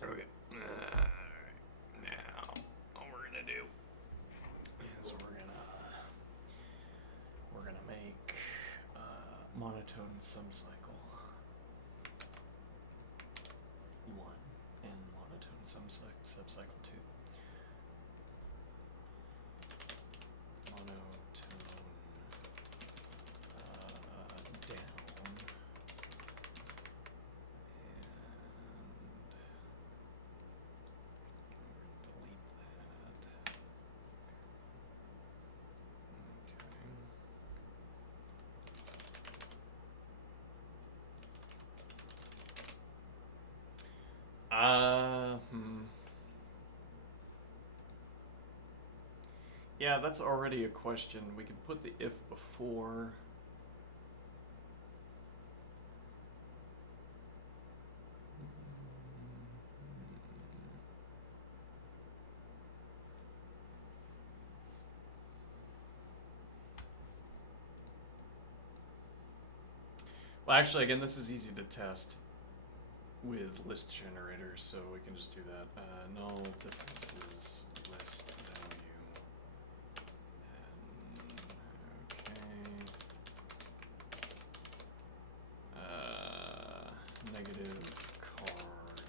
Okay. Alright. Now, all we're gonna do is we're gonna make monotone sum cycle 1 and monotone subcycle 2. Monotone down, and delete that. Yeah, that's already a question. We could put the if before. Well, actually, again, this is easy to test with list generators, so we can just do that. Null differences list value. And, negative car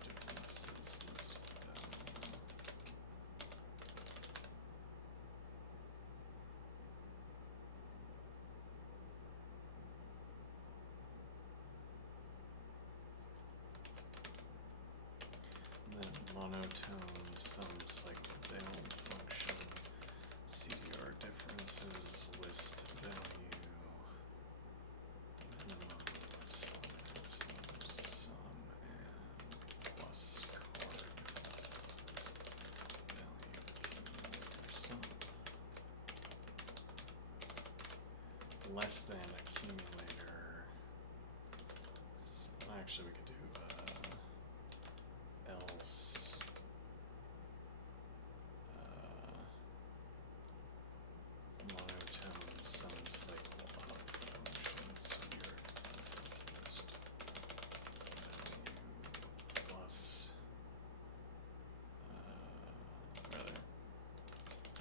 differences list value. Then monotone sum cycle down function, CDR differences list value, minimum sum maximum sum, and plus car differences list value accumulator sum. Less than accumulator. So actually, we could do else monotone sum cycle of functions here differences list value plus rather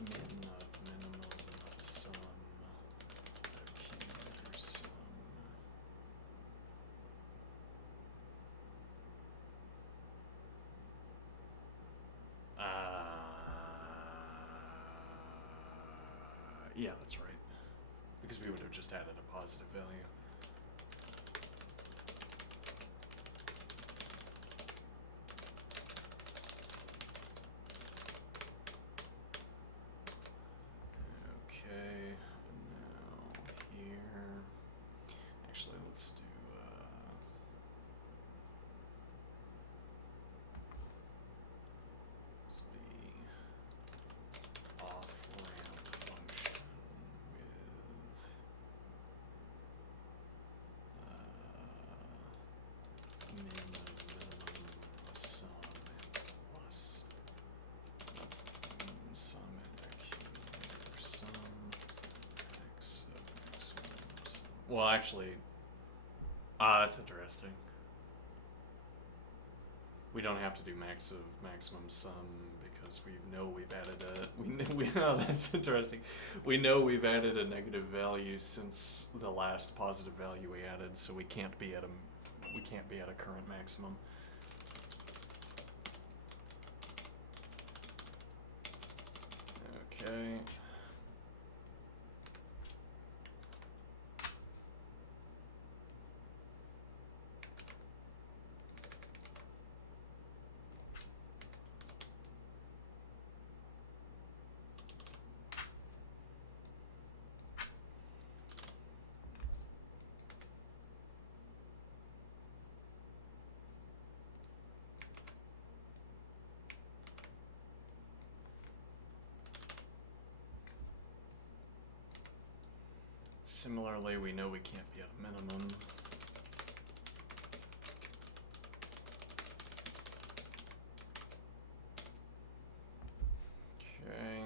min of minimum sum accumulator sum. Yeah, that's right. Because we would have just added a positive value. Okay, now here. Actually, let's do this will be off ramp function with min of minimum sum and plus sum and accumulator sum, max of maximum sum. Well, actually, that's interesting. We don't have to do max of maximum sum because we know we've added a we know that's interesting. We know we've added a negative value since the last positive value we added, so we can't be at a current maximum. Okay. Similarly, we know we can't be at a minimum. Okay.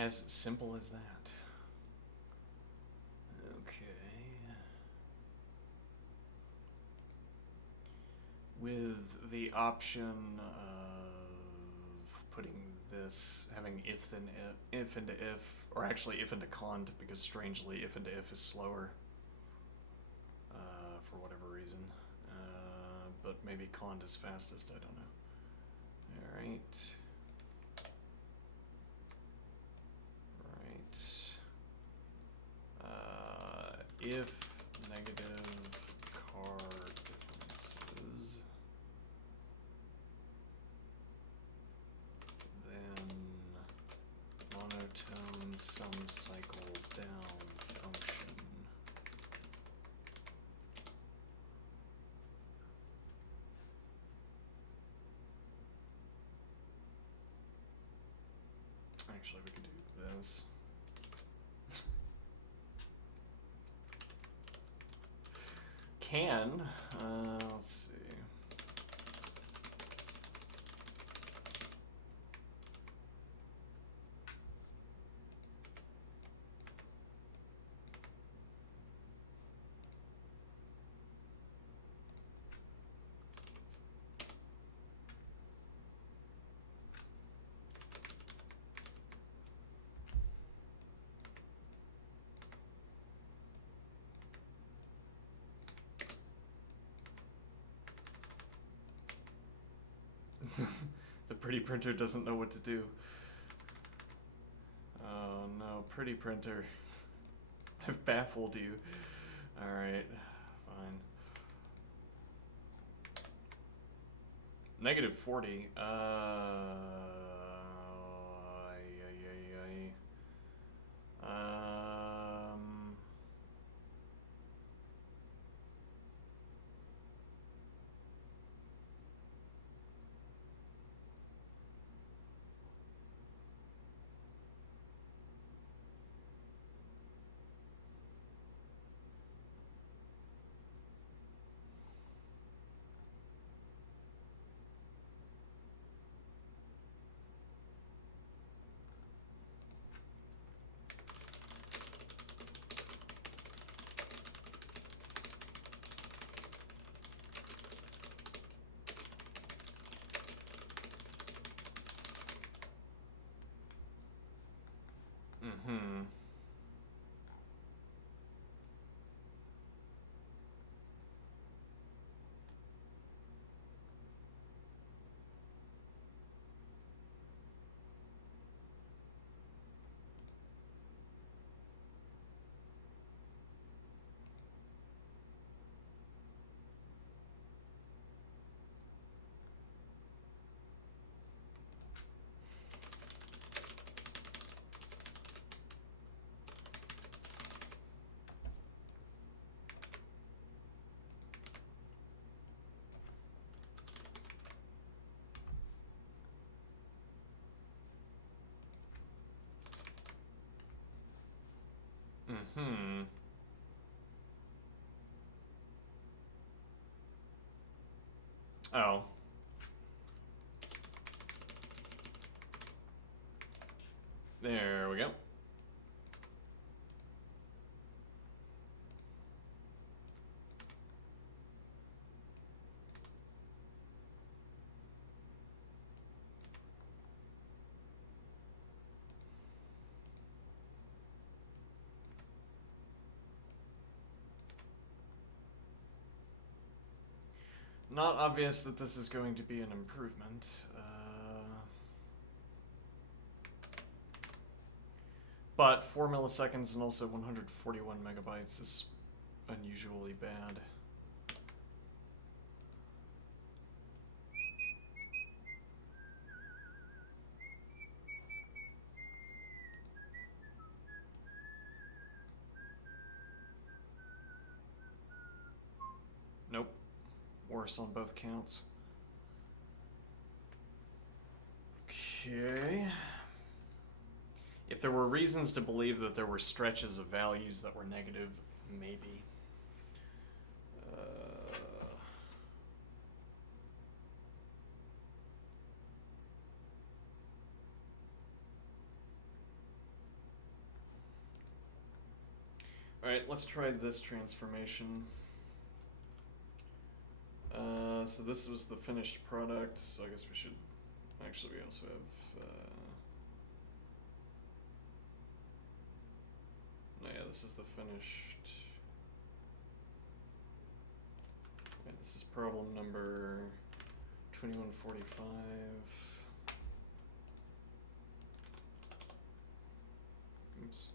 As simple as that. Okay. With the option of putting this, having if then if into if, or actually if into cond, because strangely if into if is slower for whatever reason. But maybe cond is fastest, I don't know. Alright. If negative car differences, then monotone sum cycle down function. Actually, we could do this. Can, let's see. The pretty printer doesn't know what to do. Oh no, pretty printer. I've baffled you. Alright, fine. Negative 40. Mm-hmm. Mm-hmm. Oh. There we go. Not obvious that this is going to be an improvement. But 4 milliseconds and also 141 megabytes is unusually bad. Nope. Worse on both counts. Okay. If there were reasons to believe that there were stretches of values that were negative, maybe. Alright, let's try this transformation. So this was the finished product, so I guess we should, actually we also have, no, yeah, this is the finished, right, this is problem number 2145. Oops.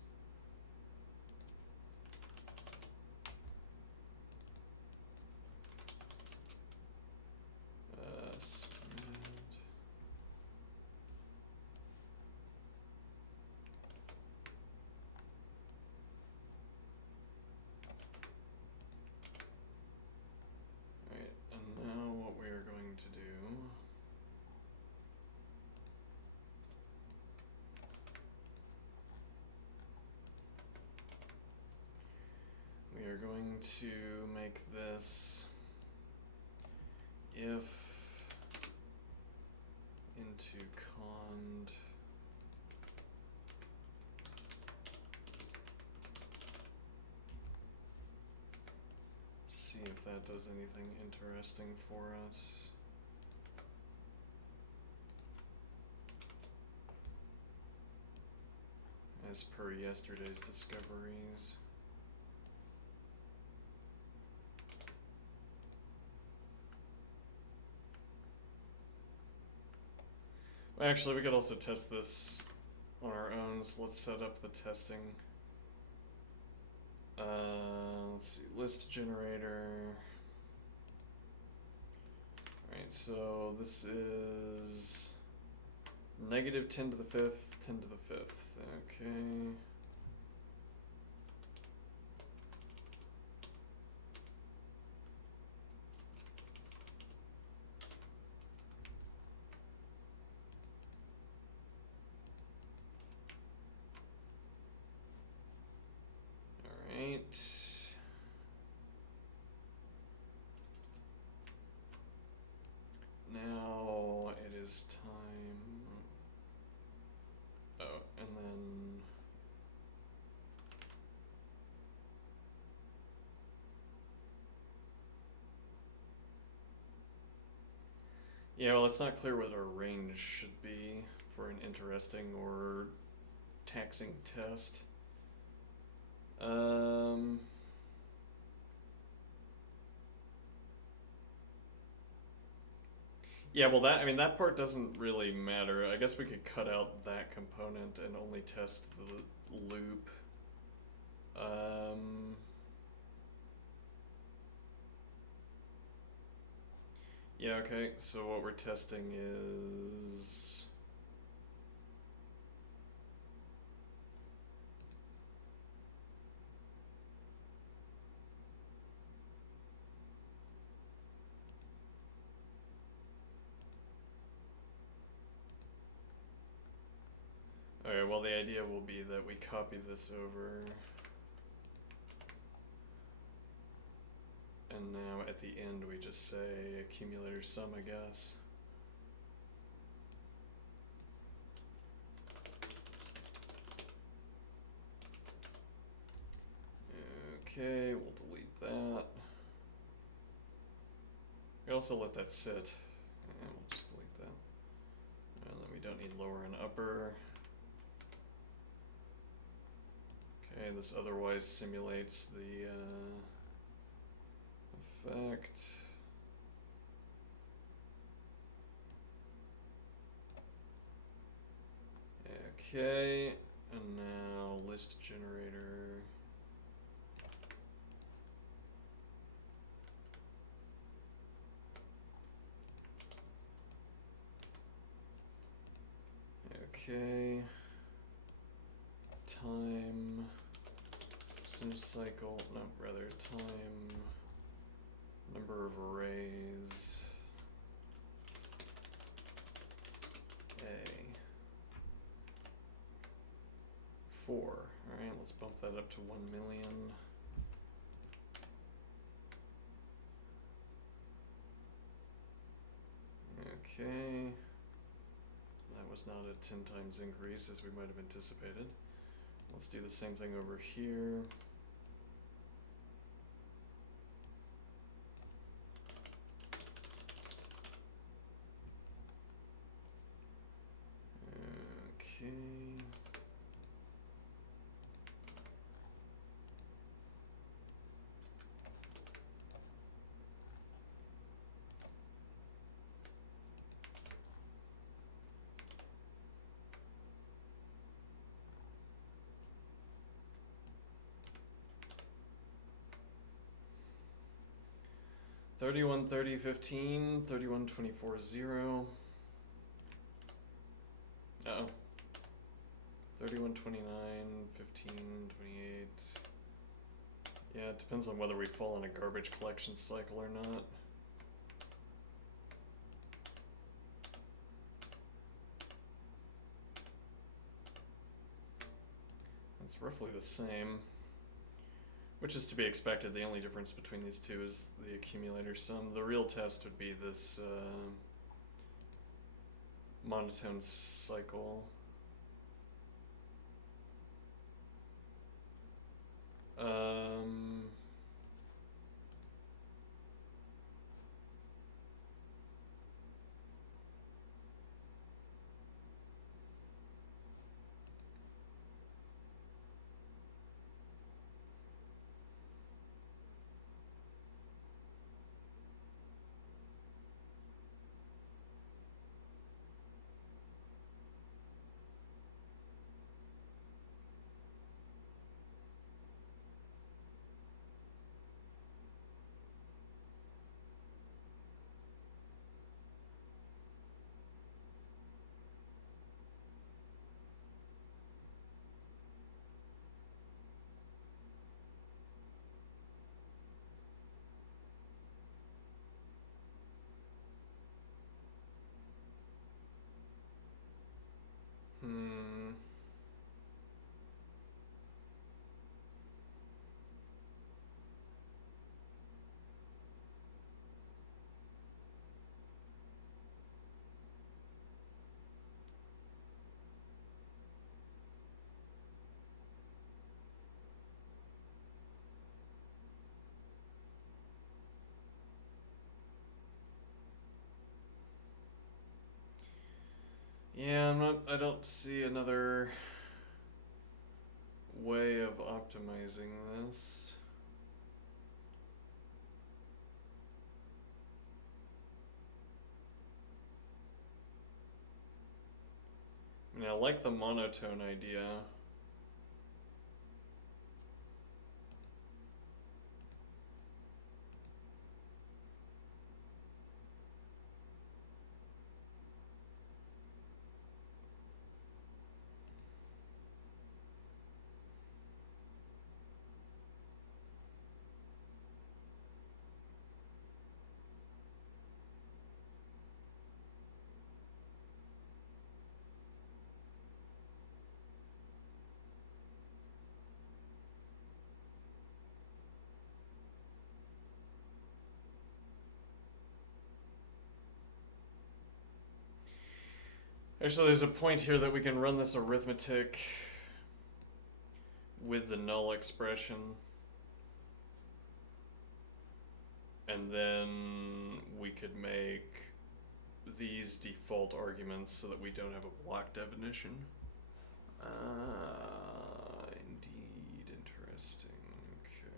Submit. Alright, and now what we are going to do, we are going to make this if into cond see if that does anything interesting for us. As per yesterday's discoveries. Actually, we could also test this on our own, so let's set up the testing. Let's see, list generator. Alright, so this is negative 10 to the 5th, 10 to the 5th. Okay. Alright. Now it is time. Oh, and then yeah, well, it's not clear what our range should be for an interesting or taxing test. Yeah, well, that, I mean, that part doesn't really matter. I guess we could cut out that component and only test the loop. Yeah, okay, so what we're testing is okay, well, the idea will be that we copy this over. And now at the end we just say accumulator sum, I guess. Okay, we'll delete that. We also let that sit. And we'll just delete that. And then we don't need lower and upper. Okay, this otherwise simulates the effect. Okay, and now list generator. Okay, time, sim cycle, no, rather time, number of arrays, A, 4, alright, let's bump that up to 1 million. Okay, that was not a 10 times increase as we might have anticipated. Let's do the same thing over here. 31, 30, 15, 31, 24, 0. Uh-oh. 31, 29, 15, 28. Yeah, it depends on whether we fall in a garbage collection cycle or not. It's roughly the same, which is to be expected. The only difference between these two is the accumulator sum. The real test would be this monotone cycle. Yeah, I don't see another way of optimizing this. I mean, I like the monotone idea. Actually, there's a point here that we can run this arithmetic with the null expression. And then we could make these default arguments so that we don't have a block definition. Indeed, interesting. Okay.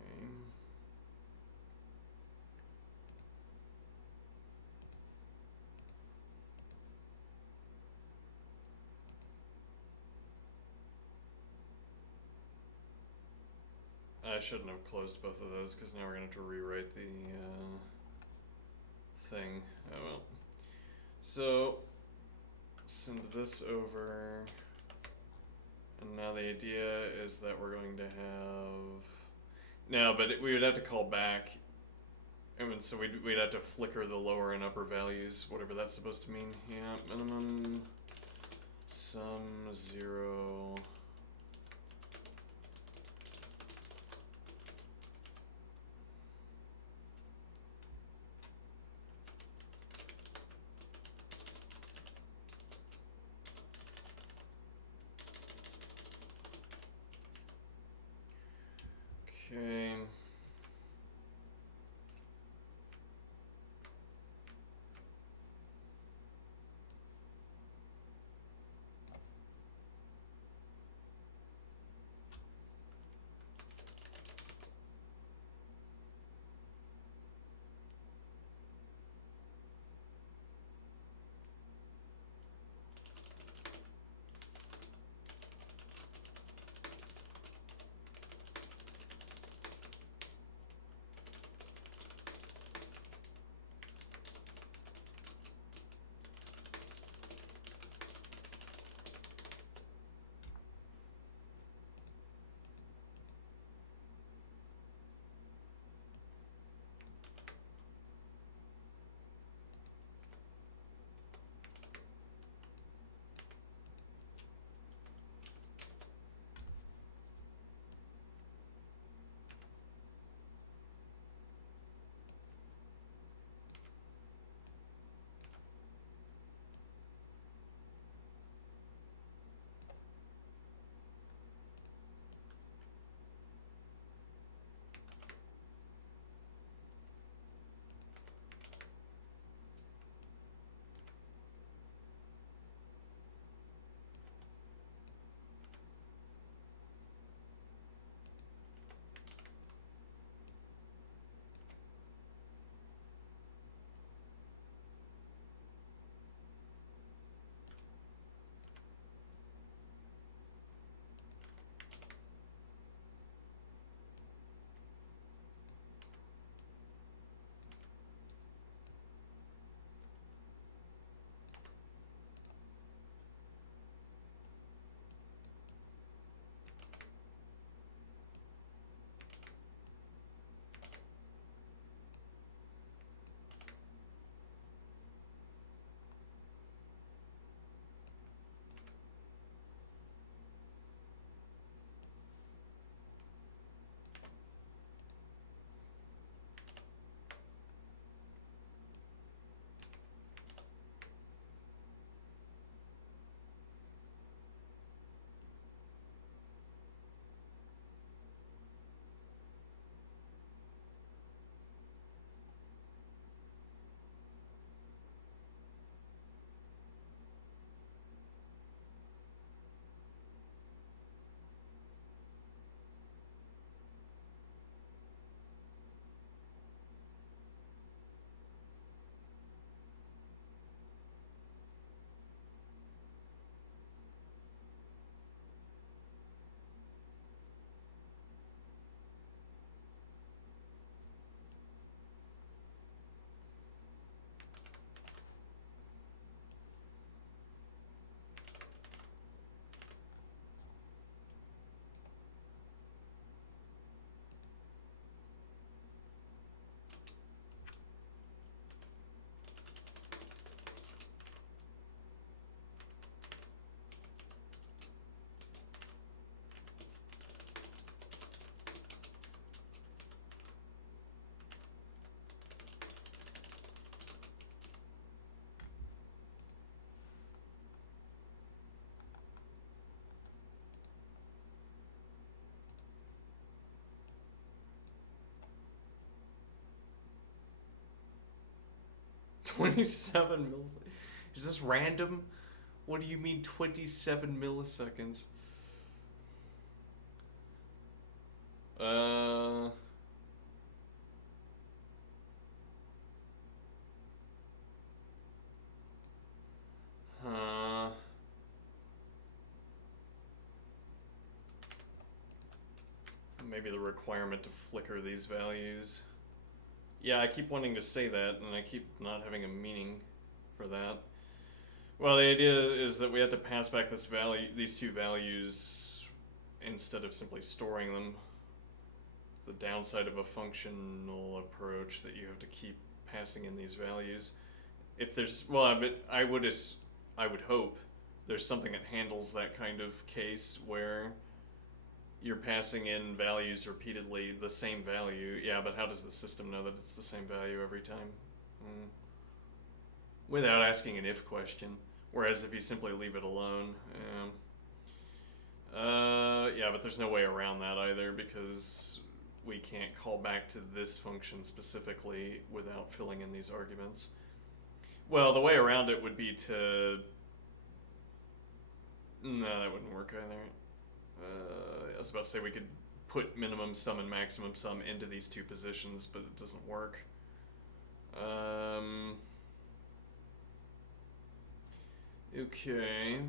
I shouldn't have closed both of those because now we're going to have to rewrite the thing. Oh well. So, send this over. And now the idea is that we're going to have... No, but we would have to call back. I mean, so we'd have to flicker the lower and upper values, whatever that's supposed to mean. Yeah, minimum sum 0... Okay. 27 milliseconds. Is this random? What do you mean 27 milliseconds? Huh. Maybe the requirement to flicker these values. Yeah, I keep wanting to say that, and I keep not having a meaning for that. Well, the idea is that we have to pass back this value, these two values, instead of simply storing them. The downside of a functional approach that you have to keep passing in these values. If there's, well, I would hope there's something that handles that kind of case where you're passing in values repeatedly, the same value. Yeah, but how does the system know that it's the same value every time? Without asking an if question. Whereas if you simply leave it alone, yeah, but there's no way around that either, because we can't call back to this function specifically without filling in these arguments. Well, the way around it would be to... No, that wouldn't work either. I was about to say we could put minimum sum and maximum sum into these two positions, but it doesn't work. Okay.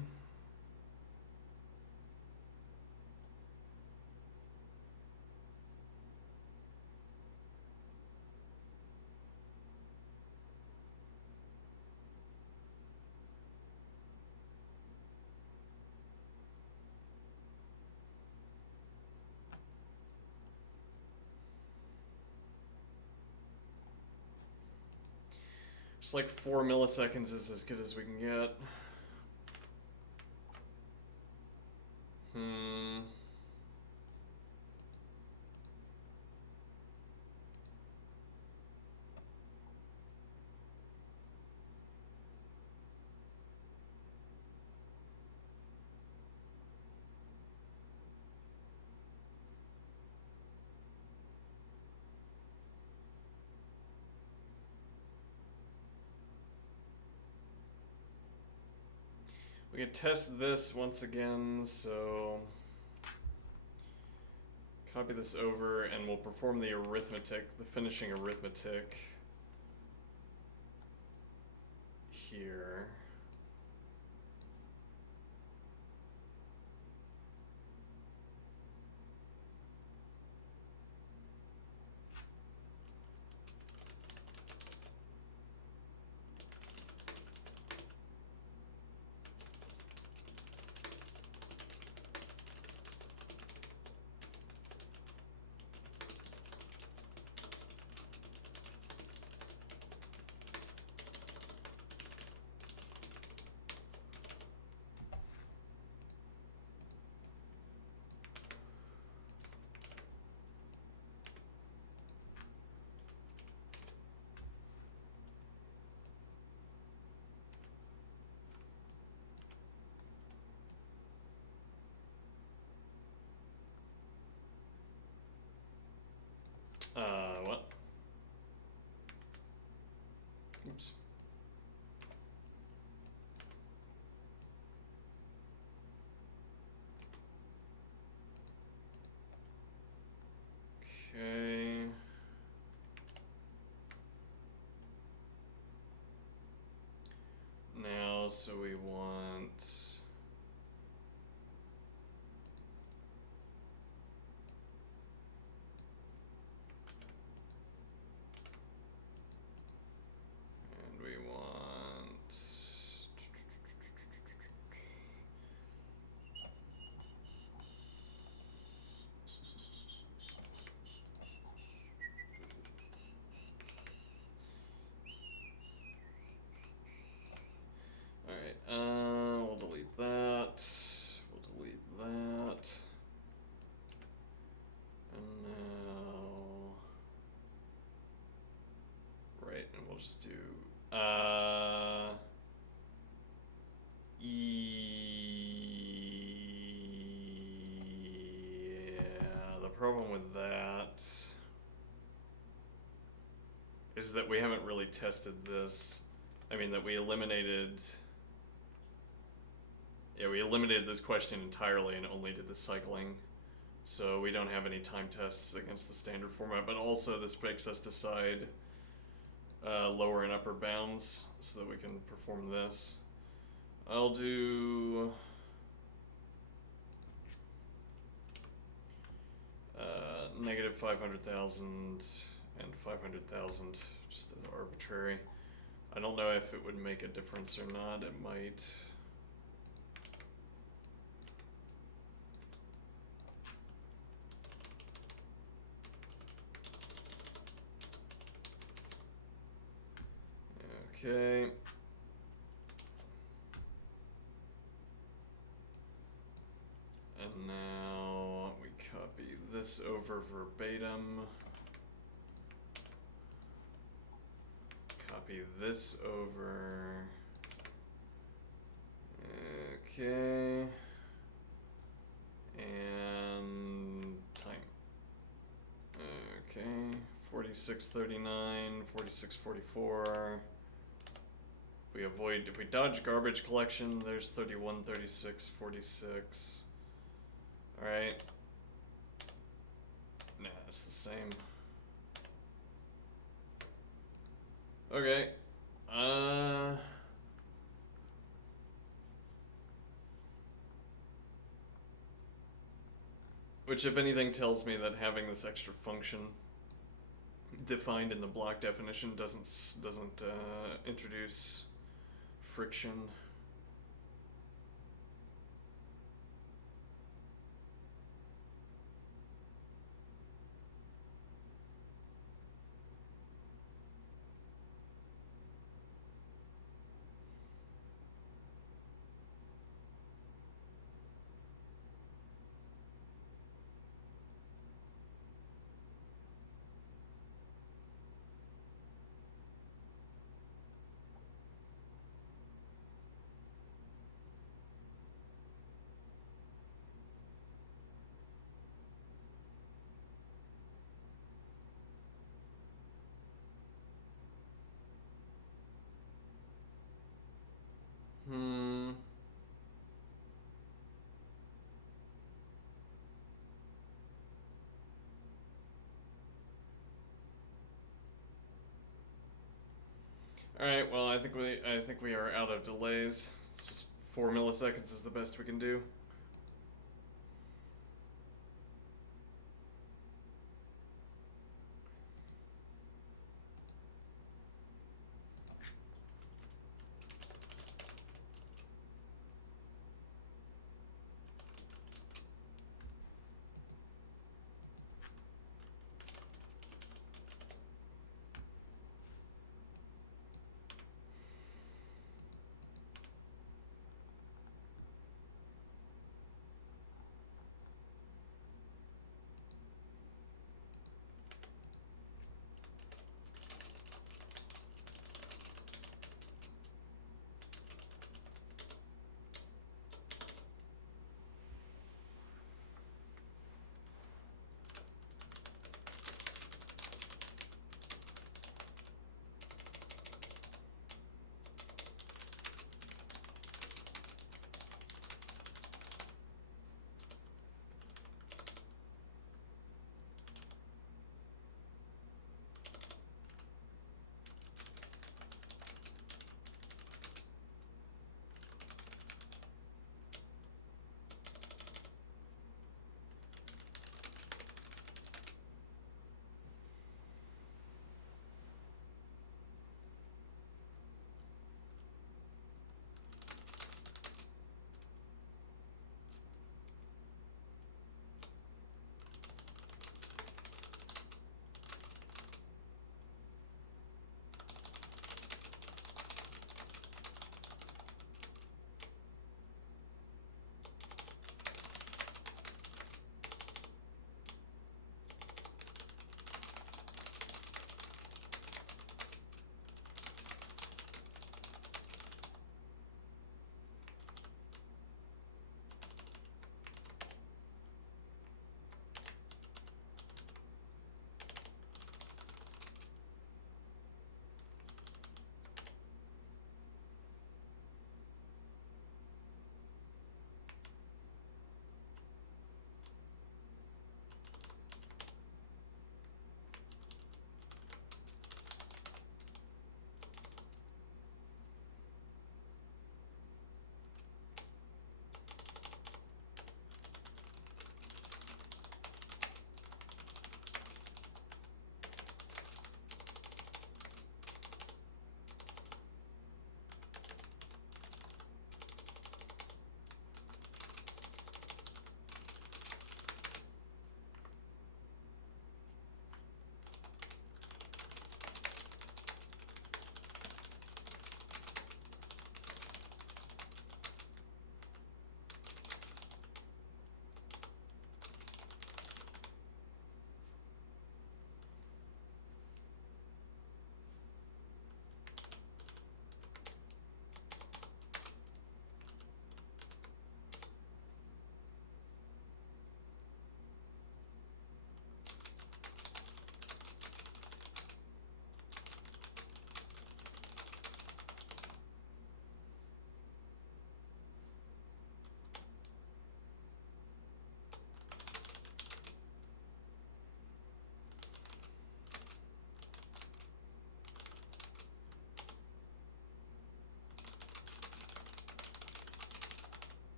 Just like 4 milliseconds is as good as we can get. We can test this once again, so copy this over and we'll perform the arithmetic, the finishing arithmetic here. What? Oops. Okay. Now, so we want... And we want... Alright, we'll delete that. We'll delete that. And now... Right, and we'll just do... Yeah, the problem with that is that we haven't really tested this. I mean, that we eliminated. Yeah, we eliminated this question entirely and only did the cycling. So we don't have any time tests against the standard format, but also this makes us decide lower and upper bounds so that we can perform this. I'll do negative 500,000 and 500,000 just as arbitrary. I don't know if it would make a difference or not. It might. Okay. And now we copy this over verbatim. Copy this over. Okay. And time. Okay. 4639, 4644. If we dodge garbage collection, there's 31, 36, 46. Alright. Nah, it's the same. Okay. Which, if anything, tells me that having this extra function defined in the block definition doesn't introduce friction. Alright, well, I think we are out of delays. It's just 4 milliseconds is the best we can do.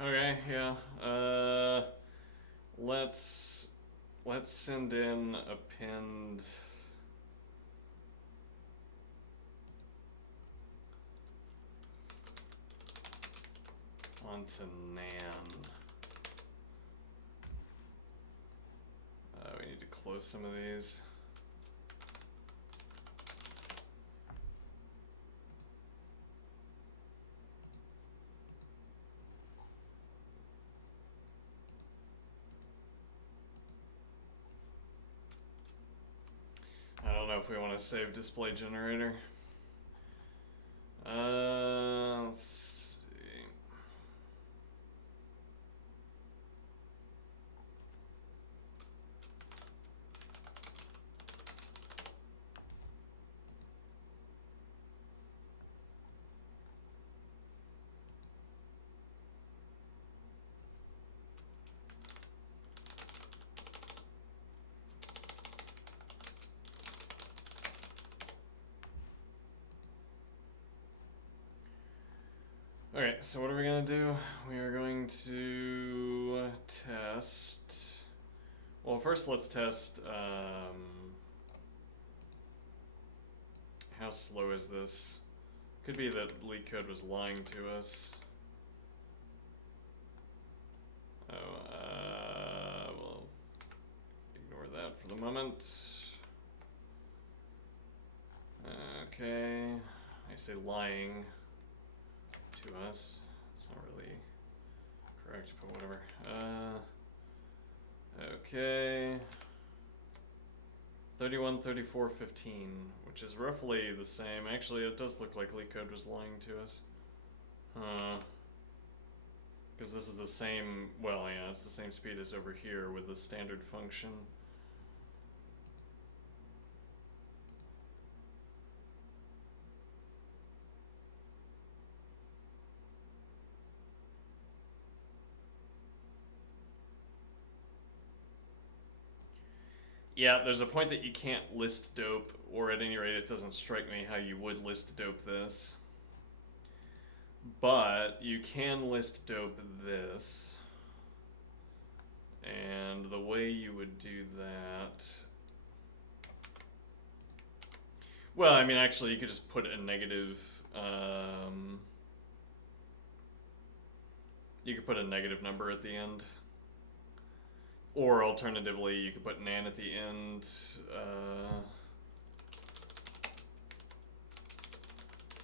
Okay, yeah. Let's send in append onto nan. We need to close some of these. I don't know if we want to save display generator. Let's see. Okay, so what are we going to do? We are going to test. Well, first let's test how slow is this? Could be that leetcode was lying to us. We'll ignore that for the moment. Okay, I say lying to us. It's not really correct, but whatever. Okay. 31, 34, 15, which is roughly the same. Actually, it does look like leetcode was lying to us. Because this is the same, well, yeah, it's the same speed as over here with the standard function. Yeah, there's a point that you can't list dope, or at any rate it doesn't strike me how you would list dope this. But you can list dope this. And the way you would do that... Well, I mean, actually, you could just put a negative... you could put a negative number at the end. Or alternatively, you could put nan at the end.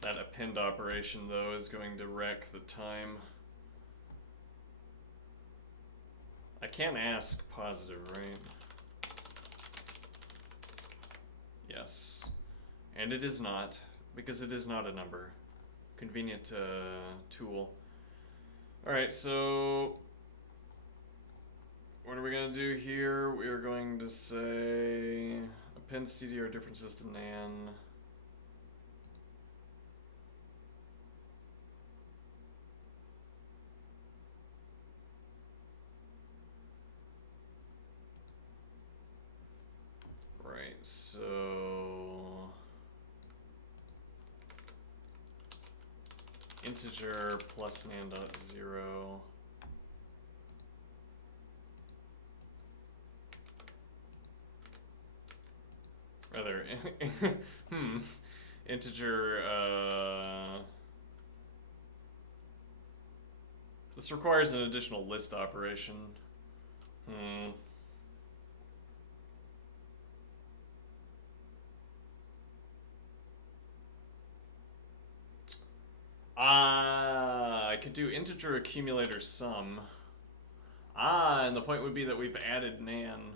That append operation, though, is going to wreck the time. I can't ask positive, right? Yes. And it is not, because it is not a number. Convenient tool. Alright, so... what are we going to do here? We are going to say append CDR differences to nan. Right, so integer plus nan dot 0. Rather, integer, this requires an additional list operation. I could do integer accumulator sum. And the point would be that we've added nan.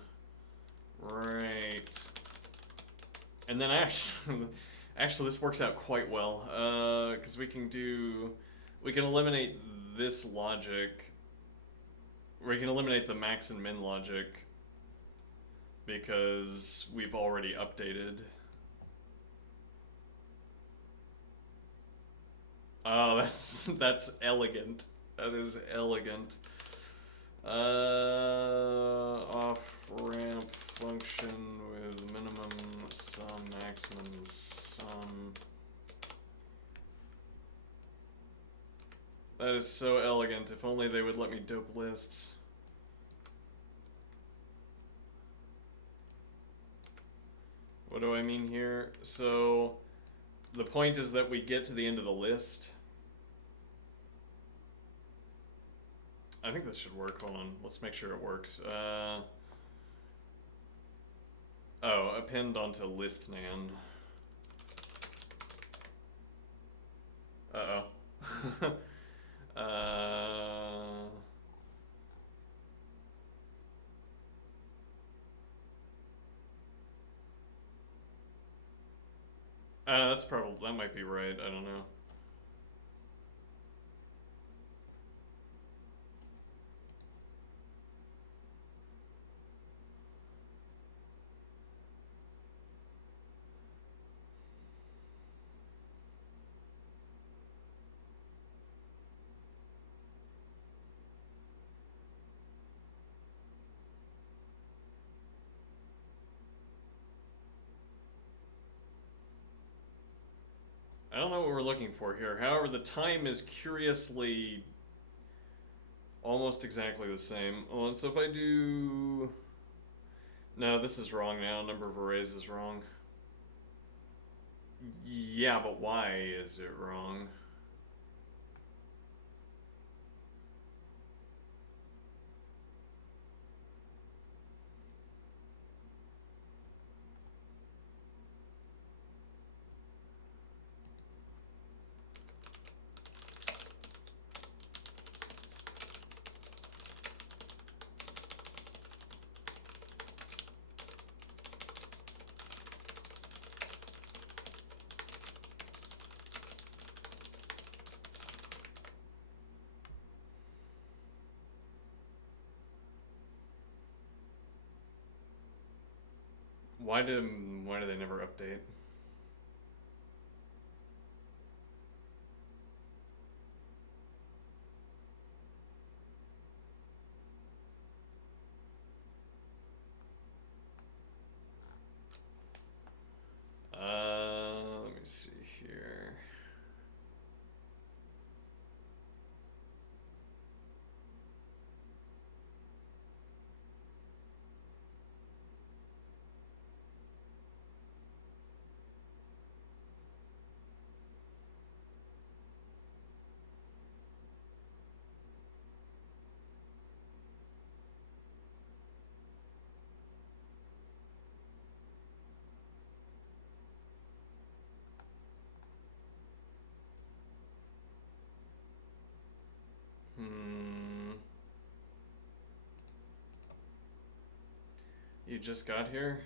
Right. And then actually this works out quite well, because we can eliminate this logic. We can eliminate the max and min logic because we've already updated. Oh, that's elegant. That is elegant. Off ramp function with minimum sum, maximum sum. That is so elegant. If only they would let me dope lists. What do I mean here? So the point is that we get to the end of the list. I think this should work. Hold on. Let's make sure it works. Oh, append onto list nan. Uh-oh. That's probably, that might be right. I don't know. I don't know what we're looking for here. However, the time is curiously almost exactly the same. Oh, and so if I do... No, this is wrong now. Number of arrays is wrong. Yeah, but why is it wrong? Why do they never update? Let me see here. You just got here?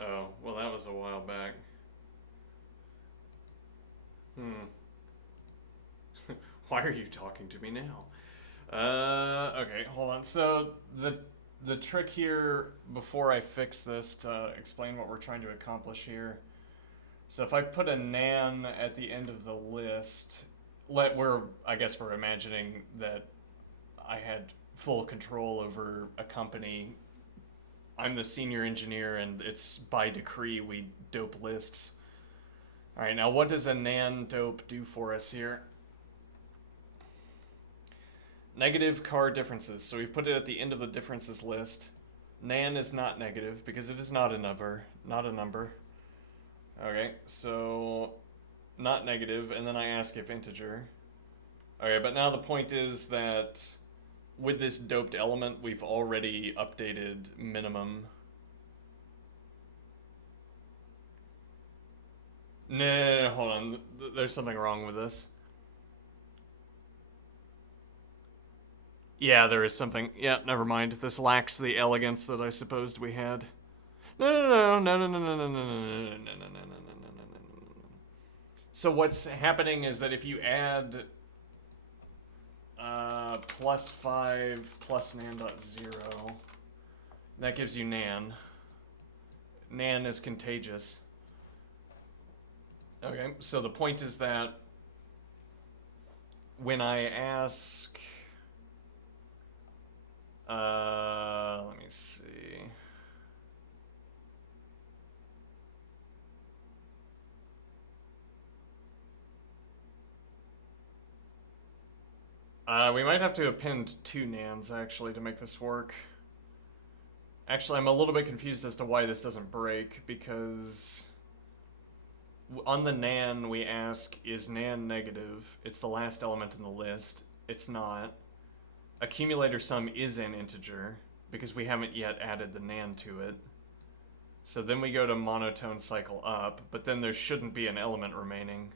Oh, well that was a while back. Why are you talking to me now? Okay, hold on. So the trick here, before I fix this, to explain what we're trying to accomplish here. So if I put a nan at the end of the list, I guess we're imagining that I had full control over a company. I'm the senior engineer, and it's by decree we dope lists. All right, now what does a nan dope do for us here? Negative car differences. So we've put it at the end of the differences list. Nan is not negative because it is not a number. Not a number. Okay, so not negative, and then I ask if integer. Okay, but now the point is that with this doped element, we've already updated minimum. No, hold on. There's something wrong with this. Yeah, there is something. Yeah, never mind. This lacks the elegance that I supposed we had. No. So what's happening is that if you add +5 plus nan.0, that gives you nan. Nan is contagious. Okay, so the point is that when I ask... let me see... We might have to append 2 nans, actually, to make this work. Actually, I'm a little bit confused as to why this doesn't break, because on the nan we ask, is nan negative? It's the last element in the list. It's not. Accumulator sum is an integer, because we haven't yet added the nan to it. So then we go to monotone cycle up, but then there shouldn't be an element remaining.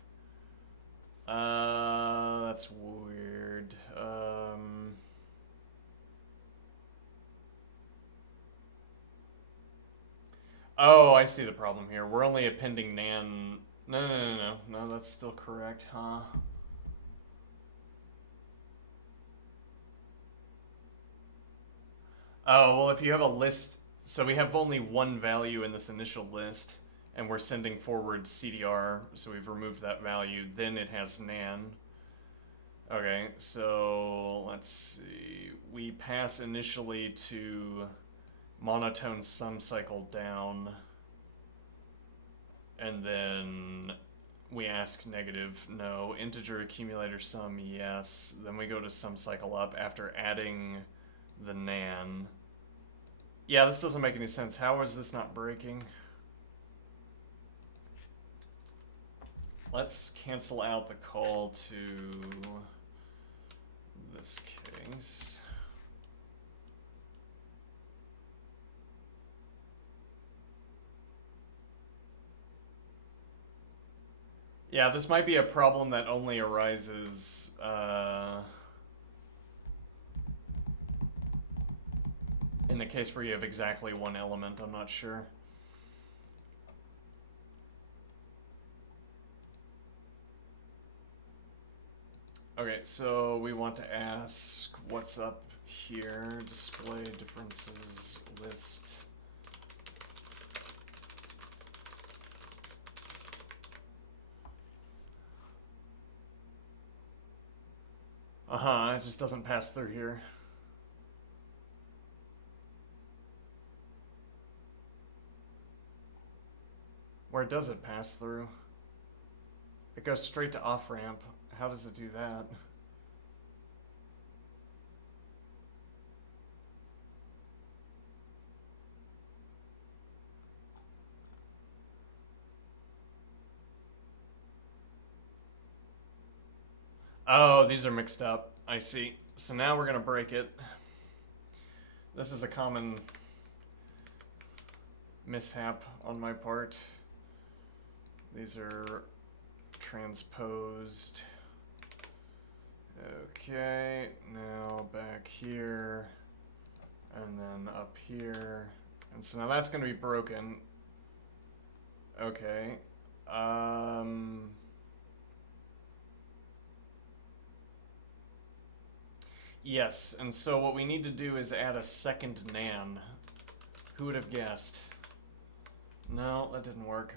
That's weird. Oh, I see the problem here. We're only appending nan. No, that's still correct, huh? Oh, well, if you have a list, so we have only one value in this initial list, and we're sending forward CDR, so we've removed that value, then it has nan. Okay, so let's see. We pass initially to monotone sum cycle down, and then we ask negative, no. Integer accumulator sum, yes. Then we go to sum cycle up after adding the nan. Yeah, this doesn't make any sense. How is this not breaking? Let's cancel out the call to this case. Yeah, this might be a problem that only arises in the case where you have exactly one element. I'm not sure. Okay, so we want to ask what's up here. Display differences list. It just doesn't pass through here. Where does it pass through? It goes straight to off ramp. How does it do that? Oh, these are mixed up. I see. So now we're going to break it. This is a common mishap on my part. These are transposed. Okay, now back here, and then up here. And so now that's going to be broken. Okay. Yes, and so what we need to do is add a second nan. Who would have guessed? No, that didn't work.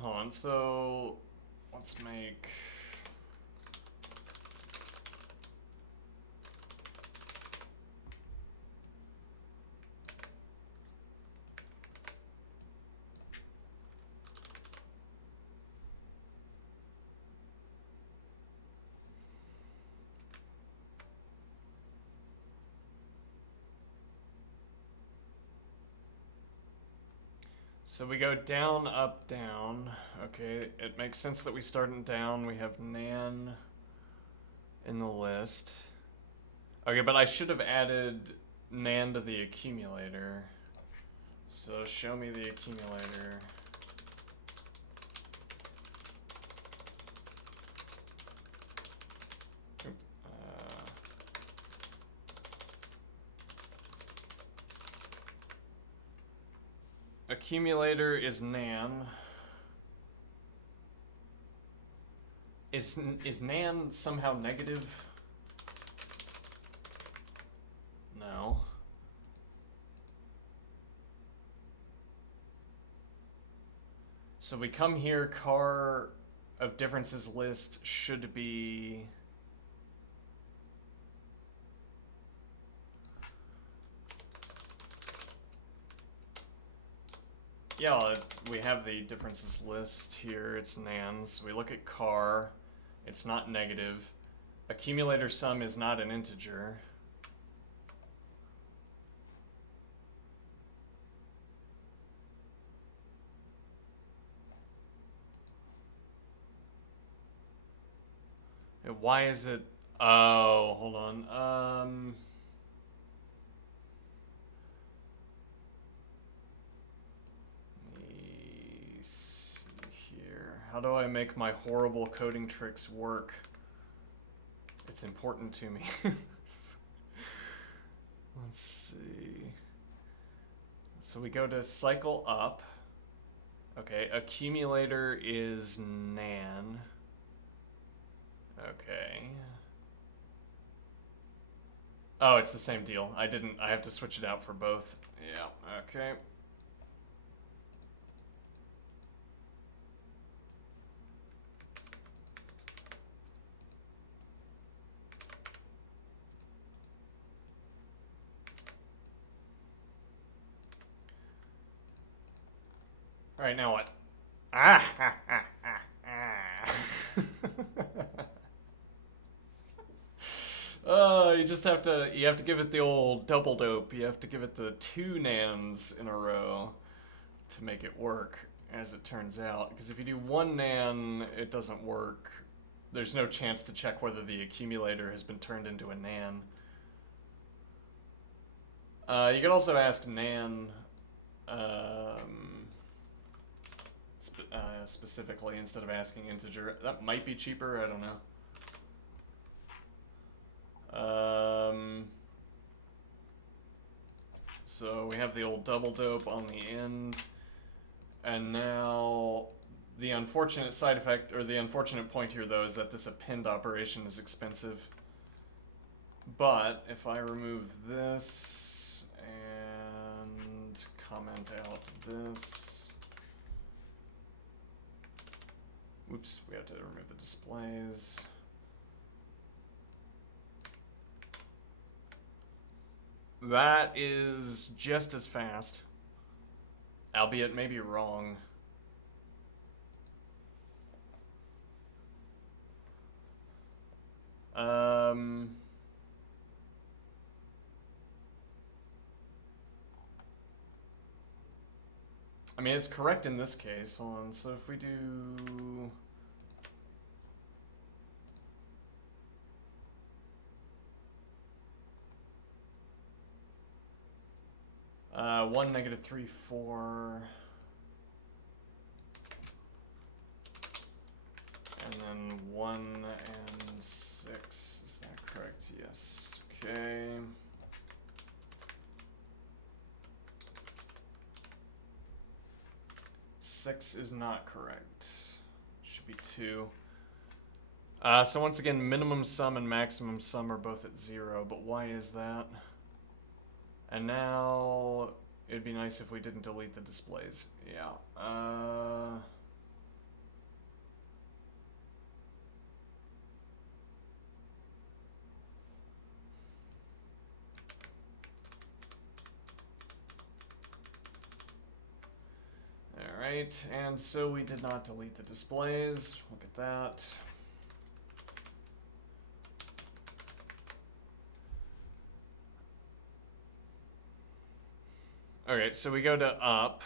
Hold on, so let's make... So we go down, up, down. Okay, it makes sense that we start in down. We have nan in the list. Okay, but I should have added nan to the accumulator. So show me the accumulator. Accumulator is nan. Is nan somehow negative? So we come here, car of differences list should be... Yeah, we have the differences list here, it's nans. We look at car, it's not negative. Accumulator sum is not an integer. Why is it... Oh, hold on. Let me see here. How do I make my horrible coding tricks work? It's important to me. Let's see. So we go to cycle up. Okay, accumulator is nan. Okay. Oh, it's the same deal. I have to switch it out for both. Yeah, okay. All right, now what? You just have to give it the old double dope. You have to give it the 2 nans in a row to make it work, as it turns out. Because if you do 1 nan, it doesn't work. There's no chance to check whether the accumulator has been turned into a nan. You could also ask nan specifically instead of asking integer. That might be cheaper, I don't know. So we have the old double dope on the end, and now the unfortunate side effect, or the unfortunate point here though, is that this append operation is expensive. But if I remove this and comment out this, oops, we have to remove the displays. That is just as fast, albeit maybe wrong. I mean, it's correct in this case. Hold on, so if we do... one, negative 3, 4. And then 1 and 6. Is that correct? Yes. Okay. Six is not correct. Should be 2. So once again, minimum sum and maximum sum are both at 0, but why is that? And now it'd be nice if we didn't delete the displays. Yeah. Alright, and so we did not delete the displays. Look at that. Okay, so we go to up.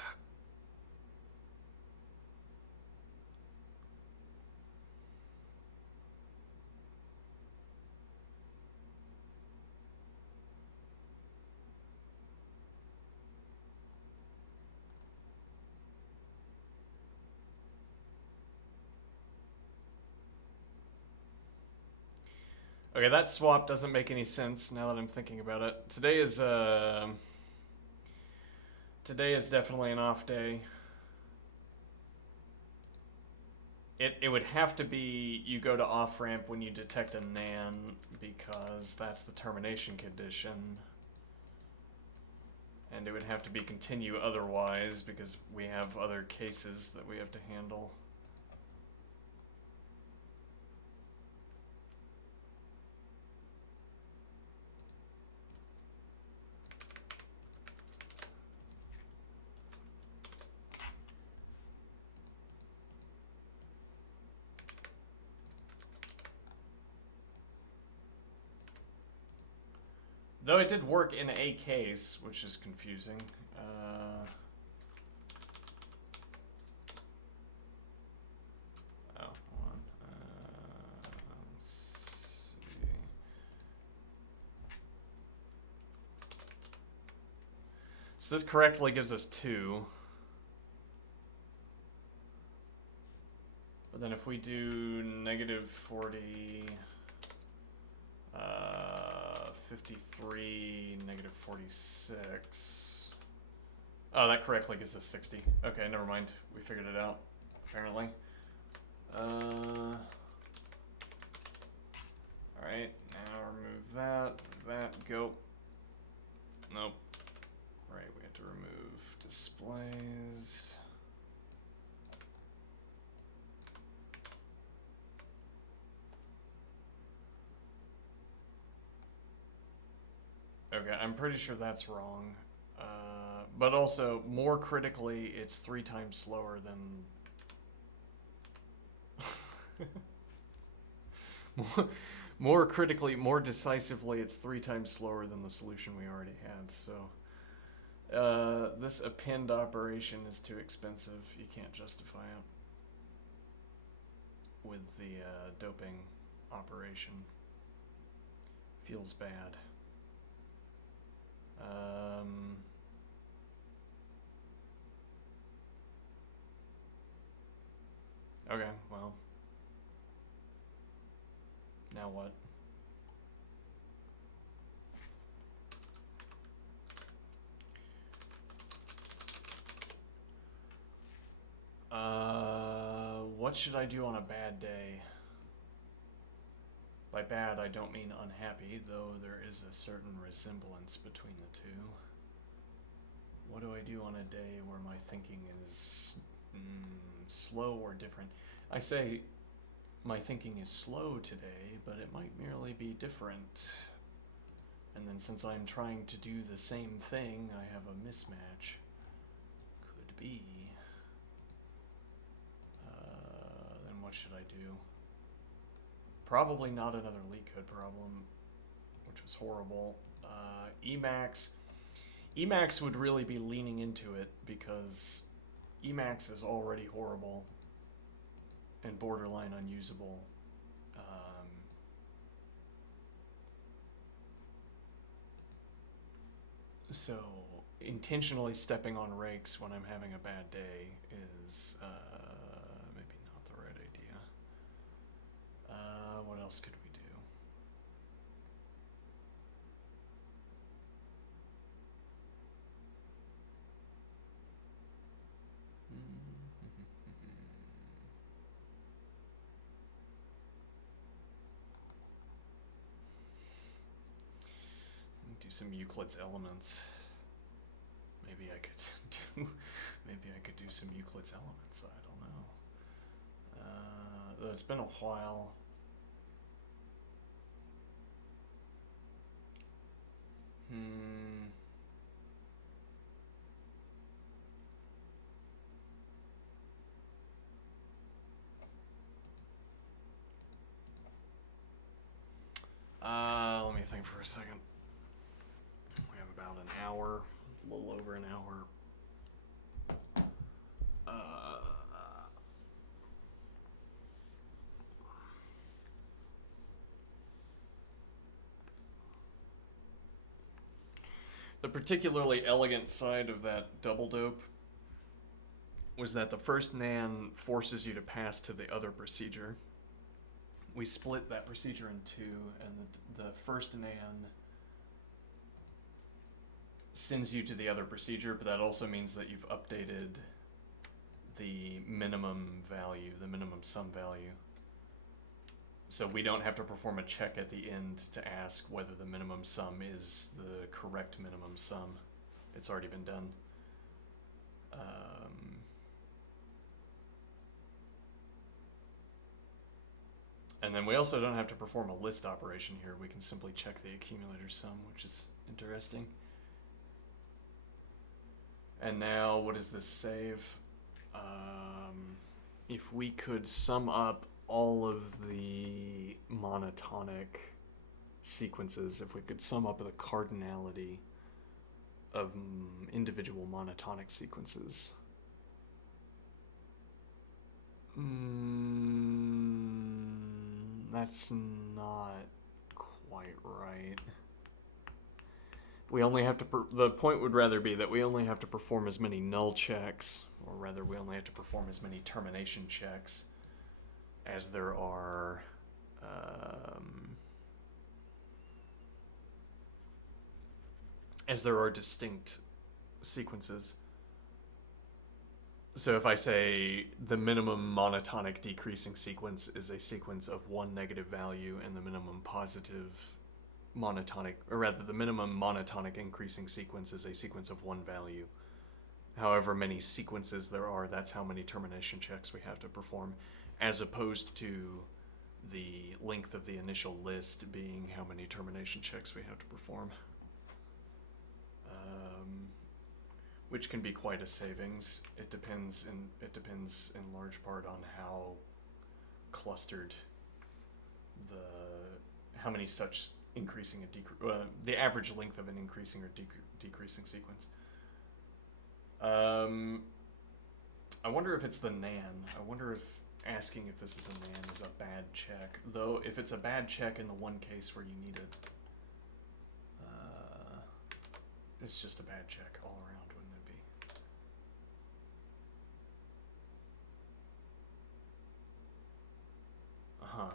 Okay, that swap doesn't make any sense now that I'm thinking about it. Today is definitely an off day. It would have to be you go to off ramp when you detect a nan, because that's the termination condition. And it would have to be continue otherwise because we have other cases that we have to handle. Though it did work in a case, which is confusing. Oh, hold on. Let's see. So this correctly gives us 2. But then if we do negative 40... 53, negative 46. Oh, that correctly gives us 60. Okay, never mind. We figured it out, apparently. Alright, now remove that, go. Nope. Right, we have to remove displays. Okay, I'm pretty sure that's wrong. But also, more critically, it's 3 times slower than... more critically, more decisively, it's 3 times slower than the solution we already had, so... this append operation is too expensive. You can't justify it with the doping operation. Feels bad. Okay, well. Now what? What should I do on a bad day? By bad, I don't mean unhappy, though there is a certain resemblance between the two. What do I do on a day where my thinking is slow or different? I say my thinking is slow today, but it might merely be different. And then since I'm trying to do the same thing, I have a mismatch. Could be. Then what should I do? Probably not another leetcode problem, which was horrible. Emacs would really be leaning into it because Emacs is already horrible and borderline unusable. So intentionally stepping on rakes when I'm having a bad day is maybe not the right idea. What else could we do? Do some Euclid's elements. Maybe I could do some Euclid's elements. I don't know. It's been a while. Let me think for a second. We have about an hour, a little over an hour. The particularly elegant side of that double dope was that the first NAN forces you to pass to the other procedure. We split that procedure in 2, and the first NAN sends you to the other procedure, but that also means that you've updated the minimum value, the minimum sum value. So we don't have to perform a check at the end to ask whether the minimum sum is the correct minimum sum. It's already been done. And then we also don't have to perform a list operation here. We can simply check the accumulator sum, which is interesting. And now, what does this save? If we could sum up all of the monotonic sequences, if we could sum up the cardinality of individual monotonic sequences. That's not quite right. We only have to, the point would rather be that we only have to perform as many null checks, or rather we only have to perform as many termination checks as there are distinct sequences. So if I say the minimum monotonic decreasing sequence is a sequence of one negative value, and the minimum positive monotonic, or rather the minimum monotonic increasing sequence is a sequence of one value. However many sequences there are, that's how many termination checks we have to perform, as opposed to the length of the initial list being how many termination checks we have to perform. Which can be quite a savings. It depends in large part on how clustered how many such increasing and the average length of an increasing or decreasing sequence. I wonder if it's the nan. I wonder if asking if this is a nan is a bad check. Though if it's a bad check in the one case where you need it, it's just a bad check all around, wouldn't it be? Uh-huh.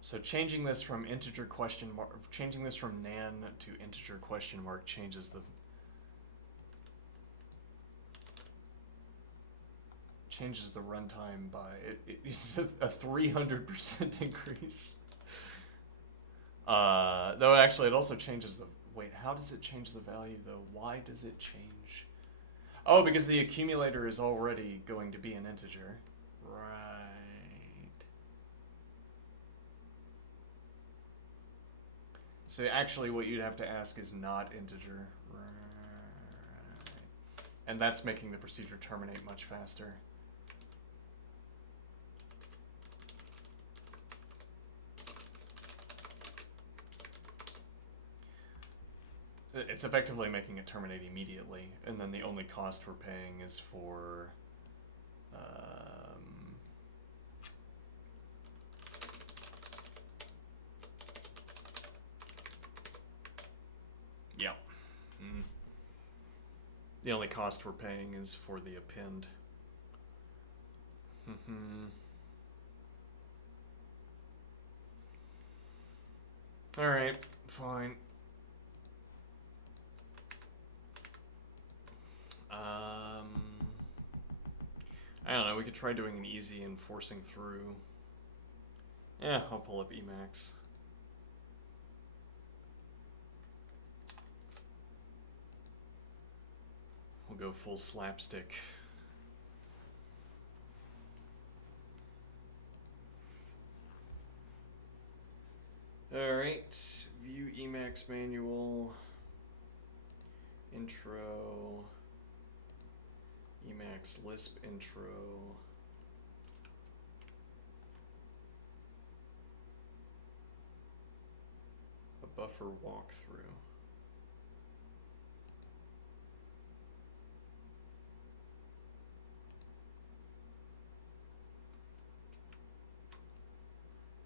So changing this from integer question mark, changing this from nan to integer question mark changes the runtime by it's a 300% increase. Though actually it also changes the how does it change the value though? Why does it change? Oh, because the accumulator is already going to be an integer. Right. So actually what you'd have to ask is not integer. Right. And that's making the procedure terminate much faster. It's effectively making it terminate immediately, and then the only cost we're paying is for yeah. The only cost we're paying is for the append. Alright, fine. I don't know, we could try doing an easy and forcing through. Yeah, I'll pull up Emacs. We'll go full slapstick. Alright, view Emacs manual, intro, Emacs Lisp intro, a buffer walkthrough.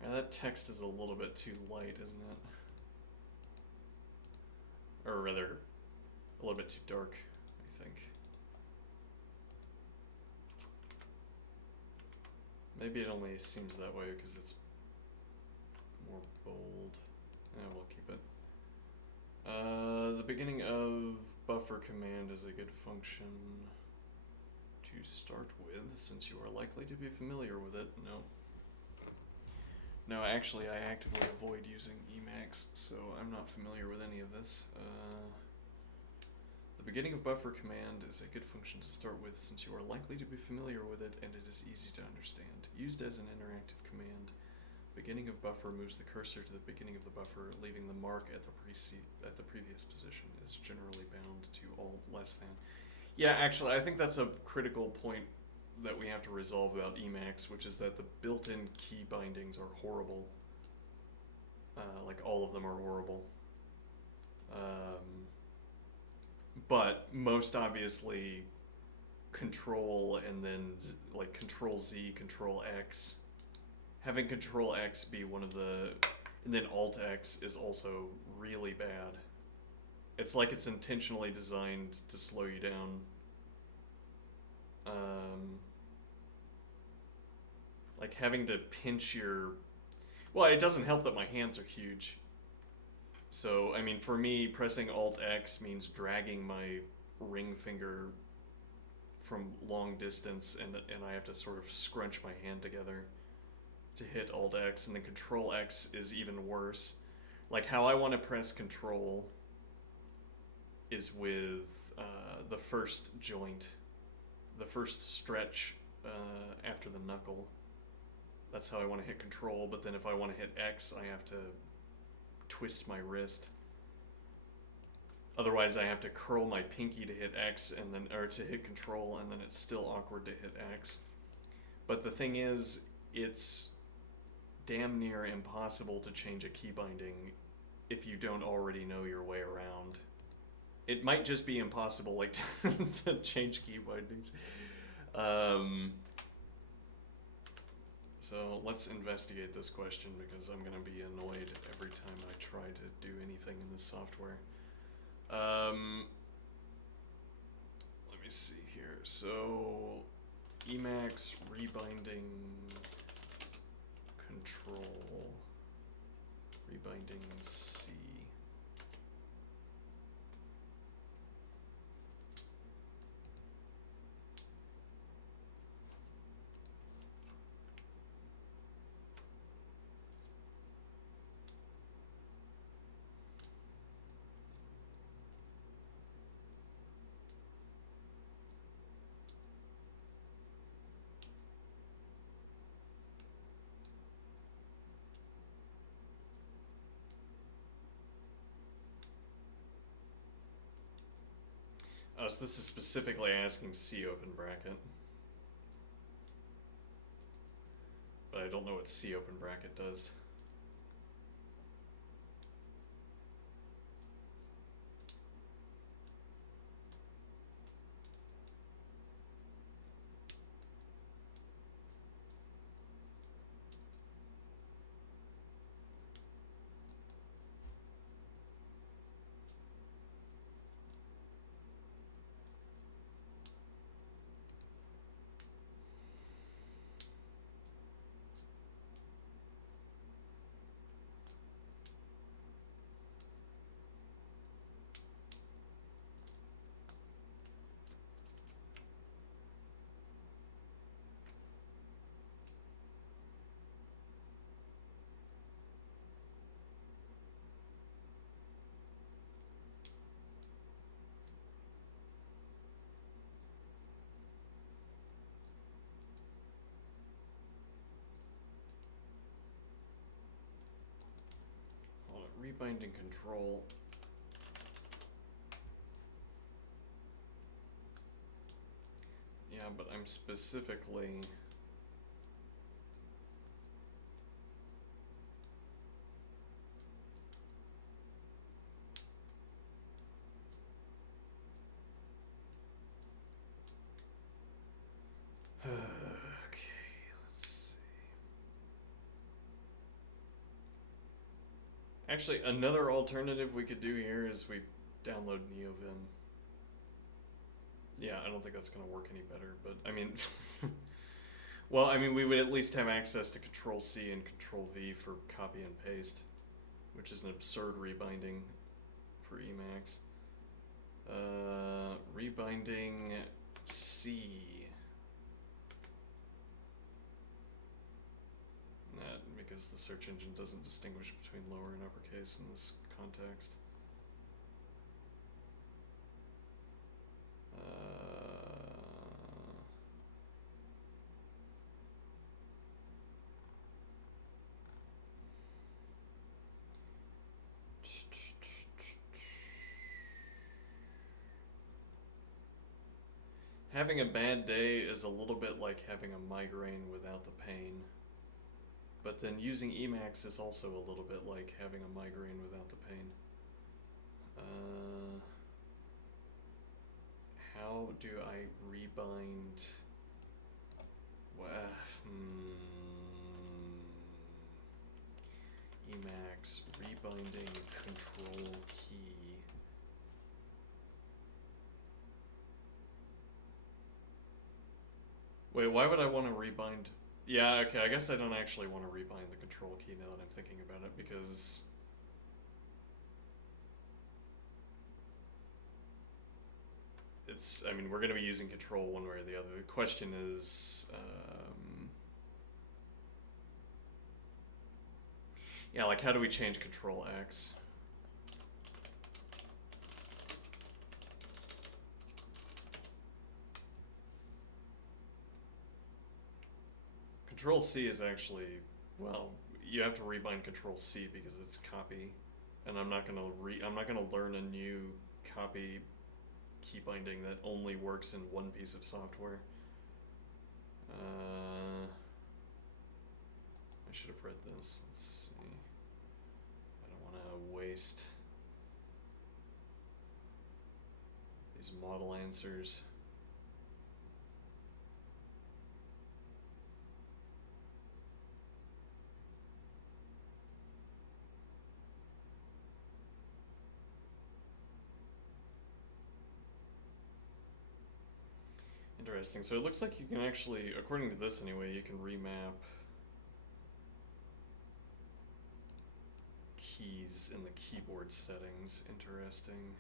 Now that text is a little bit too light, isn't it? Or rather, a little bit too dark, I think. Maybe it only seems that way because it's more bold. Yeah, we'll keep it. The beginning of buffer command is a good function to start with, since you are likely to be familiar with it. No. No, actually, I actively avoid using Emacs, so I'm not familiar with any of this. The beginning of buffer command is a good function to start with since you are likely to be familiar with it and it is easy to understand. Used as an interactive command, beginning of buffer moves the cursor to the beginning of the buffer, leaving the mark at the previous position. It is generally bound to alt less than. Yeah, actually, I think that's a critical point that we have to resolve about Emacs, which is that the built-in key bindings are horrible. Like, all of them are horrible. But most obviously, Control and then like Control Z, Control X. Having Control X be one of the, and then Alt X is also really bad. It's like it's intentionally designed to slow you down. Like having to pinch your, well, it doesn't help that my hands are huge. So, I mean, for me, pressing Alt X means dragging my ring finger from long distance, and I have to sort of scrunch my hand together to hit Alt X, and then Control X is even worse. Like, how I want to press Control is with the first joint, the first stretch after the knuckle. That's how I want to hit Control, but then if I want to hit X, I have to twist my wrist. Otherwise, I have to curl my pinky to hit X, and then, or to hit Control, and then it's still awkward to hit X. But the thing is, it's damn near impossible to change a key binding if you don't already know your way around. It might just be impossible, like, to change key bindings. So let's investigate this question, because I'm gonna be annoyed every time I try to do anything in this software. Let me see here. So Emacs rebinding control, rebinding C. Oh, so this is specifically asking C open bracket. But I don't know what C open bracket does. Hold on, rebinding control. Yeah, but I'm specifically okay, let's see. Actually, another alternative we could do here is we download NeoVim. Yeah, I don't think that's going to work any better, but I mean, well, I mean, we would at least have access to Control C and Control V for copy and paste, which is an absurd rebinding for Emacs. Rebinding C. Not because because the search engine doesn't distinguish between lower and uppercase in this context. Having a bad day is a little bit like having a migraine without the pain. But then using Emacs is also a little bit like having a migraine without the pain. How do I rebind? Emacs rebinding control key. Wait, why would I want to rebind? Yeah, okay, I guess I don't actually want to rebind the control key now that I'm thinking about it, because it's, I mean, we're going to be using control one way or the other. The question is, yeah, like how do we change control X? Control C is actually, well, you have to rebind Control C because it's copy, and I'm not gonna learn a new copy key binding that only works in one piece of software. I should have read this. Let's see. I don't want to waste these model answers. Interesting. So it looks like you can actually, according to this anyway, you can remap keys in the keyboard settings. Interesting.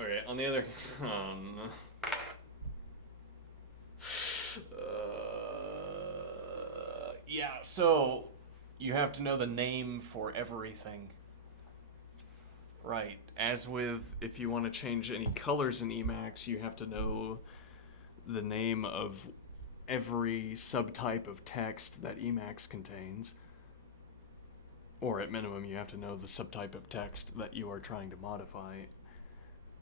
Okay, on the other hand, yeah, so you have to know the name for everything. Right, as with if you want to change any colors in Emacs, you have to know the name of every subtype of text that Emacs contains. Or at minimum, you have to know the subtype of text that you are trying to modify.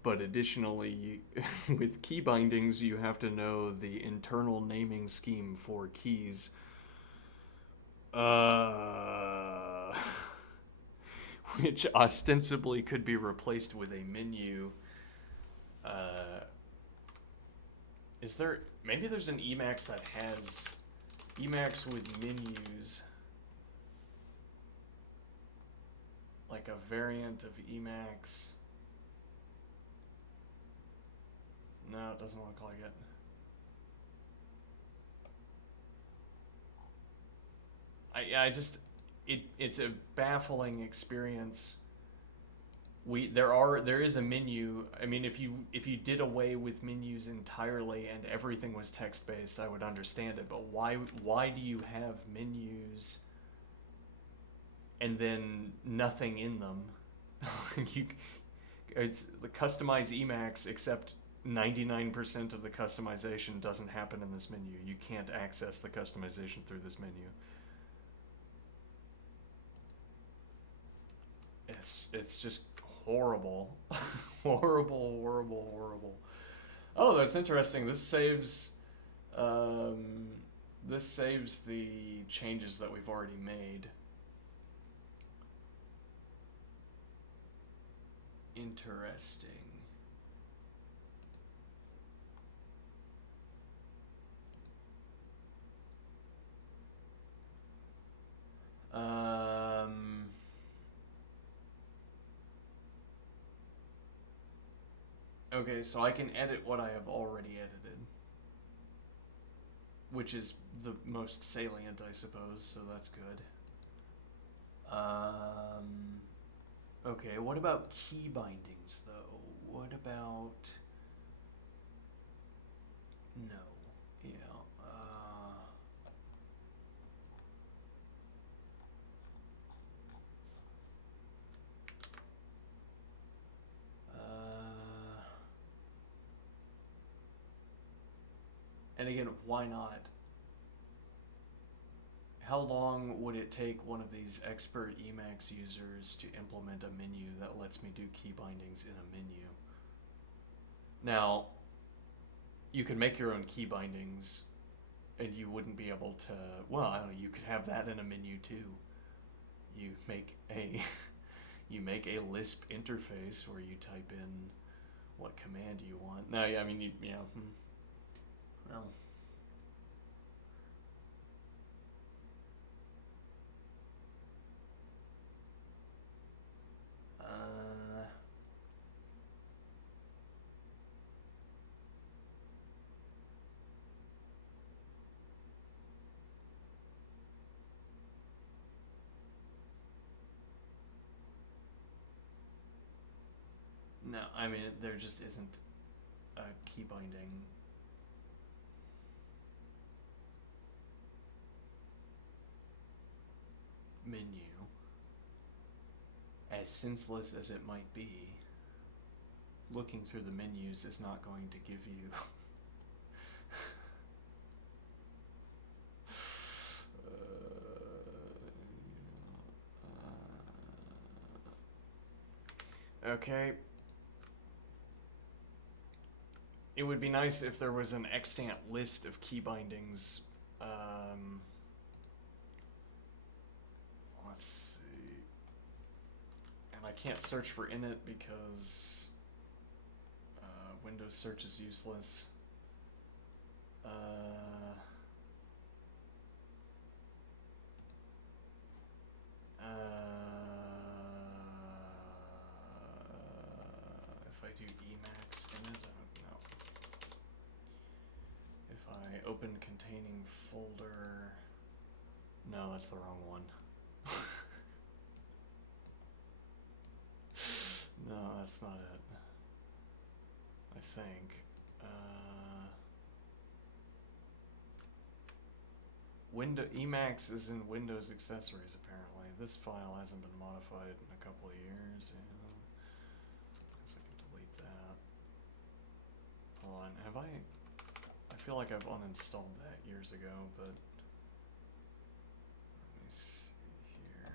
But additionally, with key bindings, you have to know the internal naming scheme for keys. Which ostensibly could be replaced with a menu. Is there, maybe there's an Emacs that has Emacs with menus. Like a variant of Emacs. No, it doesn't look like it. It's a baffling experience. There is a menu. I mean, if you did away with menus entirely and everything was text based, I would understand it. But why do you have menus and then nothing in them? It's the customize Emacs, except 99% of the customization doesn't happen in this menu. You can't access the customization through this menu. it's just horrible, horrible, horrible, horrible. Oh, that's interesting. This saves the changes that we've already made. Interesting. Okay, so I can edit what I have already edited, which is the most salient, I suppose, so that's good. Okay, what about key bindings, though? What about... No. Yeah. And again, why not? How long would it take one of these expert Emacs users to implement a menu that lets me do key bindings in a menu? Now, you can make your own key bindings, and you wouldn't be able to. Well, I don't know. You could have that in a menu too. You make a you make a Lisp interface where you type in what command you want. No, yeah, I mean, well. No, I mean, there just isn't a key binding menu. As senseless as it might be, looking through the menus is not going to give you okay. It would be nice if there was an extant list of key bindings. Let's see. And I can't search for init because Windows search is useless. If I do Emacs init, I don't know. If I open containing folder, no, that's the wrong one. No, that's not it. I think. Emacs is in Windows accessories apparently. This file hasn't been modified in a couple of years. So I can delete that. Hold on, have I feel like I've uninstalled that years ago, but let me see here.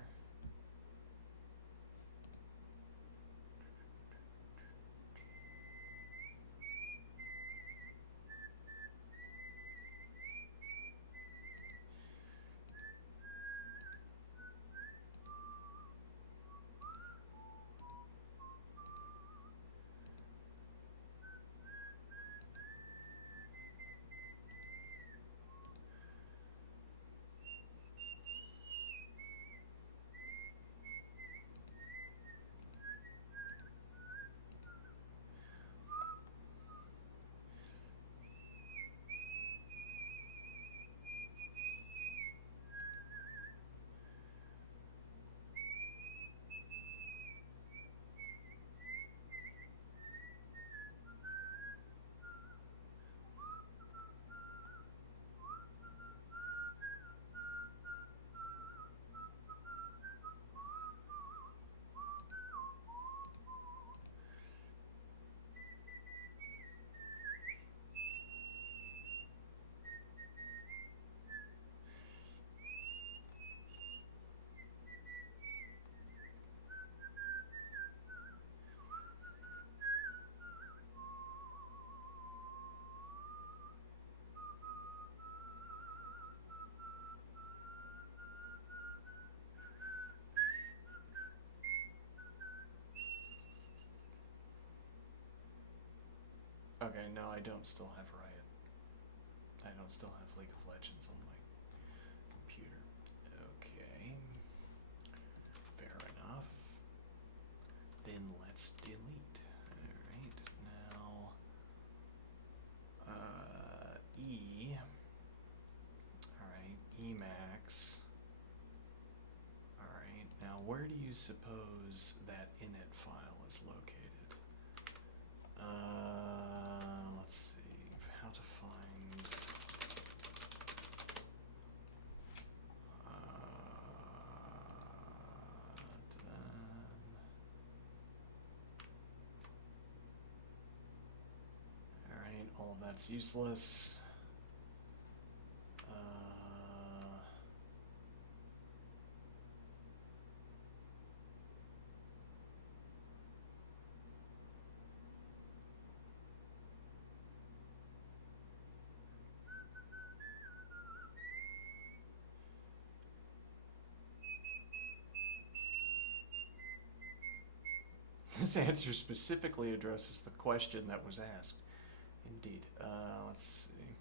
Okay, no, I don't still have Riot. I don't still have League of Legends on my computer. Okay. Fair enough. Then let's delete. Alright, now E. Alright, Emacs. Alright, now where do you suppose that init file is located? Let's see how to find. Alright, all of that's useless. This answer specifically addresses the question that was asked. Indeed. Let's see.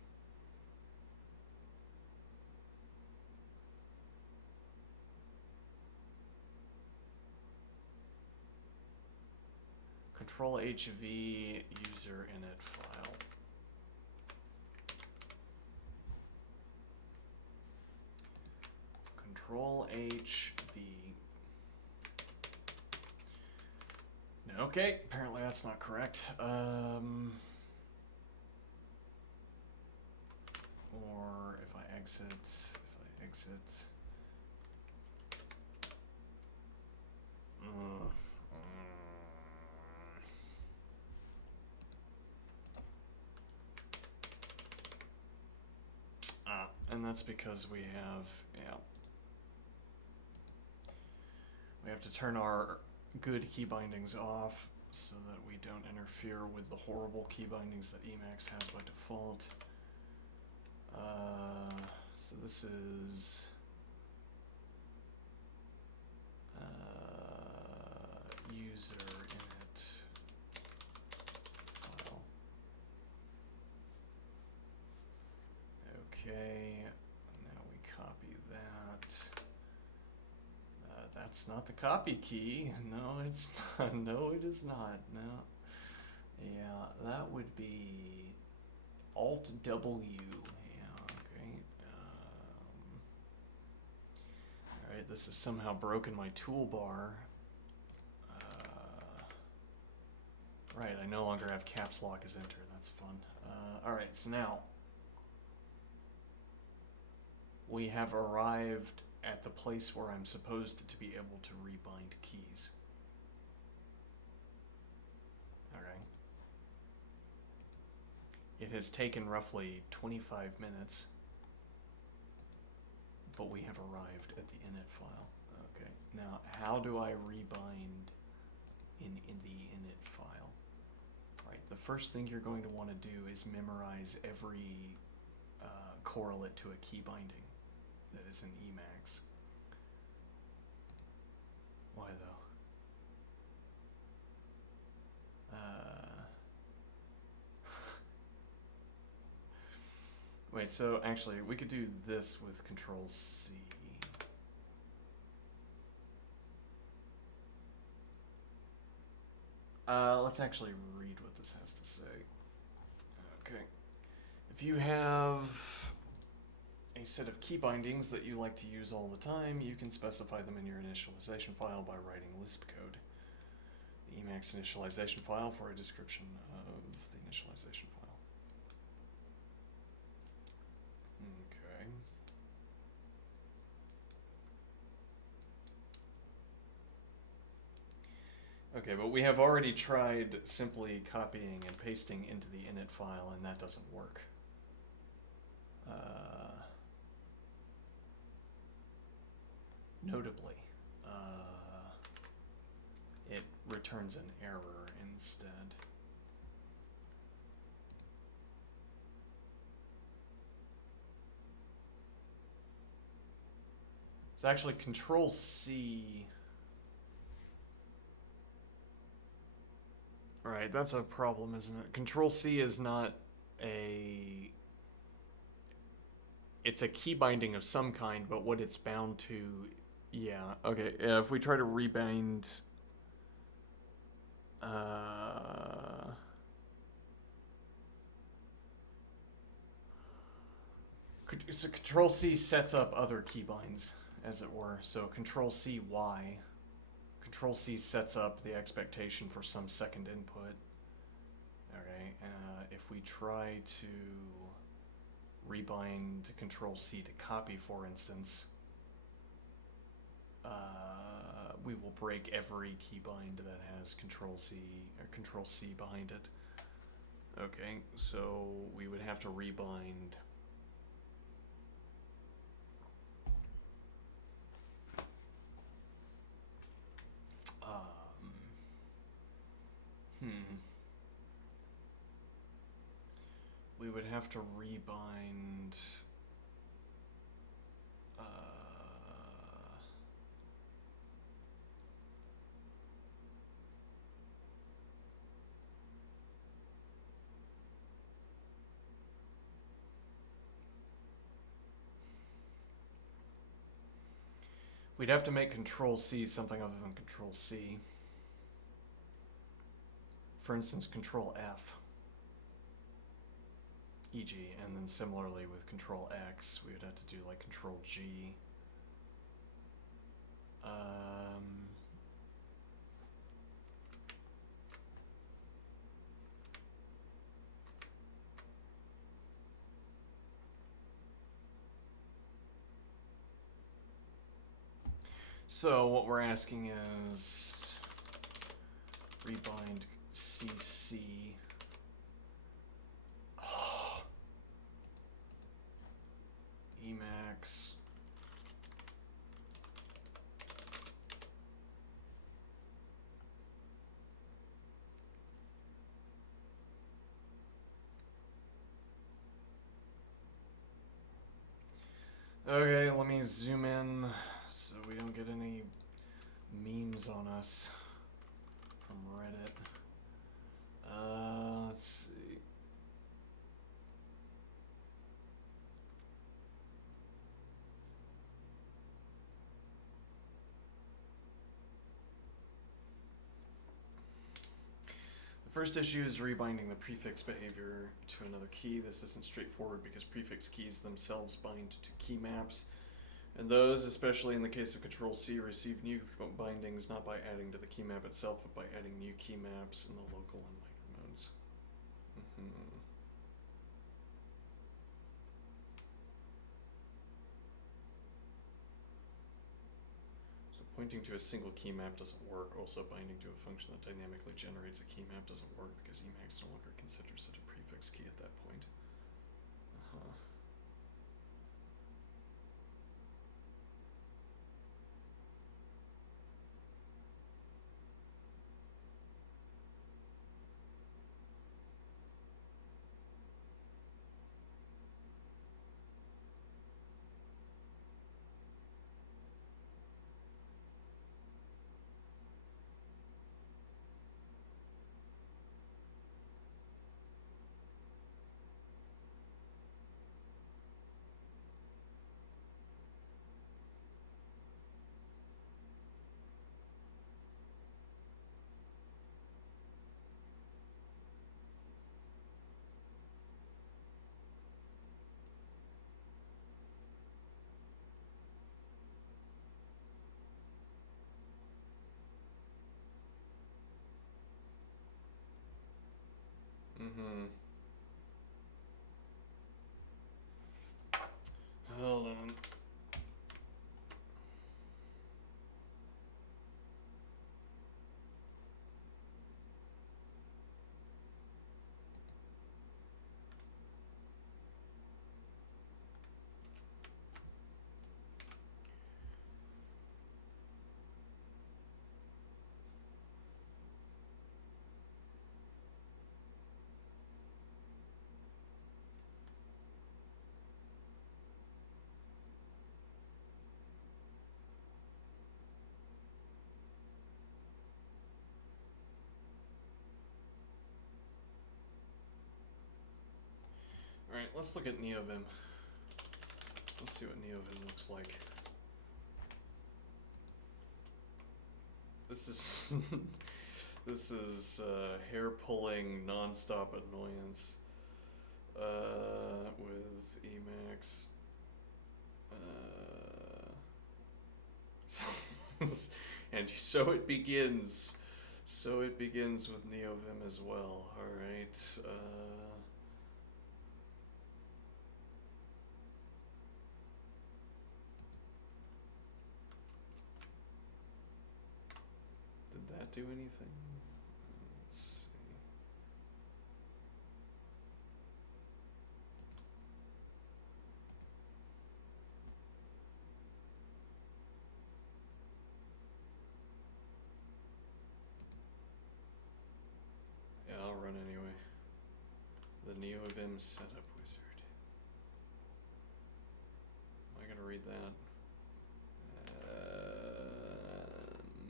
Control HV user init file. Control HV. Okay, apparently that's not correct. Or if I exit, and that's because we have to turn our good key bindings off so that we don't interfere with the horrible key bindings that Emacs has by default. So this is user init file. Okay, now we copy that. That's not the copy key. No, it's not. No, it is not. No. Yeah, that would be Alt W. Yeah, great. Alright, this has somehow broken my toolbar. Right, I no longer have caps lock as enter. That's fun. Alright, so now we have arrived at the place where I'm supposed to be able to rebind keys. Okay. It has taken roughly 25 minutes, but we have arrived at the init file. Okay. Now, how do I rebind in the init file? Right. The first thing you're going to want to do is memorize every correlate to a key binding that is in Emacs. Why though? Wait, so actually we could do this with Control C. Let's actually read what this has to say. Okay. If you have a set of key bindings that you like to use all the time, you can specify them in your initialization file by writing Lisp code. The Emacs initialization file for a description of the initialization file. Okay. Okay, but we have already tried simply copying and pasting into the init file, and that doesn't work. Notably, it returns an error instead. So actually Control C, Right, that's a problem, isn't it? Control C is not a. It's a key binding of some kind, but what it's bound to. Yeah, okay. If we try to rebind. So Control C sets up other keybinds, as it were. So Control C Y. Control C sets up the expectation for some second input. Okay, if we try to rebind Control C to copy, for instance, we will break every keybind that has Control C or Control C behind it. Okay, so we would have to rebind. We would have to rebind. We'd have to make Control C something other than Control C. For instance, Control F. E.g., and then similarly with Control X, we would have to do like Control G. So what we're asking is rebind CC. Emacs. Okay, let me zoom in so we don't get any memes on us from Reddit. Let's see. The first issue is rebinding the prefix behavior to another key. This isn't straightforward because prefix keys themselves bind to key maps. And those, especially in the case of Control C, receive new bindings not by adding to the key map itself, but by adding new key maps in the local and minor modes. So pointing to a single key map doesn't work. Also, binding to a function that dynamically generates a key map doesn't work because Emacs no longer considers it a prefix key at that point. let's look at NeoVim. Let's see what NeoVim looks like. This is this is hair-pulling, non-stop annoyance with Emacs. And so it begins. So it begins with NeoVim as well. All right. Did that do anything? Let's see. Yeah, I'll run anyway. The NeoVim setup wizard. Am I gonna read that?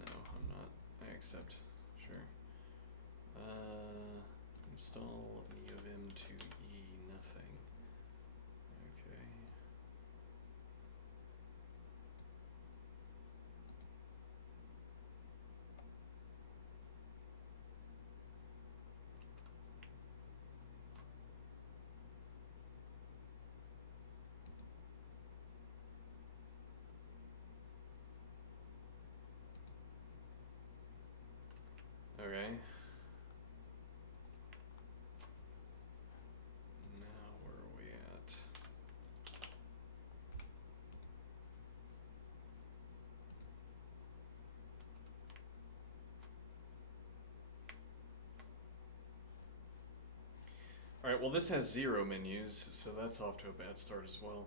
No, I'm not. I accept. Sure. Install NeoVim to nothing. Okay. Okay. Now where are we at? All right, well this has 0 menus, so that's off to a bad start as well.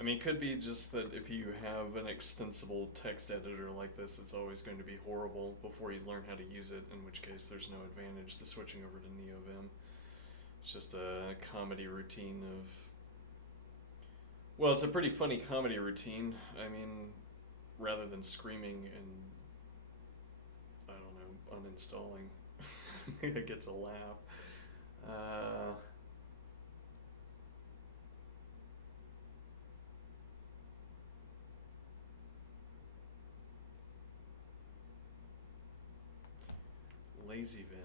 I mean, it could be just that if you have an extensible text editor like this, it's always going to be horrible before you learn how to use it, in which case there's no advantage to switching over to NeoVim. It's just a comedy routine of... Well, it's a pretty funny comedy routine. I mean, rather than screaming and, I don't know, uninstalling, I get to laugh. Lazy Vim.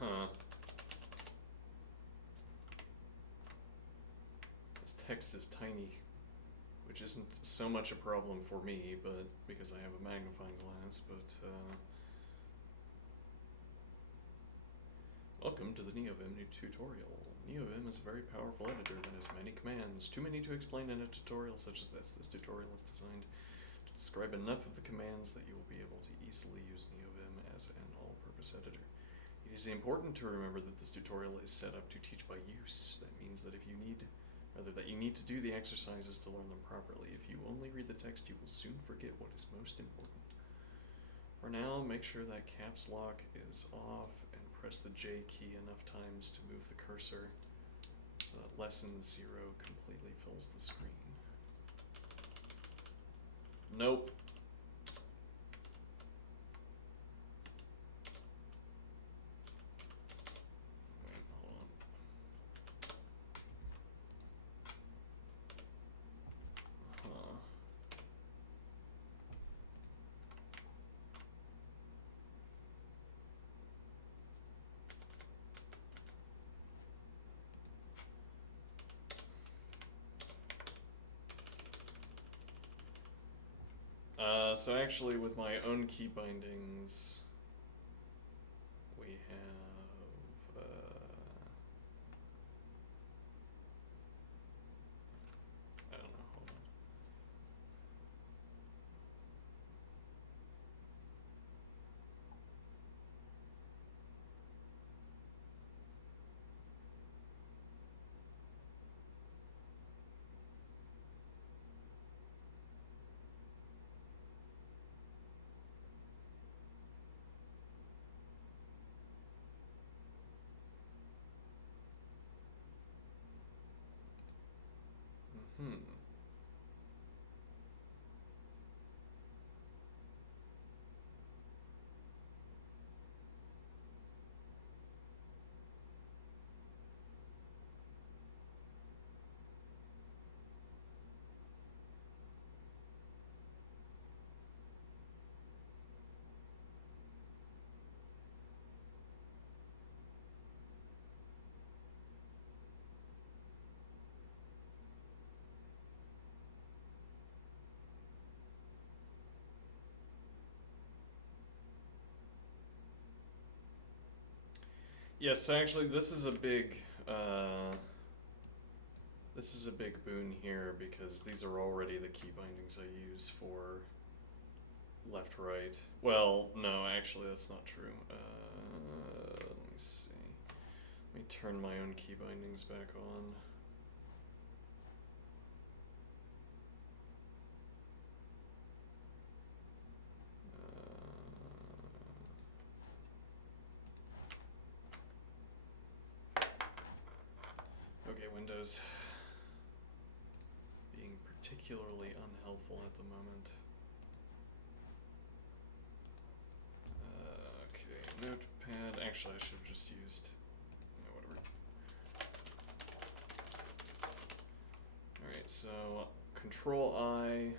Huh. This text is tiny, which isn't so much a problem for me, but because I have a magnifying glass, but welcome to the NeoVim new tutorial. NeoVim is a very powerful editor that has many commands, too many to explain in a tutorial such as this. This tutorial is designed to describe enough of the commands that you will be able to easily use NeoVim as an all-purpose editor. It is important to remember that this tutorial is set up to teach by use. That means that you need to do the exercises to learn them properly. If you only read the text, you will soon forget what is most important. For now, make sure that caps lock is off and press the J key enough times to move the cursor so that lesson 0 completely fills the screen. Nope. So actually with my own key bindings, we have, I don't know, hold on. Hmm. Yes, so actually this is a big boon here because these are already the key bindings I use for left, right. Well, no, actually that's not true. Let me see. Let me turn my own key bindings back on. Okay, Windows being particularly unhelpful at the moment. Okay, Notepad. Actually, I should have just used. No, whatever. Alright, so Control I,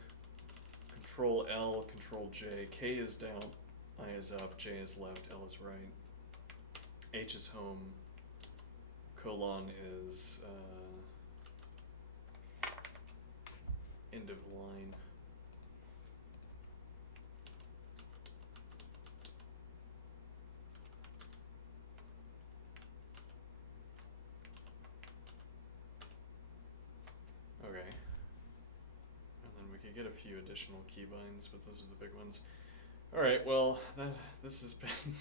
Control L, Control J. K is down, I is up, J is left, L is right. H is home. Colon is end of line. Okay. And then we could get a few additional keybinds, but those are the big ones. Alright, well, this has been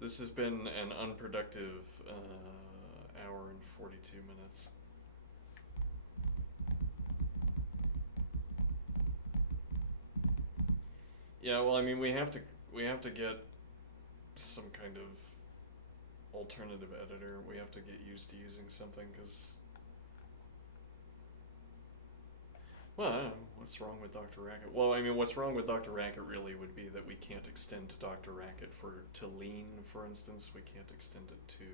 this has been an unproductive hour and 42 minutes. Yeah, well, I mean, we have to get some kind of alternative editor. We have to get used to using something because, well, I don't know, what's wrong with Dr. Racket? Well, I mean, what's wrong with Dr. Racket really would be that we can't extend Dr. Racket to lean, for instance. We can't extend it to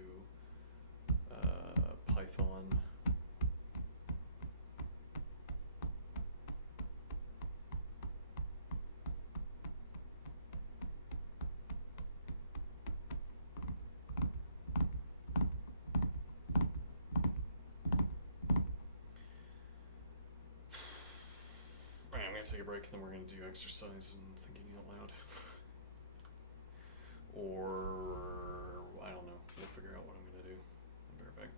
Python. Alright, I'm gonna take a break and then we're gonna do exercise and thinking out loud. Or, I don't know, we'll figure out what I'm gonna do. I'll be right back.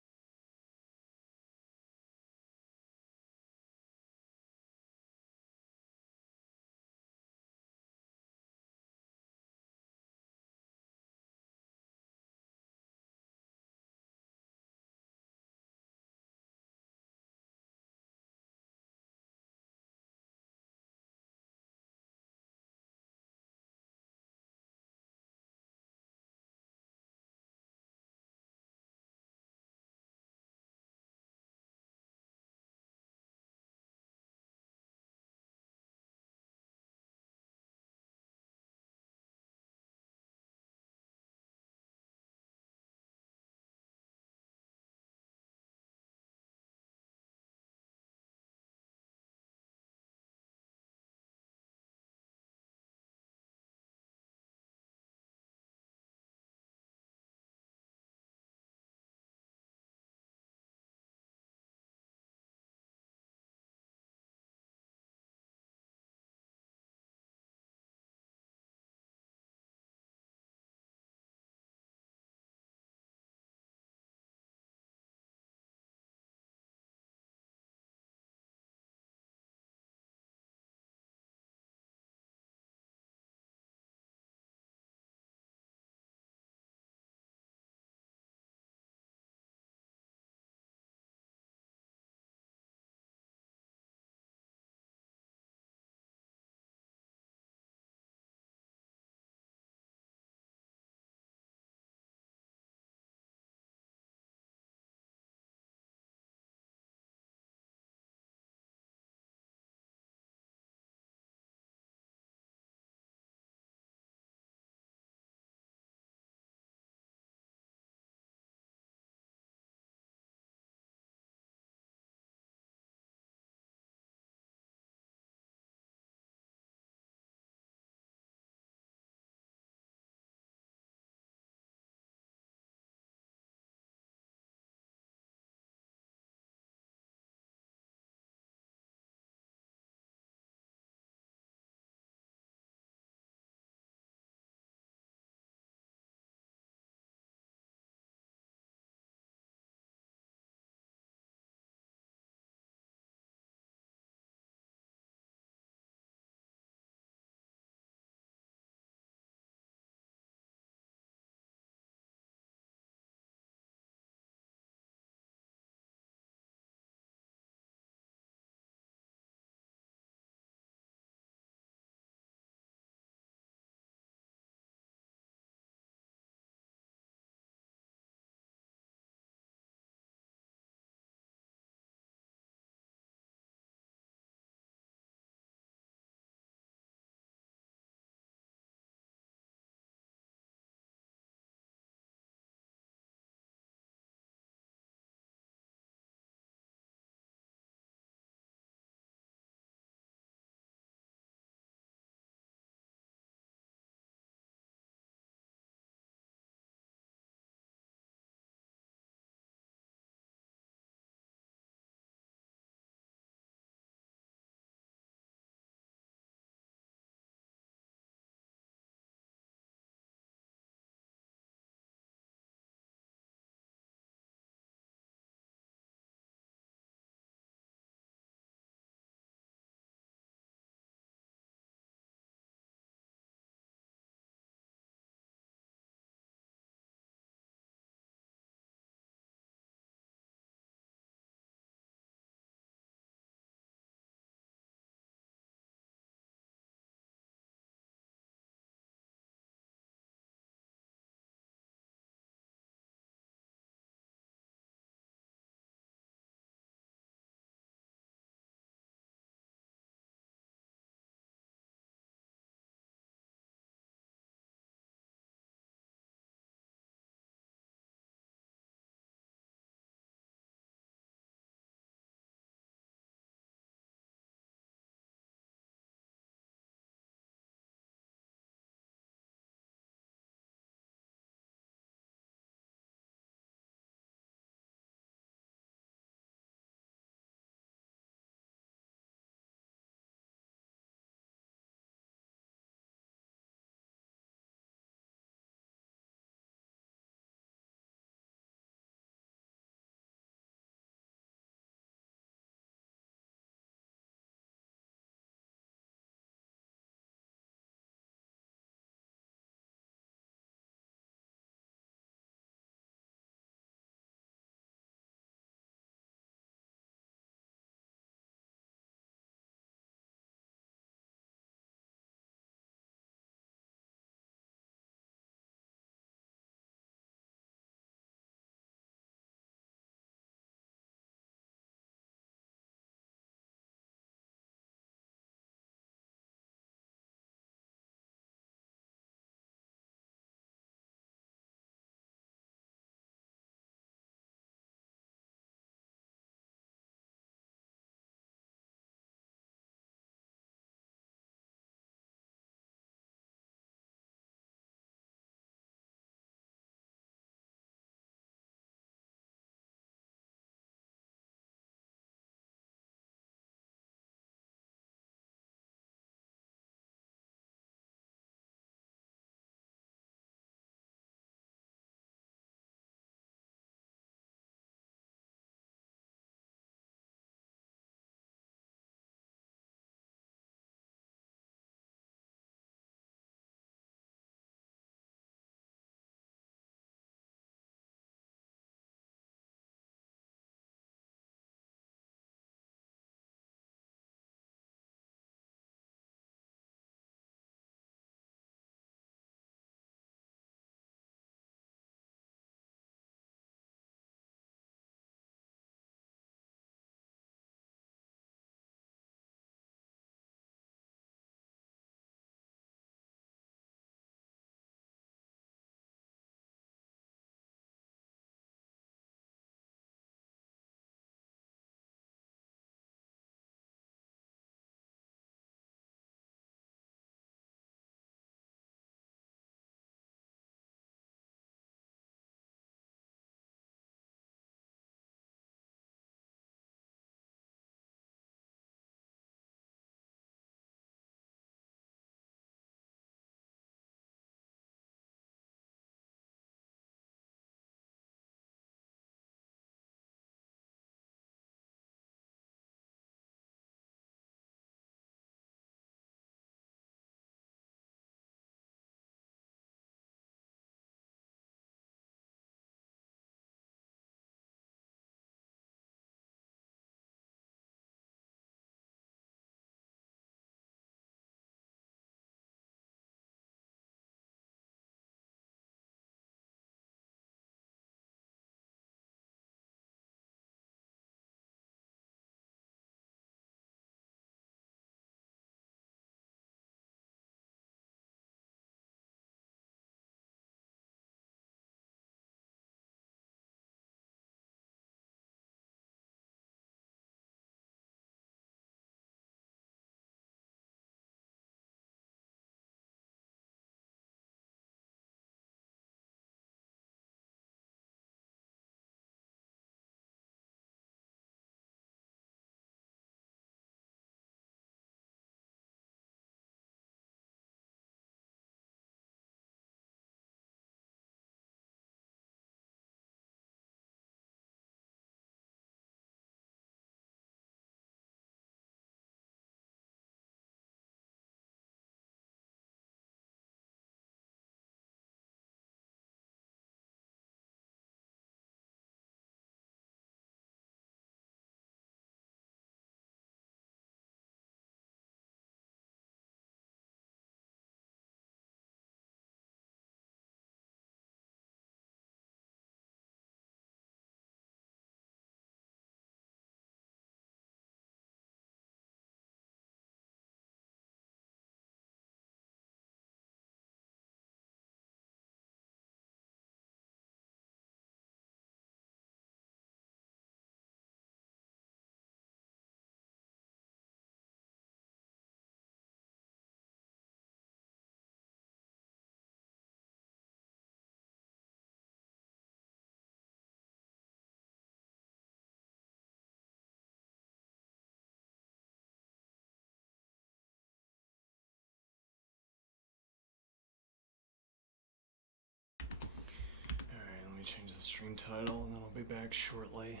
stream title, and then I'll be back shortly.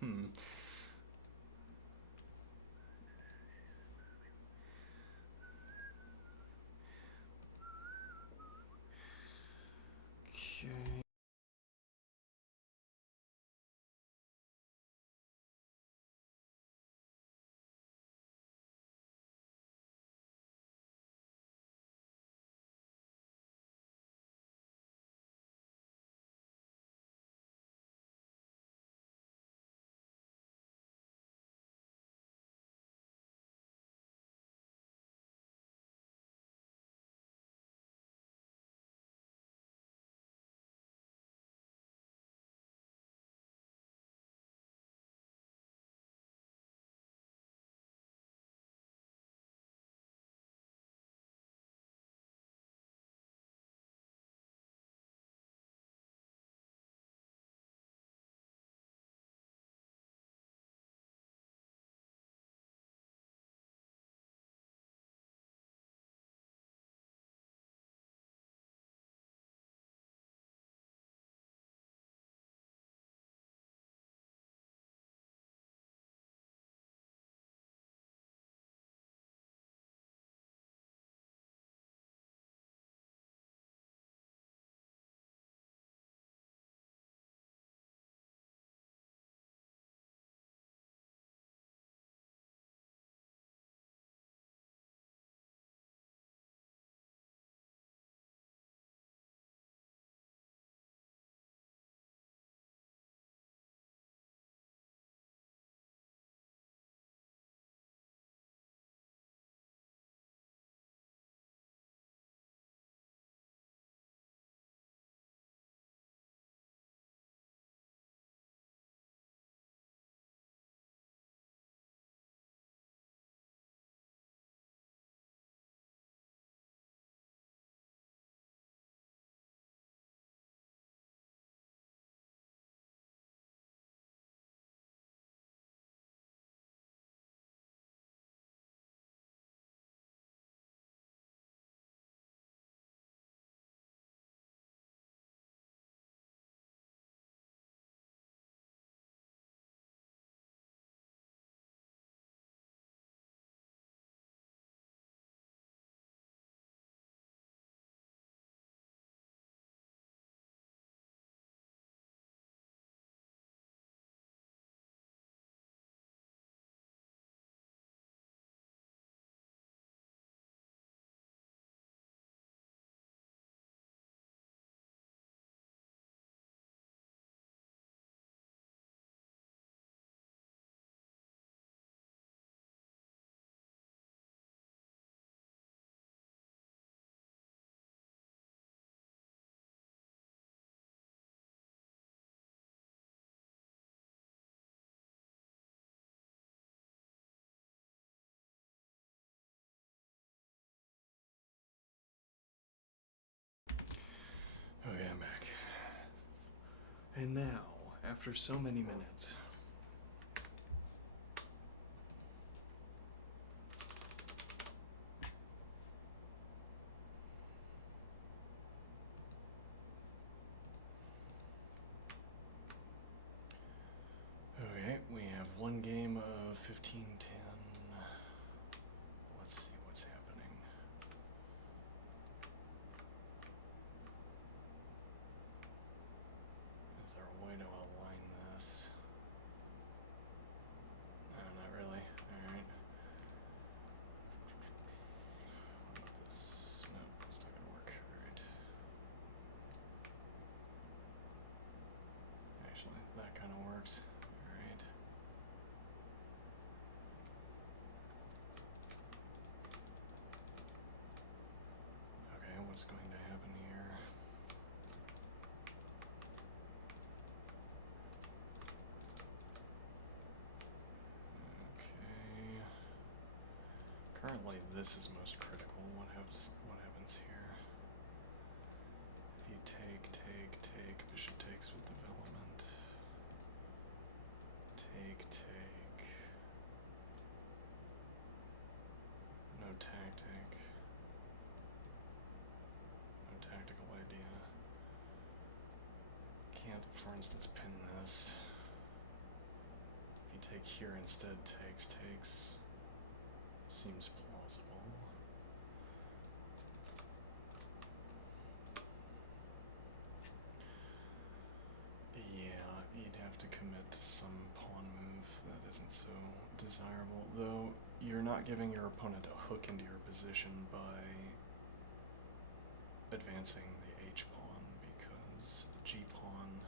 Hmm. Okay. Okay, I'm back. And now, after so many minutes, okay, we have one game of 15-10. Let's see what's happening. Is there a way to align this? No, not really. Alright. What about this? No, that's not gonna work. Alright. Actually, that kind of works. Alright. Okay, what's going to happen here? Currently, this is most critical. What happens here? If you take, bishop takes with development. Take. No tactic. No tactical idea. Can't, for instance, pin this. If you take here instead, takes. Seems plausible. Yeah, you'd have to commit to some pawn move that isn't so desirable, though you're not giving your opponent a hook into your position by advancing the h pawn, because the g pawn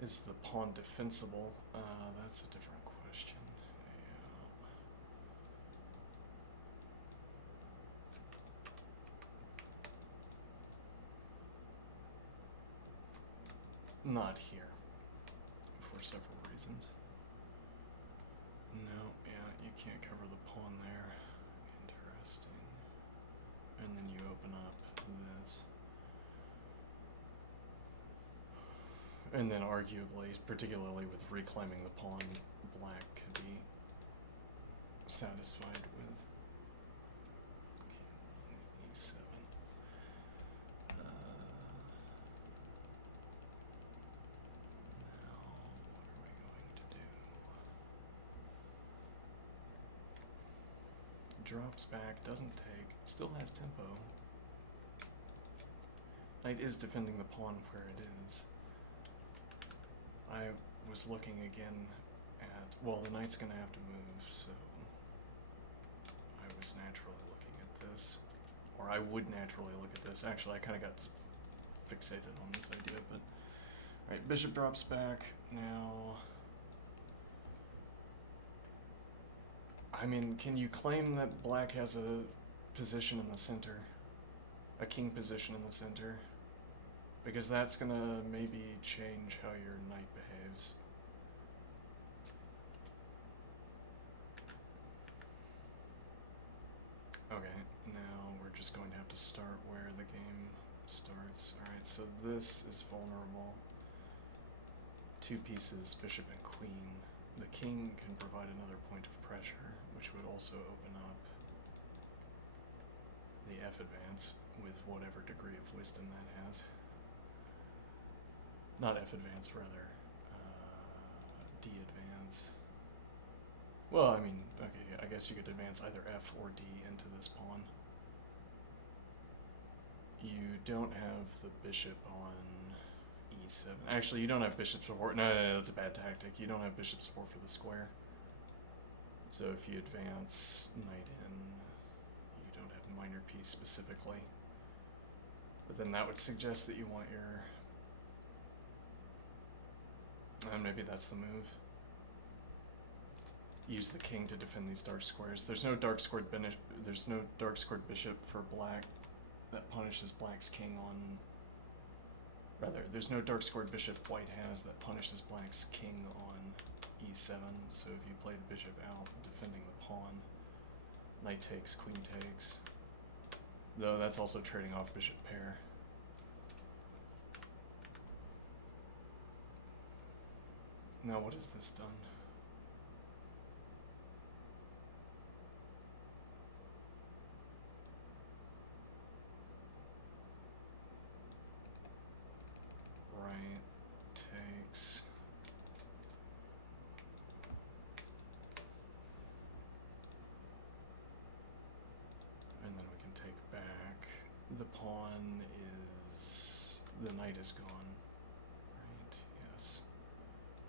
is the pawn defensible? That's a different question. Yeah. Not here, for several reasons. No, yeah, you can't cover the pawn there. Interesting. And then you open up this. And then arguably, particularly with reclaiming the pawn, black could be satisfied with. Okay, e7. Now, what are we going to do? Drops back, doesn't take, still has tempo. Knight is defending the pawn where it is. I was looking again at, well, the knight's gonna have to move, so I was naturally looking at this, or I would naturally look at this. Actually, I kind of got fixated on this idea, but alright, bishop drops back. Now, I mean, can you claim that black has a position in the center, a king position in the center? Because that's gonna maybe change how your knight behaves. Okay, now we're just going to have to start where the game starts. Alright, so this is vulnerable. Two pieces, bishop and queen. The king can provide another point of pressure, which would also open up the f advance with whatever degree of wisdom that has. Not f advance, rather d advance. Well, I mean, okay, I guess you could advance either f or d into this pawn. You don't have the bishop on e7. Actually, you don't have bishop support. No, that's a bad tactic. You don't have bishop support for the square. So if you advance knight in, you don't have minor piece specifically. But then that would suggest that you want your... maybe that's the move. Use the king to defend these dark squares. There's no dark squared bishop for black that punishes black's king on... Rather, there's no dark squared bishop white has that punishes black's king on e7. So if you played bishop out, defending the pawn, knight takes, queen takes. Though that's also trading off bishop pair. Now what has this done? Right takes. And then we can take back. The pawn is... the knight is gone. Right, yes.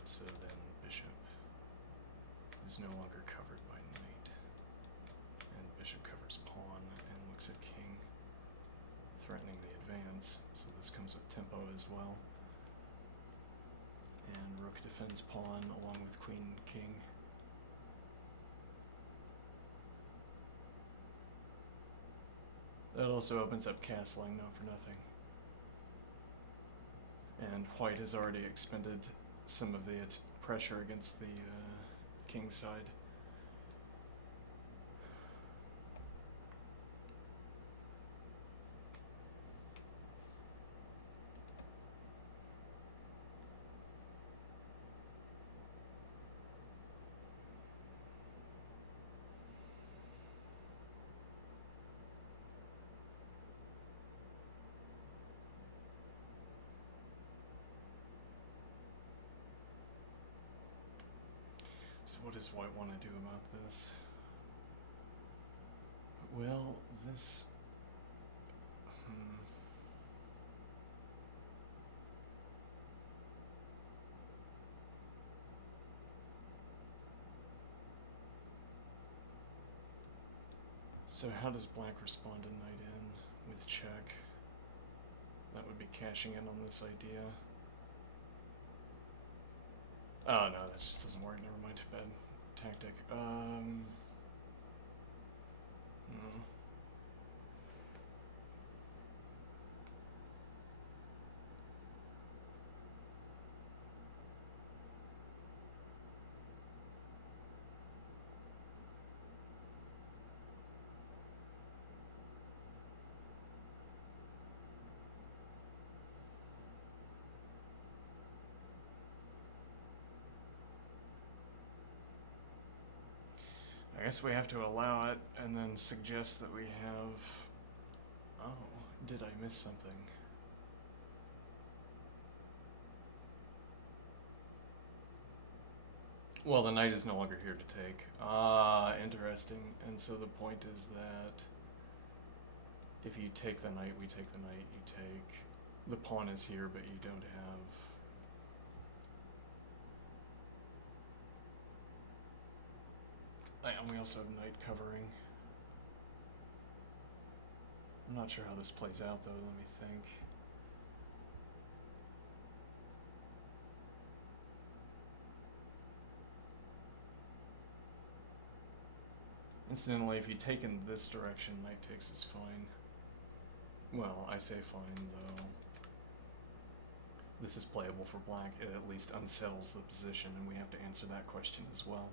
So then bishop is no longer covered by knight. And bishop covers pawn and looks at king, threatening the advance. So this comes with tempo as well. And rook defends pawn along with queen, king. That also opens up castling, not for nothing. And white has already expended some of the pressure against the king side. So what does white want to do about this? Well, this... So how does black respond to knight in with check? That would be cashing in on this idea. Oh no, that just doesn't work. Never mind. Bad tactic. I guess we have to allow it and then suggest that we have... Oh, did I miss something? Well, the knight is no longer here to take. Ah, interesting. And so the point is that if you take the knight, we take the knight, you take... The pawn is here, but you don't have... And we also have knight covering. I'm not sure how this plays out, though. Let me think. Incidentally, if you take in this direction, knight takes is fine. Well, I say fine, though. This is playable for black. It at least unsettles the position, and we have to answer that question as well.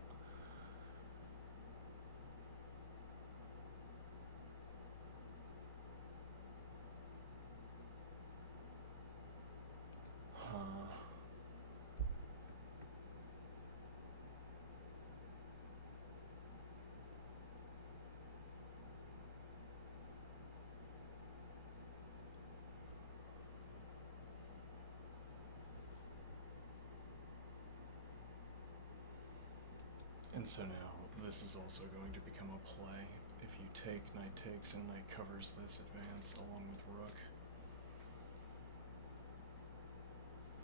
And so now, this is also going to become a play. If you take, knight takes, and knight covers this advance along with rook.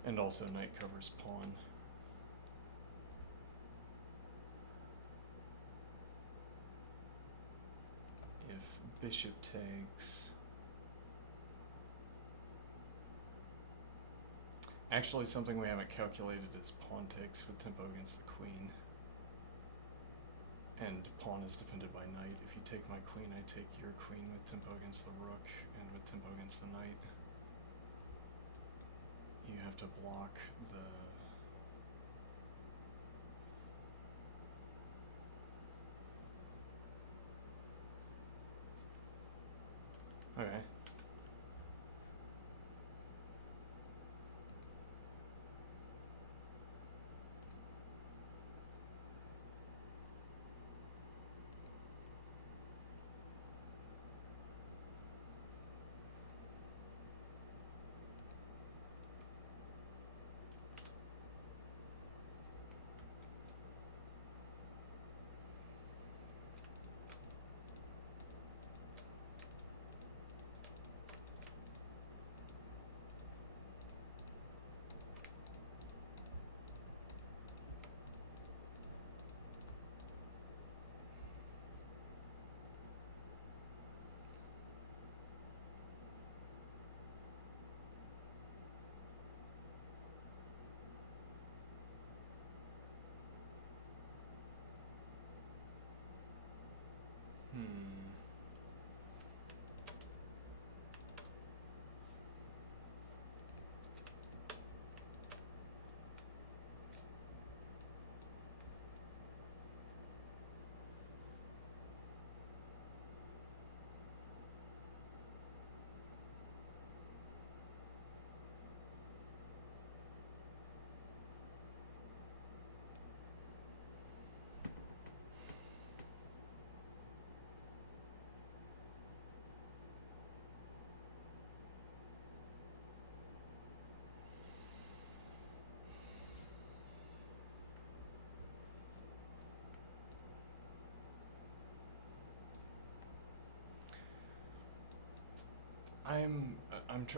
And also knight covers pawn. If bishop takes... Actually, something we haven't calculated is pawn takes with tempo against the queen. And pawn is defended by knight. If you take my queen, I take your queen with tempo against the rook and with tempo against the knight. You have to block the... Okay.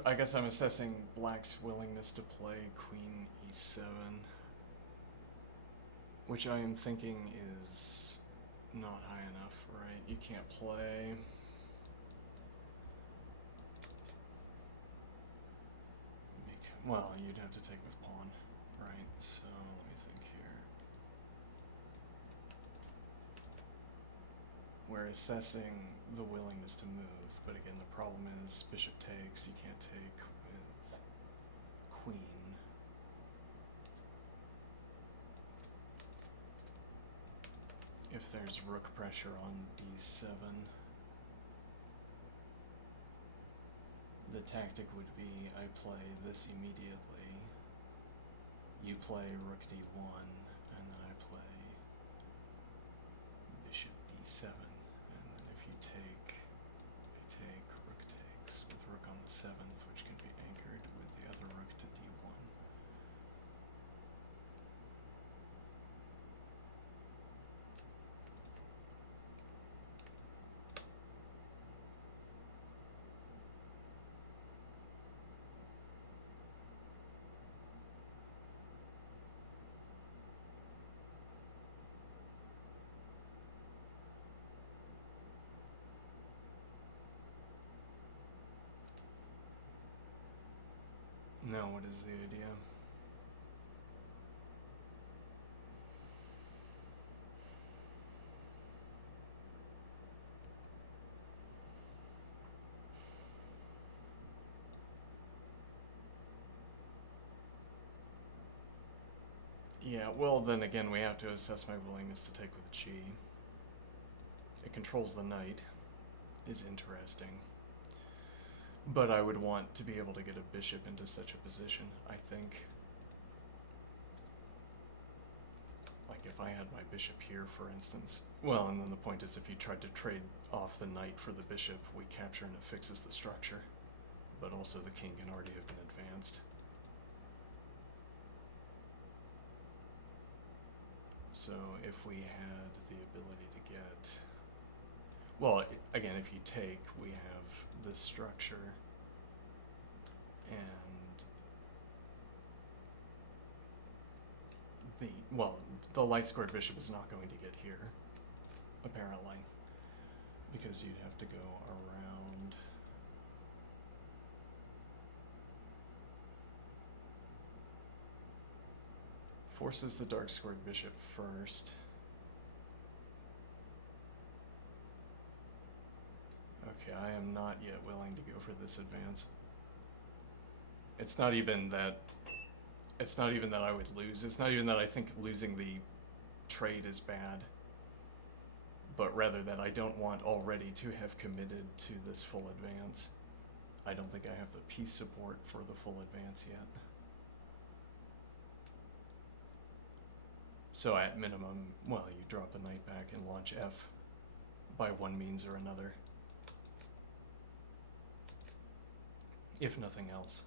I guess I'm assessing black's willingness to play queen e7, which I am thinking is not high enough, right? You can't play. Well, you'd have to take with pawn, right? So let me think here. We're assessing the willingness to move, but again, the problem is bishop takes. You can't take with queen. If there's rook pressure on d7, the tactic would be I play this immediately, you play rook d1, and then I play bishop d7, and then if you take, I take rook takes with rook on the 7th, which can be anchored with the other rook to d1. Now what is the idea? Yeah, well then again we have to assess my willingness to take with g. It controls the knight, is interesting. But I would want to be able to get a bishop into such a position, I think. Like if I had my bishop here, for instance. Well, and then the point is if you tried to trade off the knight for the bishop, we capture and it fixes the structure. But also the king can already have been advanced. So if we had the ability to get... Well, again, if you take, we have this structure, and the light-squared bishop is not going to get here, apparently, because you'd have to go around. Forces the dark-squared bishop first. Okay, I am not yet willing to go for this advance. It's not even that I would lose. It's not even that I think losing the trade is bad, but rather that I don't want already to have committed to this full advance. I don't think I have the piece support for the full advance yet. So at minimum, well, you drop the knight back and launch F by one means or another. If nothing else.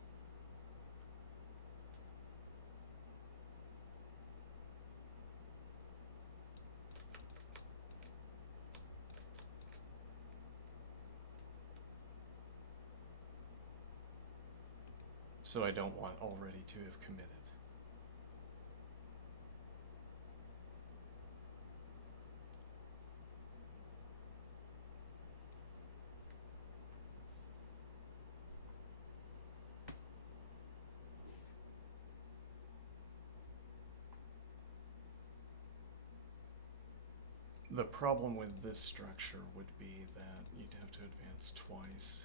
So I don't want already to have committed. The problem with this structure would be that you'd have to advance twice.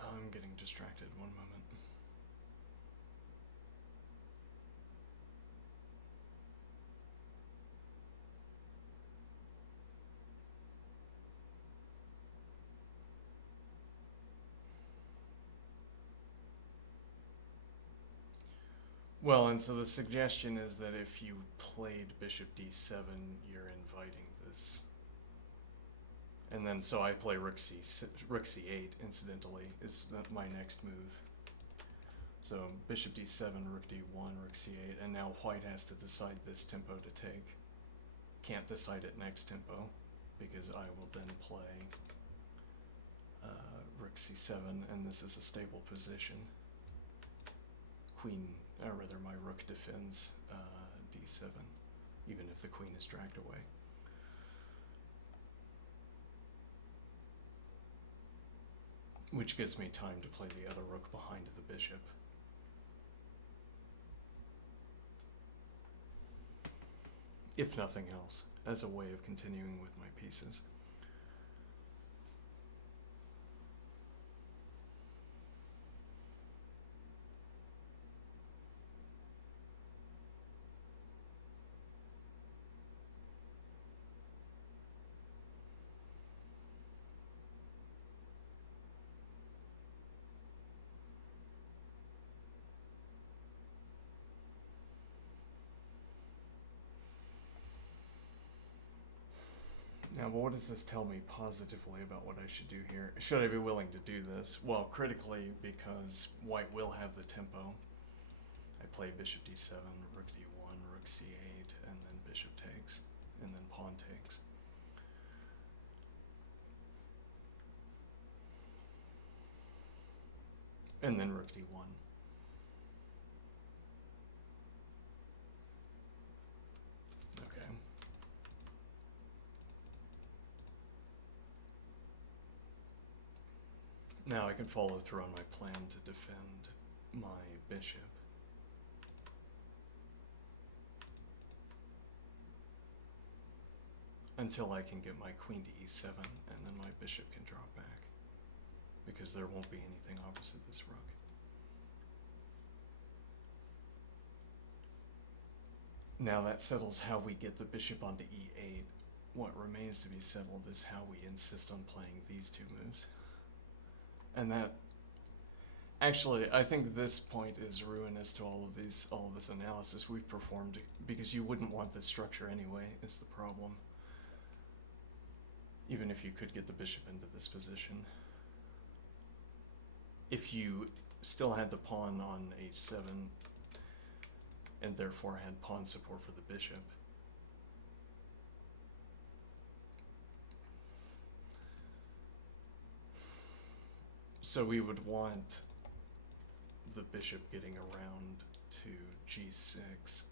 I'm getting distracted, one moment. Well, and so the suggestion is that if you played bishop d7, you're inviting this. And then so I play rook c8, incidentally, is my next move. So bishop d7, rook d1, rook c8, and now white has to decide this tempo to take. Can't decide it next tempo, because I will then play rook c7, and this is a stable position. Queen, or rather my rook defends d7, even if the queen is dragged away. Which gives me time to play the other rook behind the bishop. If nothing else, as a way of continuing with my pieces. Now, what does this tell me positively about what I should do here? Should I be willing to do this? Well, critically, because white will have the tempo. I play bishop d7, rook d1, rook c8, and then bishop takes, and then pawn takes. And then rook d1. Okay. Now I can follow through on my plan to defend my bishop. Until I can get my queen to e7, and then my bishop can drop back, because there won't be anything opposite this rook. Now that settles how we get the bishop onto e8. What remains to be settled is how we insist on playing these two moves. And that, actually, I think this point is ruinous to all of this analysis we've performed, because you wouldn't want this structure anyway, is the problem. Even if you could get the bishop into this position. If you still had the pawn on a7, and therefore had pawn support for the bishop, so we would want the bishop getting around to g6.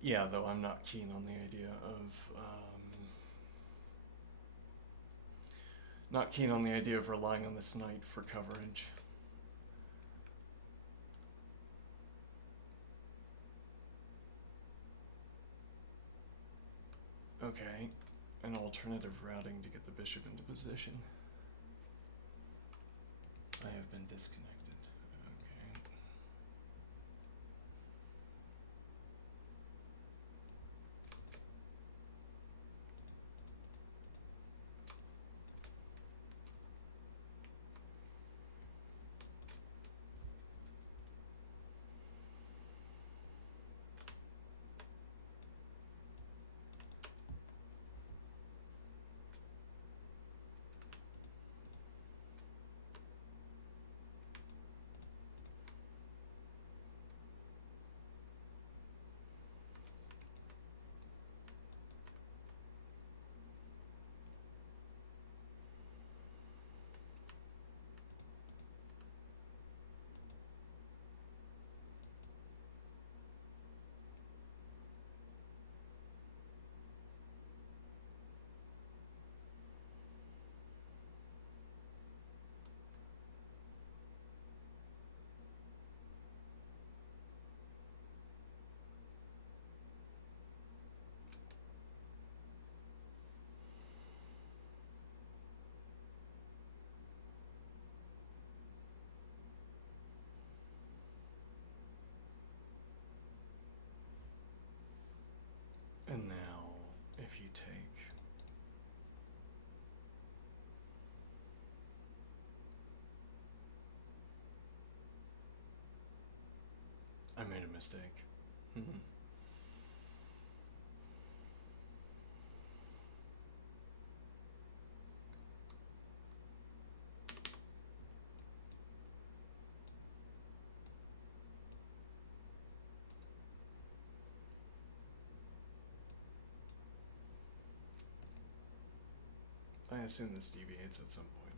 Yeah, though I'm not keen on the idea of relying on this knight for coverage. Okay, an alternative routing to get the bishop into position. I have been disconnected. Okay. mistake. I assume this deviates at some point.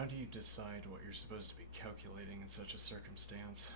How do you decide what you're supposed to be calculating in such a circumstance?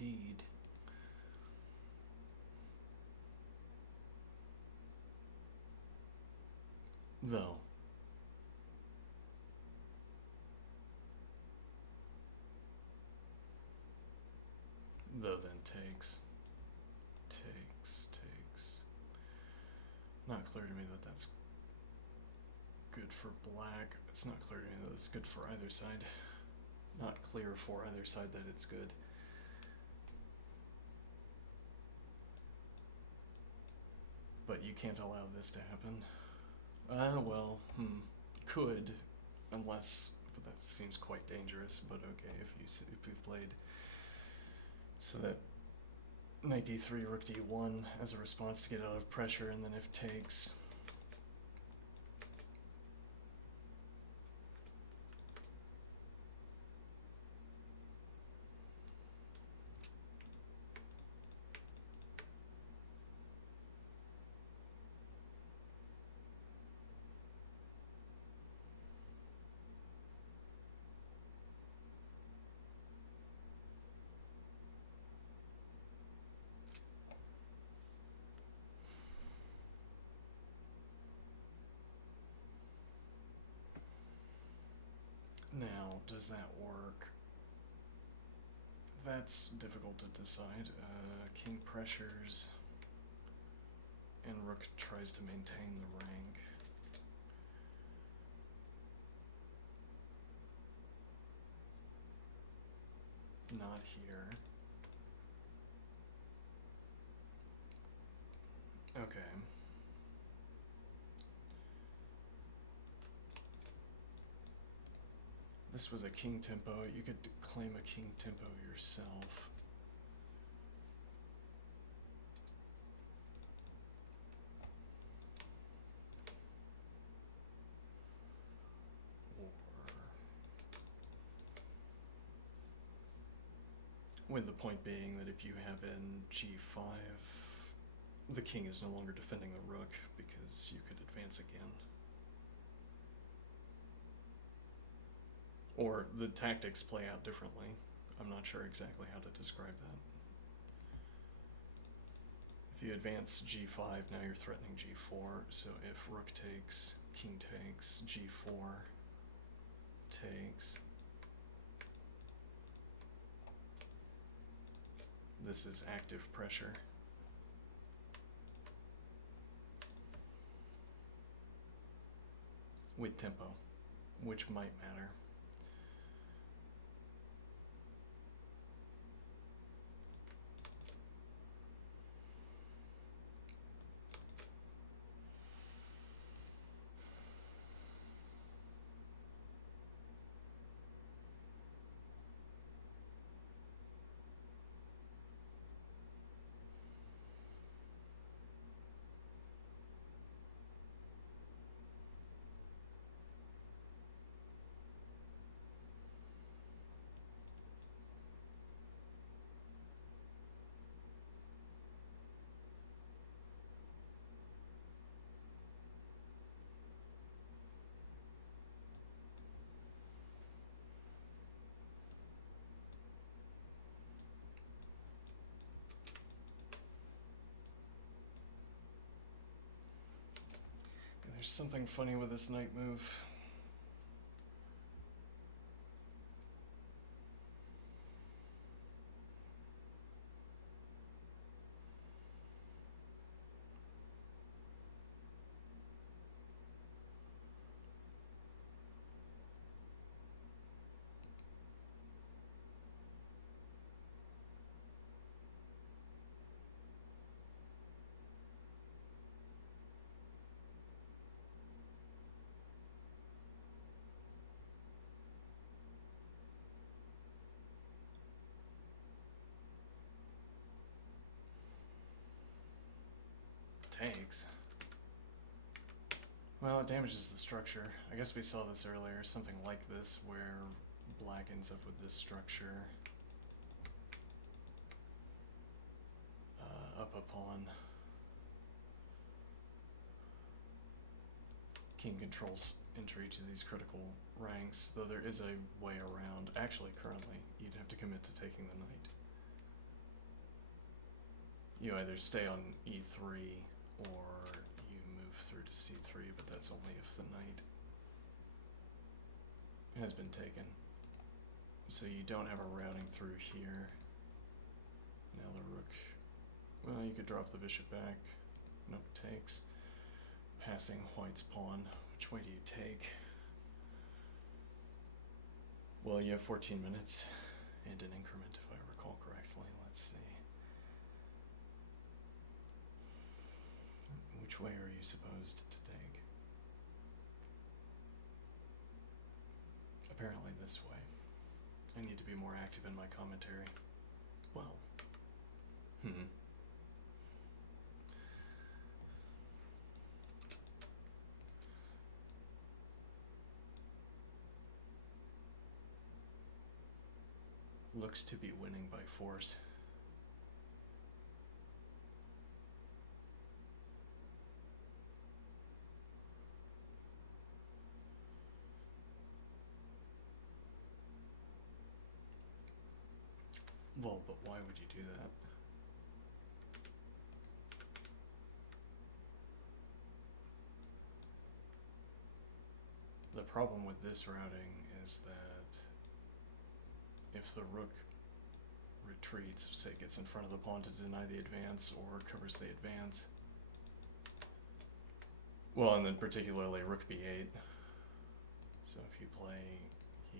Indeed. Though. Though then takes. Not clear to me that that's good for black. It's not clear to me that it's good for either side. Not clear for either side that it's good. But you can't allow this to happen. Well, could, unless, but that seems quite dangerous, but okay, if you've played. So that knight d3, rook d1 as a response to get out of pressure, and then if takes. Now, does that work? That's difficult to decide. King pressures, and rook tries to maintain the rank. Not here. Okay. This was a king tempo. You could claim a king tempo yourself. With the point being that if you have in g5, the king is no longer defending the rook because you could advance again. Or the tactics play out differently. I'm not sure exactly how to describe that. If you advance g5, now you're threatening g4, so if rook takes, king takes, g4 takes, this is active pressure. With tempo, which might matter. There's something funny with this knight move. Takes. Well, it damages the structure. I guess we saw this earlier, something like this, where black ends up with this structure. Up a pawn. King controls entry to these critical ranks, though there is a way around. Actually, currently, you'd have to commit to taking the knight. you either stay on e3 or you move through to c3, but that's only if the knight has been taken. So you don't have a routing through here. Now the rook, well, you could drop the bishop back. Nope, takes. Passing white's pawn. Which way do you take? Well, you have 14 minutes and an increment, if I recall correctly. Let's see. Which way are you supposed to take? Apparently this way. I need to be more active in my commentary. Well. Looks to be winning by force. Well, but why would you do that? The problem with this routing is that if the rook retreats, say gets in front of the pawn to deny the advance or covers the advance, well, and then particularly rook b8. So if you play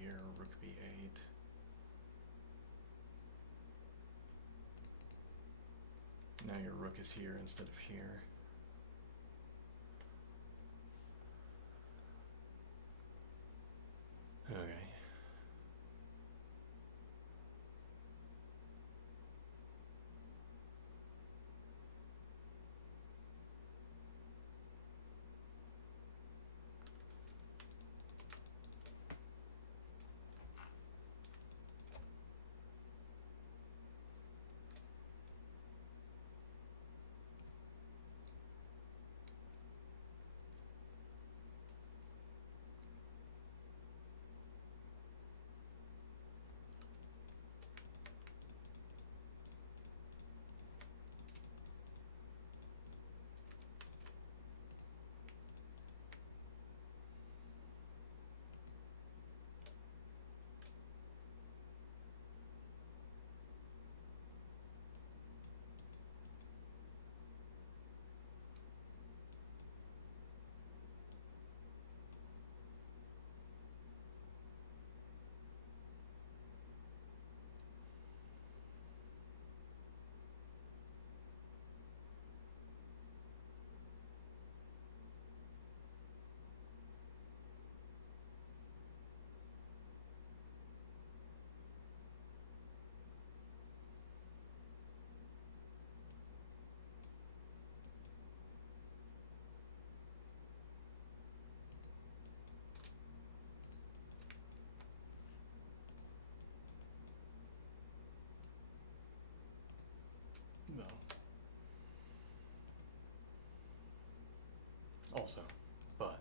here, rook b8, now your rook is here instead of here. Okay. No. Also, but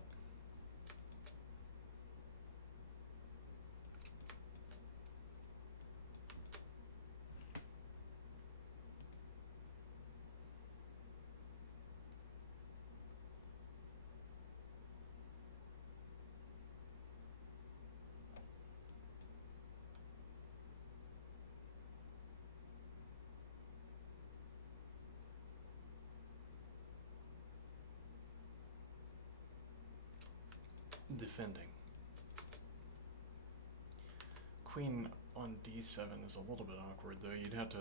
defending. Queen on d7 is a little bit awkward, though. You'd have to...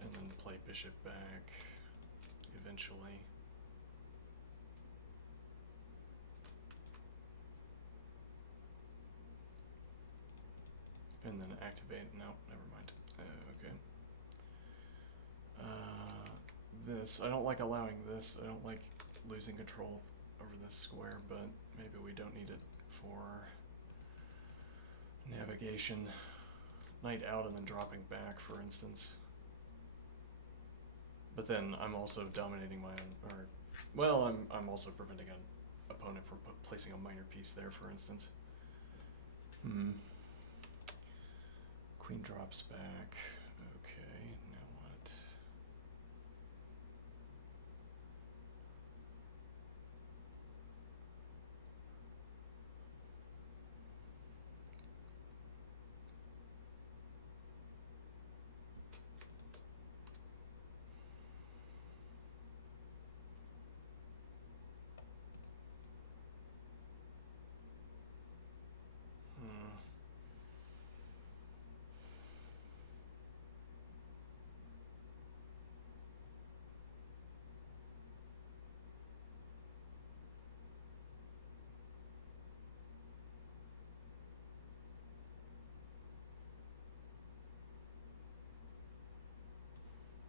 and then play bishop back, eventually. And then activate... no, never mind. Okay. This, I don't like allowing this. I don't like losing control over this square, but maybe we don't need it for navigation. Knight out and then dropping back, for instance. But then I'm also dominating my own, or, well, I'm also preventing an opponent from placing a minor piece there, for instance. Queen drops back. Okay, now what?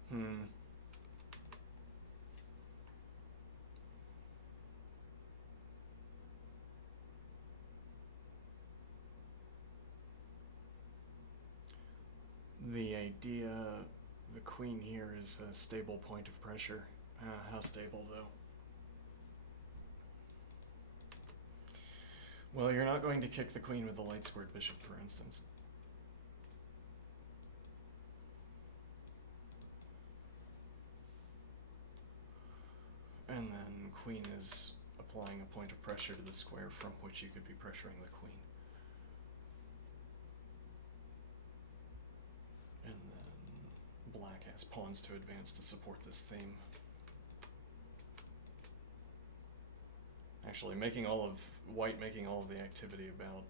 Hmm. The idea, the queen here is a stable point of pressure. How stable, though? Well, you're not going to kick the queen with the light squared bishop, for instance. And then queen is applying a point of pressure to the square from which you could be pressuring the queen. And then black has pawns to advance to support this theme. Actually, white making all of the activity about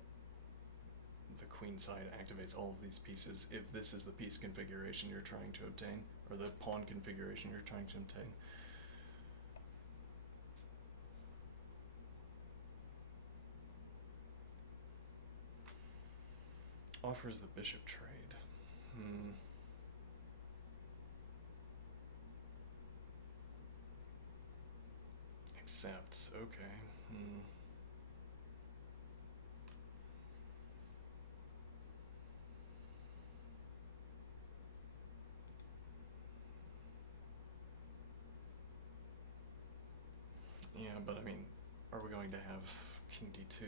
the queen side activates all of these pieces if this is the piece configuration you're trying to obtain, or the pawn configuration you're trying to obtain. Offers the bishop trade. Accepts, okay. Yeah, but I mean, are we going to have king d2?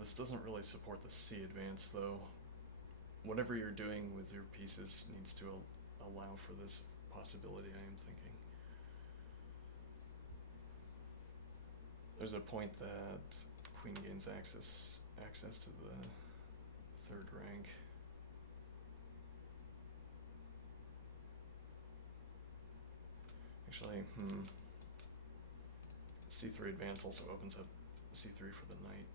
This doesn't really support the c advance, though. Whatever you're doing with your pieces needs to allow for this possibility, I am thinking. There's a point that queen gains access to the third rank. Actually, c3 advance also opens up c3 for the knight.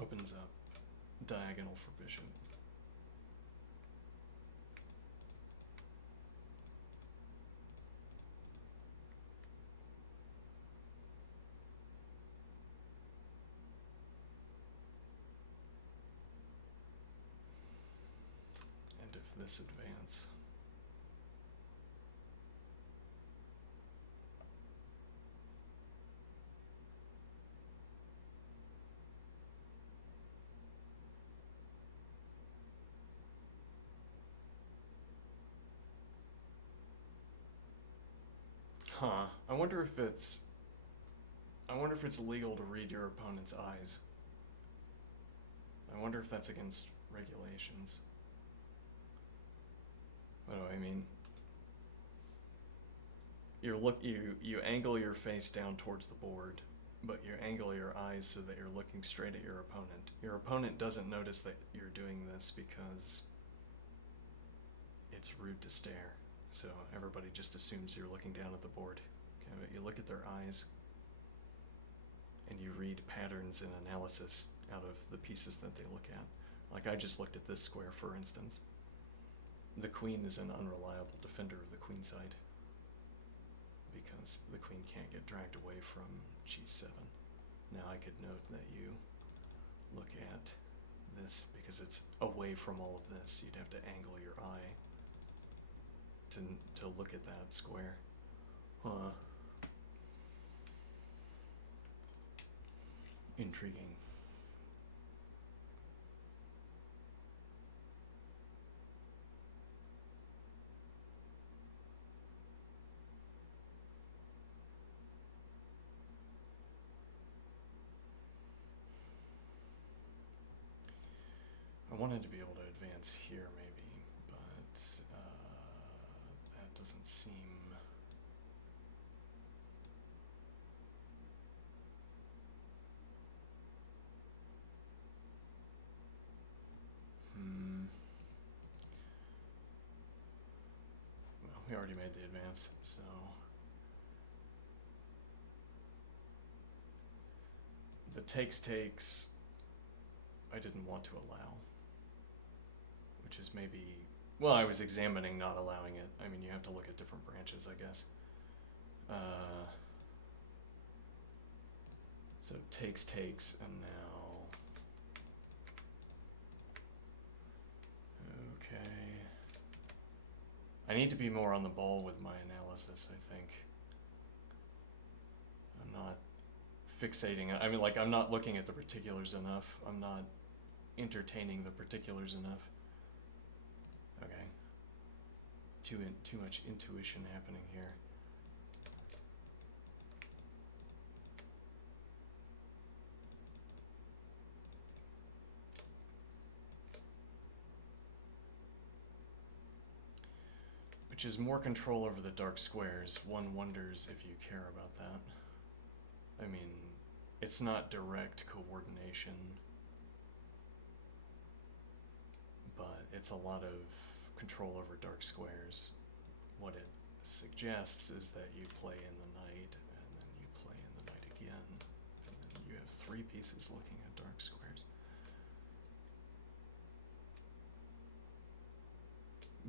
Opens up diagonal for bishop. And if this advance, I wonder if it's legal to read your opponent's eyes. I wonder if that's against regulations. What do I mean? You angle your face down towards the board, but you angle your eyes so that you're looking straight at your opponent. Your opponent doesn't notice that you're doing this because it's rude to stare. So everybody just assumes you're looking down at the board. Okay, but you look at their eyes and you read patterns and analysis out of the pieces that they look at. Like I just looked at this square, for instance. The queen is an unreliable defender of the queen side because the queen can't get dragged away from g7. Now I could note that you look at this because it's away from all of this. You'd have to angle your eye to look at that square. Intriguing. wanted to be able to advance here maybe, but that doesn't seem... Well, we already made the advance, so... The takes I didn't want to allow, which is maybe, well, I was examining not allowing it. I mean, you have to look at different branches, I guess. So takes, and now, okay. I need to be more on the ball with my analysis, I think. I'm not fixating, I mean, like, I'm not looking at the particulars enough. I'm not entertaining the particulars enough. Okay. Too much intuition happening here. Which is more control over the dark squares. One wonders if you care about that. I mean, it's not direct coordination, but it's a lot of control over dark squares. What it suggests is that you play in the night, and then you play in the night again, and then you have 3 pieces looking at dark squares.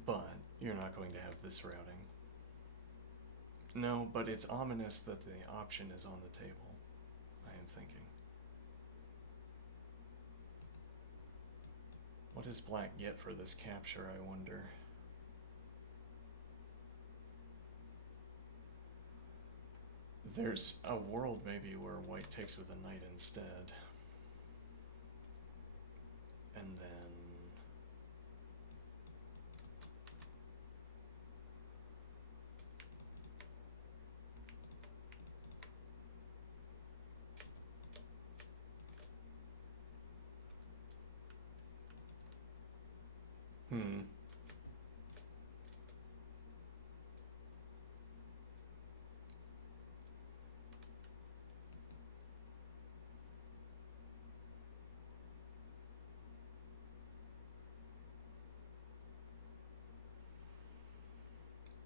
But you're not going to have this routing. No, but it's ominous that the option is on the table, I am thinking. What does black get for this capture, I wonder? There's a world maybe where white takes with a knight instead. And then...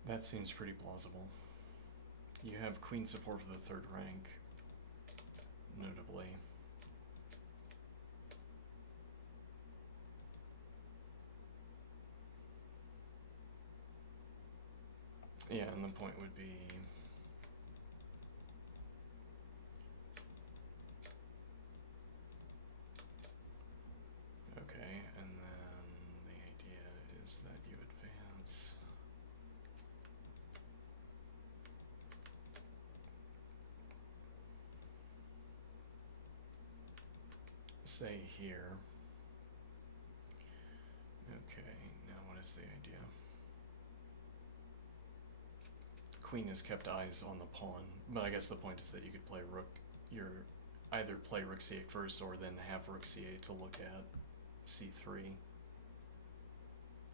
That seems pretty plausible. You have queen support for the 3rd rank, notably. Yeah, and the point would be... Okay, and then the idea is that you advance... say here. Okay, now what is the idea? Queen has kept eyes on the pawn, but I guess the point is that you could play rook, either play rook c8 first or then have rook c8 to look at c3.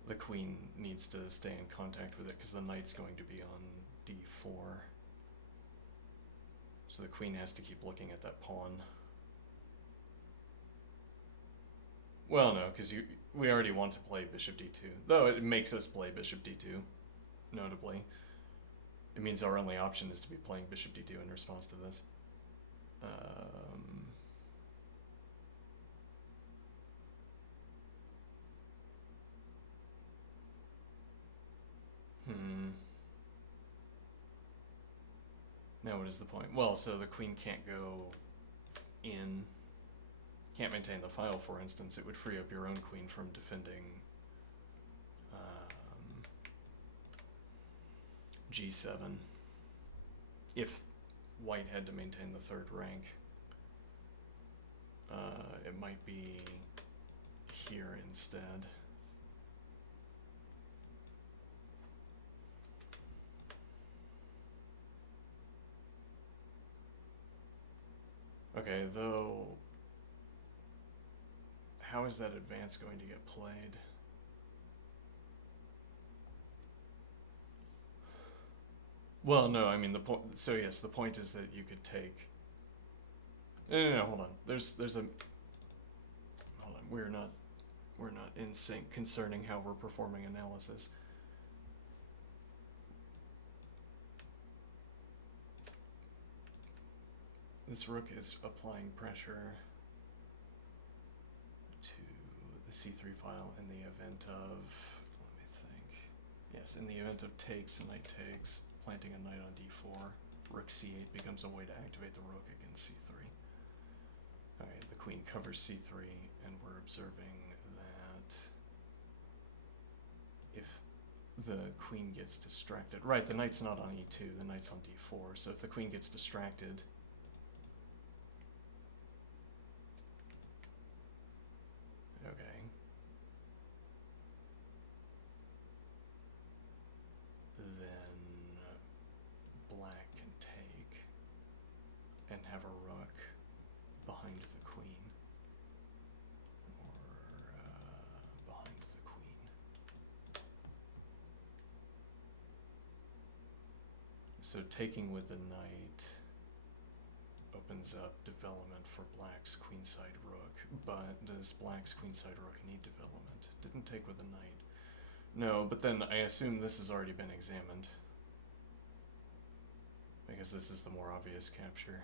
The queen needs to stay in contact with it because the knight's going to be on d4. So the queen has to keep looking at that pawn. Well, no, because we already want to play bishop d2, though it makes us play bishop d2, notably. It means our only option is to be playing bishop d2 in response to this. Now what is the point? Well, so the queen can't go in, can't maintain the file, for instance. It would free up your own queen from defending g7 if white had to maintain the 3rd rank. It might be here instead. Okay, though how is that advance going to get played? Well, no, I mean the point. So yes, the point is that you could take. No, hold on. There's a. Hold on. We're not in sync concerning how we're performing analysis. This rook is applying pressure to the c3 file in the event of. Let me think. Yes, in the event of takes, knight takes, planting a knight on d4, rook c8 becomes a way to activate the rook against c3. Alright, the queen covers c3, and we're observing that if the queen gets distracted, right, the knight's not on e2, the knight's on d4, so if the queen gets distracted, okay, then black can take and have a rook behind the queen, or behind the queen. So taking with the knight opens up development for black's queenside rook, but does black's queenside rook need development? Didn't take with the knight. No, but then I assume this has already been examined, because this is the more obvious capture.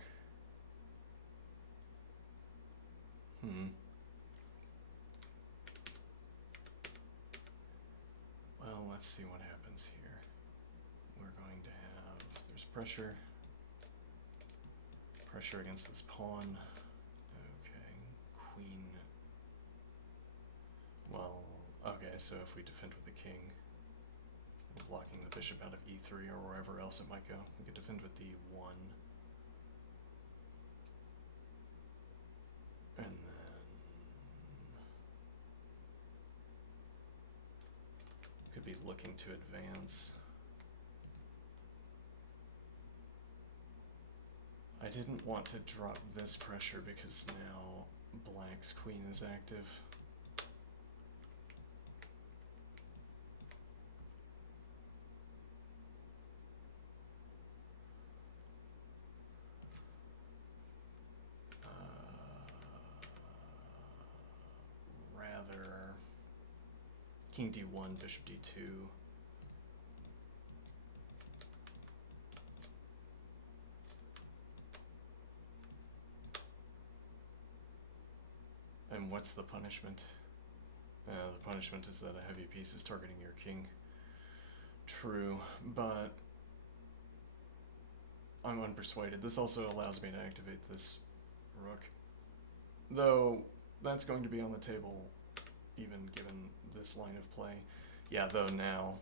Well, let's see what happens here. We're going to have, there's pressure against this pawn. Okay, queen. Well, okay, so if we defend with the king, blocking the bishop out of e3 or wherever else it might go, we could defend with d1. And then could be looking to advance. I didn't want to drop this pressure because now black's queen is active. Rather, king d1, bishop d2. And what's the punishment? The punishment is that a heavy piece is targeting your king. True, but I'm unpersuaded. This also allows me to activate this rook. Though, that's going to be on the table, even given this line of play. Yeah, though now,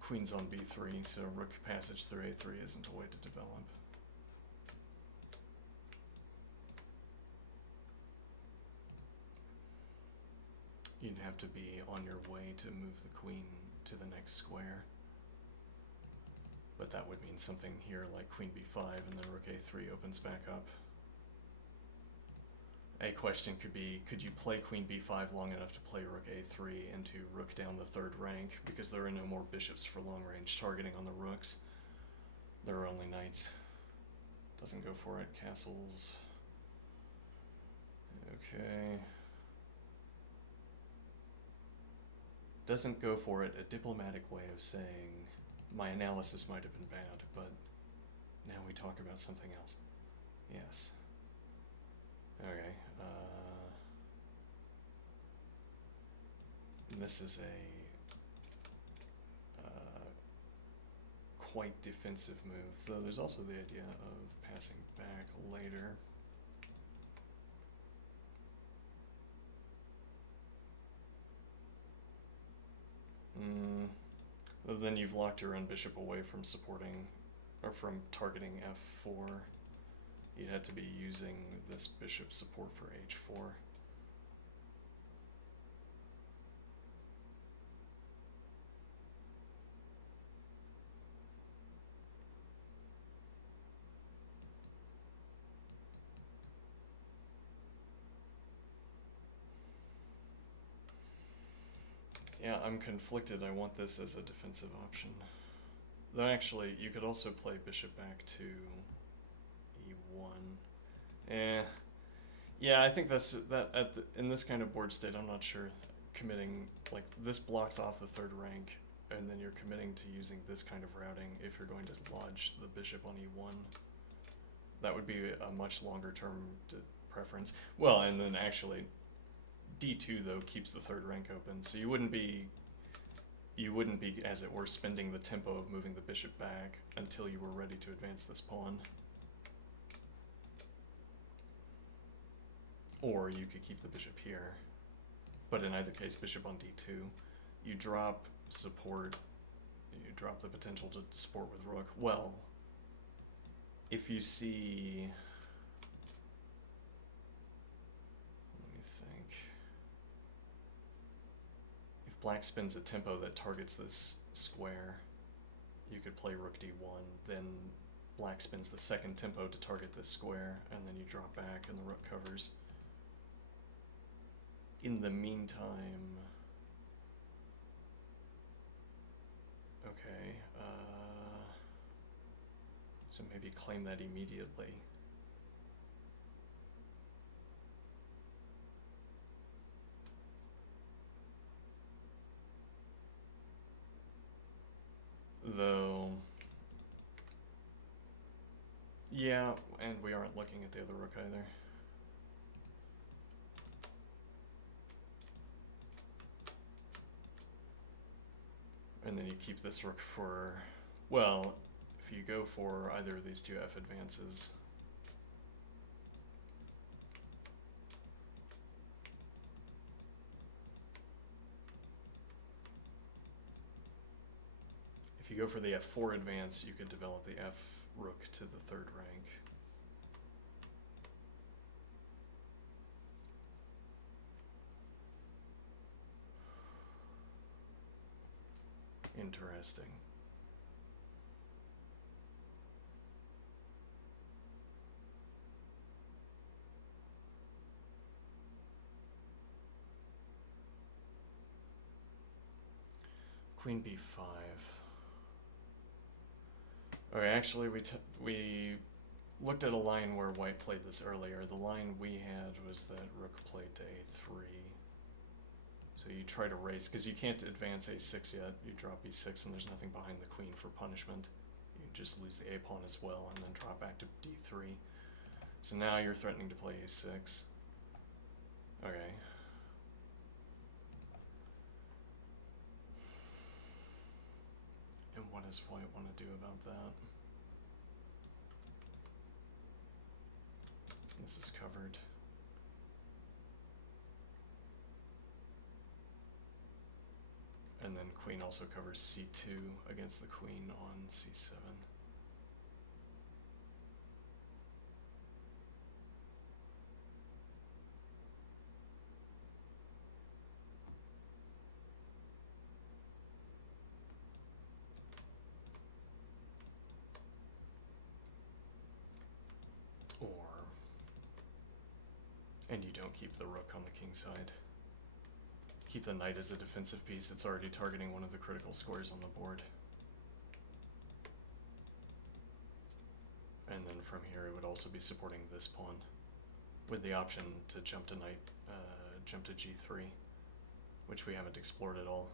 queen's on b3, so rook passage through a3 isn't a way to develop. You'd have to be on your way to move the queen to the next square. But that would mean something here like queen b5 and then rook a3 opens back up. A question could be, could you play queen b5 long enough to play rook a3 and to rook down the third rank, because there are no more bishops for long range targeting on the rooks. There are only knights. Doesn't go for it. Castles. Okay. Doesn't go for it, a diplomatic way of saying, my analysis might have been bad, but now we talk about something else. Yes. Okay. This is a quite defensive move, though there's also the idea of passing back later. Then you've locked your own bishop away from supporting, or from targeting f4. You'd have to be using this bishop support for h4. Yeah, I'm conflicted. I want this as a defensive option. Though actually, you could also play bishop back to e1. Yeah, I think that's that in this kind of board state. I'm not sure committing, like, this blocks off the third rank, and then you're committing to using this kind of routing if you're going to lodge the bishop on e1. That would be a much longer term preference. Well, and then actually d2 though keeps the third rank open, so you wouldn't be, as it were, spending the tempo of moving the bishop back until you were ready to advance this pawn. Or you could keep the bishop here. But in either case, bishop on d2, you drop support, you drop the potential to support with rook. Well, if you see, let me think. If black spins a tempo that targets this square, you could play rook d1, then black spins the second tempo to target this square, and then you drop back and the rook covers. In the meantime, okay, so maybe claim that immediately. Though, yeah, and we aren't looking at the other rook either. And then you keep this rook for, well, if you go for either of these two f advances, if you go for the f4 advance, you could develop the f rook to the third rank. Interesting. Queen b5. Okay, actually we looked at a line where white played this earlier. The line we had was that rook played to a3. So you try to race, because you can't advance a6 yet. You drop b6 and there's nothing behind the queen for punishment. You just lose the a pawn as well and then drop back to d3. So now you're threatening to play a6. Okay. And what does white want to do about that? This is covered. And then queen also covers c2 against the queen on c7. And you don't keep the rook on the king side. Keep the knight as a defensive piece. It's already targeting one of the critical squares on the board. And then from here it would also be supporting this pawn with the option to jump to knight, jump to g3, which we haven't explored at all.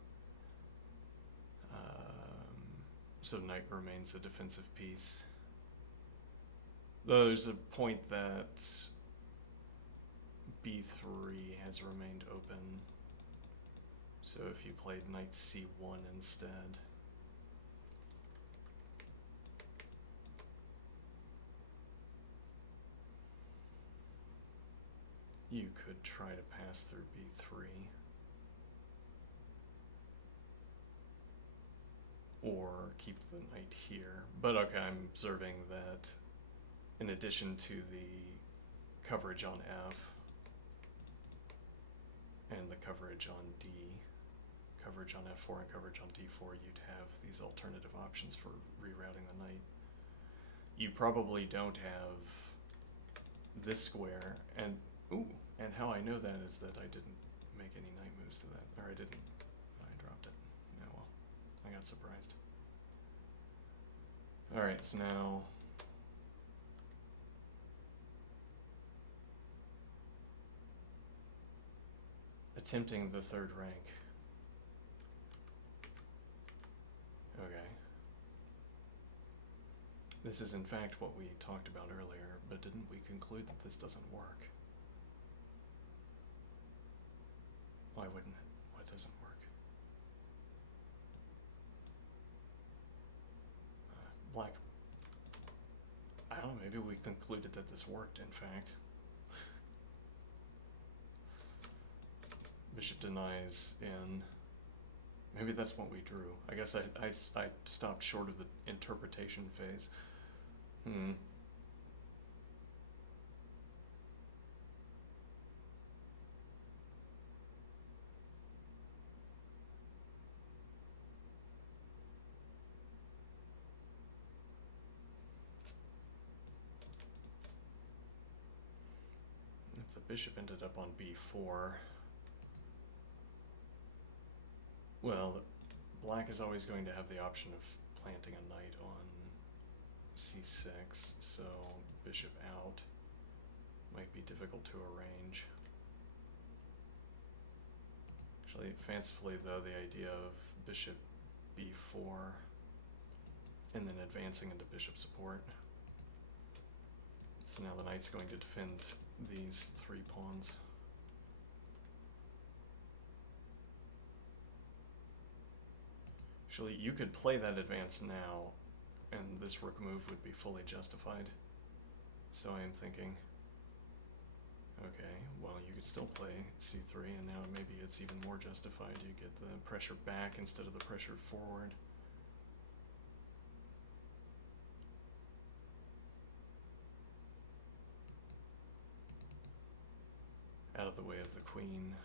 So knight remains a defensive piece. Though there's a point that b3 has remained open. So if you played knight c1 instead, you could try to pass through b3. Or keep the knight here. But okay, I'm observing that in addition to the coverage on f and the coverage on d, coverage on f4 and coverage on d4, you'd have these alternative options for rerouting the knight. You probably don't have this square, and ooh, and how I know that is that I didn't make any knight moves to that, or I didn't, I I got surprised. Alright, so now... attempting the third rank. Okay. This is in fact what we talked about earlier, but didn't we conclude that this doesn't work? Why wouldn't it? What doesn't work? Black. I don't know, maybe we concluded that this worked, in fact. Bishop denies in. Maybe that's what we drew. I guess I stopped short of the interpretation phase. If the bishop ended up on b4, well, black is always going to have the option of planting a knight on c6, so bishop out might be difficult to arrange. Actually, fancifully though, the idea of bishop b4 and then advancing into bishop support. So now the knight's going to defend these 3 pawns. Actually, you could play that advance now, and this rook move would be fully justified. So I am thinking, okay, well, you could still play c3, and now maybe it's even more justified. You get the pressure back instead of the pressure forward. Out of the way of the queen.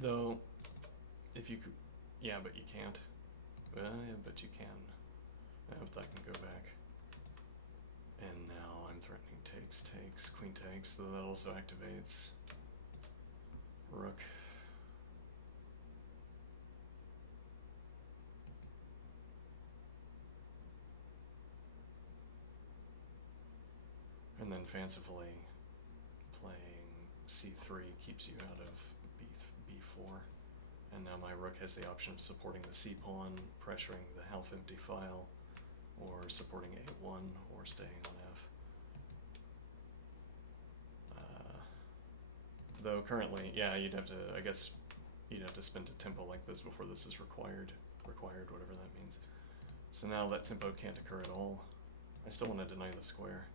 Though, if you could, yeah, but you can't. Well, yeah, but you can. But I can go back. And now I'm threatening takes, queen takes, though that also activates rook. And then fancifully playing c3 keeps you out of b4. And now my rook has the option of supporting the c-pawn, pressuring the half-empty file, or supporting a1, or staying on f. Though currently, yeah, you'd have to, I guess, you'd have to spend a tempo like this before this is required, whatever that means. So now that tempo can't occur at all. I still want to deny the square,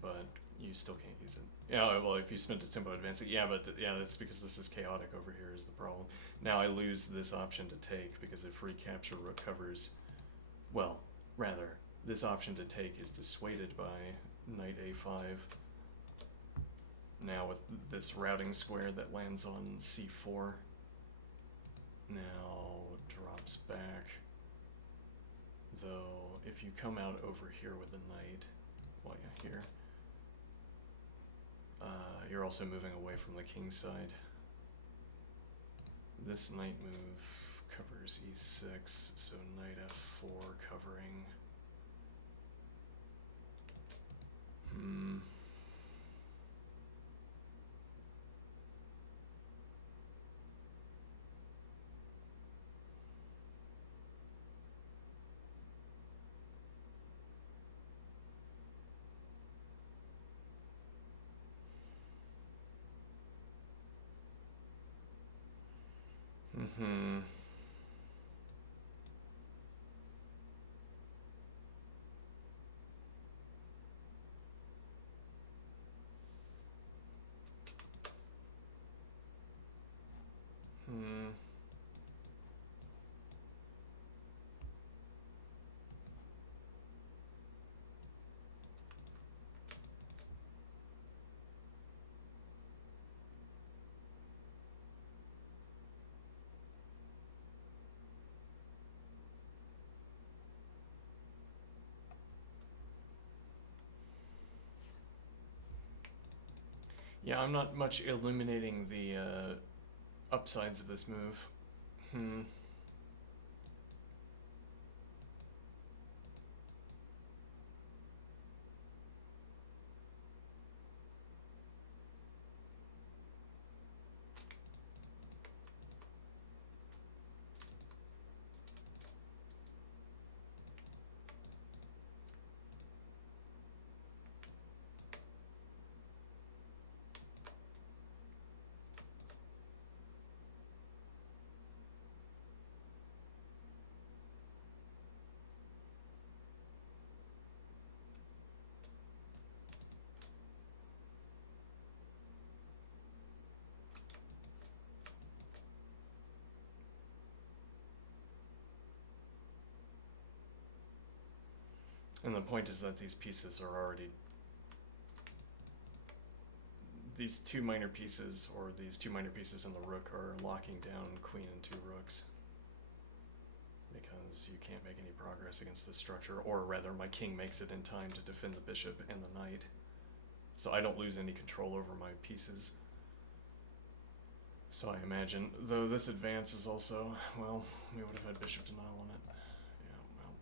but you still can't use it. Yeah, well, if you spend a tempo advancing, yeah, but yeah, that's because this is chaotic over here is the problem. Now I lose this option to take, because if recapture rook covers, well, rather, this option to take is dissuaded by knight a5. Now with this routing square that lands on c4, now drops back. Though, if you come out over here with the knight, well, yeah, here, you're also moving away from the king side. This knight move covers e6, so knight f4 covering. Yeah, I'm not much illuminating the upsides of this move. Hmm. And the point is that these pieces are already, these two minor pieces, or these two minor pieces and the rook, are locking down queen and two rooks. Because you can't make any progress against this structure, or rather my king makes it in time to defend the bishop and the knight. So I don't lose any control over my pieces. So I imagine, though this advance is also, well, we would have had bishop denial on it. Yeah, well.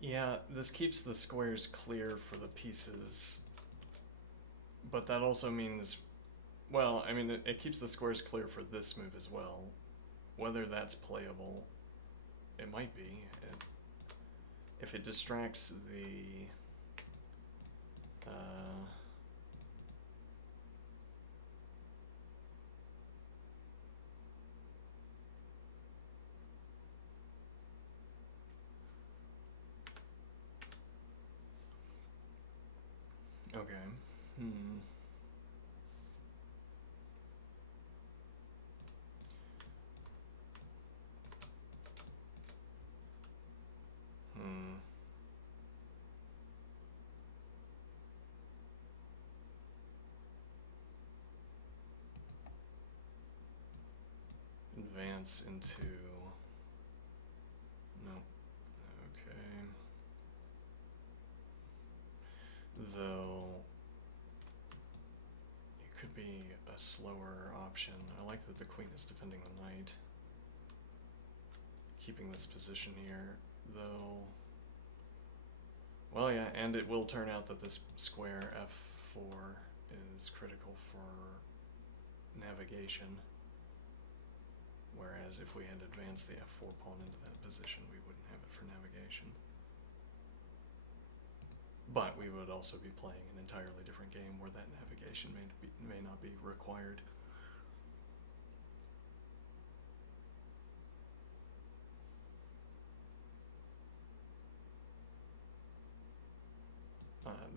Yeah, this keeps the squares clear for the pieces, but that also means, well, I mean, it keeps the squares clear for this move as well. Whether that's playable, it might be. If it distracts the okay. Hmm. Hmm. Advance into, no. Okay. Though it could be a slower option. I like that the queen is defending the knight, keeping this position here, though. Well, yeah, and it will turn out that this square f4 is critical for navigation. Whereas if we had advanced the f4 pawn into that position, we wouldn't have it for navigation. But we would also be playing an entirely different game where that navigation may not be required.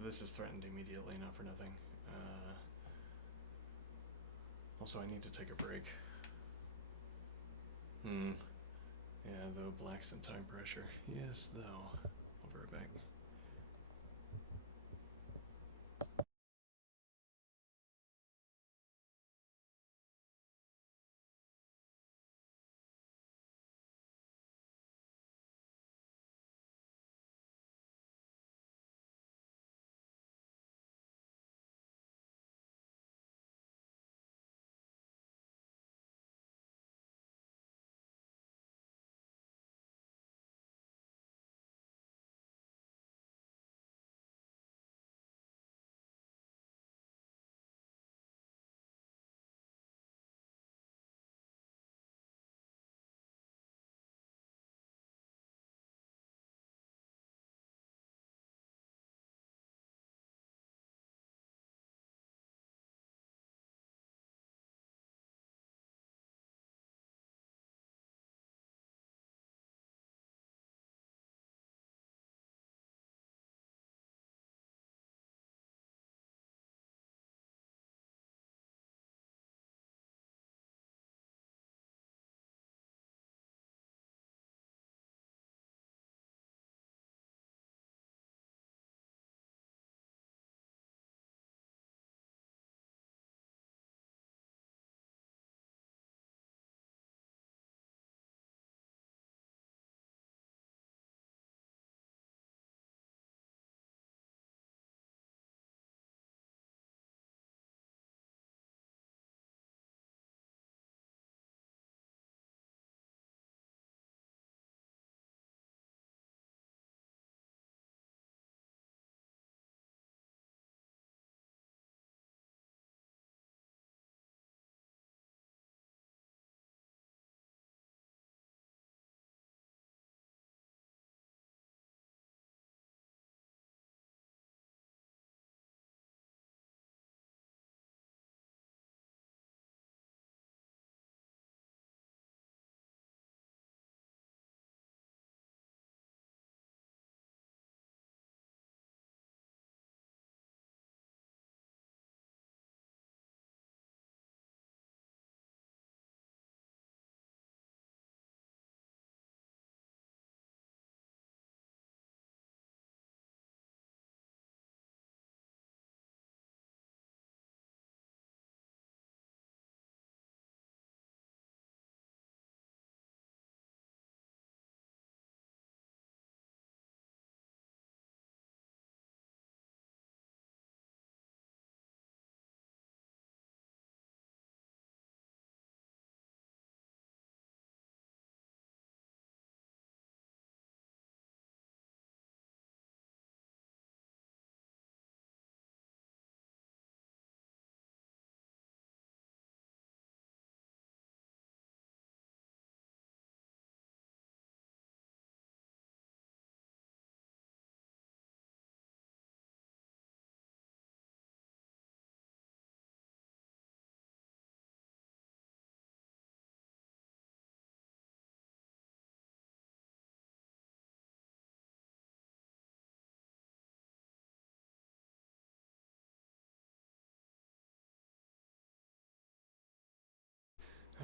This is threatened immediately, not for nothing. Also, I need to take a break. Yeah, though black's in time pressure. Yes, though. I'll be right back.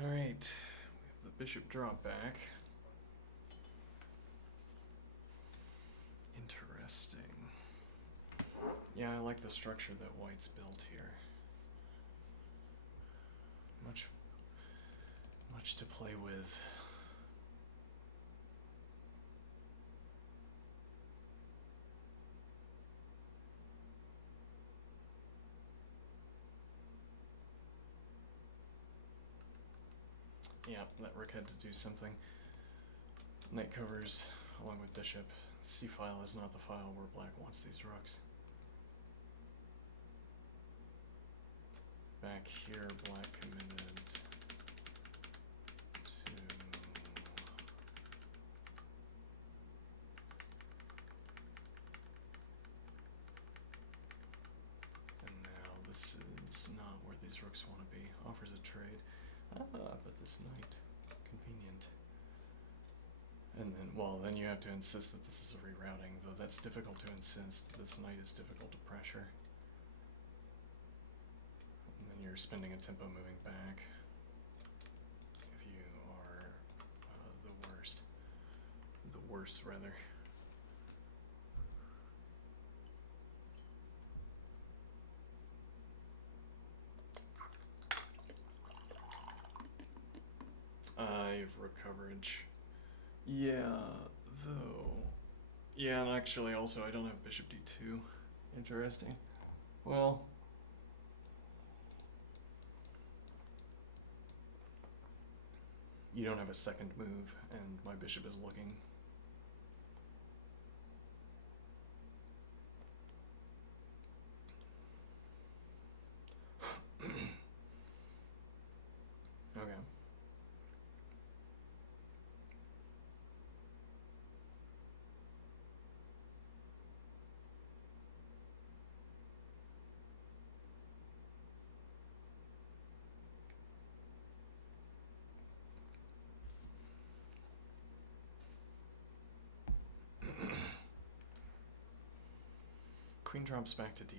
Alright, we have the bishop drop back. Interesting. Yeah, I like the structure that white's built here. Much to play with. Yeah, that rook had to do something. Knight covers along with bishop. C file is not the file where black wants these rooks. Back here, black committed to... And now this is not where these rooks want to be. Offers a trade. But this knight. Convenient. And then, well, then you have to insist that this is a rerouting, though that's difficult to insist. This knight is difficult to pressure. And then you're spending a tempo moving back. If you are the worst. The worst, rather. I have rook coverage. Yeah, though. Yeah, and actually also I don't have bishop d2. Interesting. Well... You don't have a second move, and my bishop is looking. Okay. Queen drops back to d1.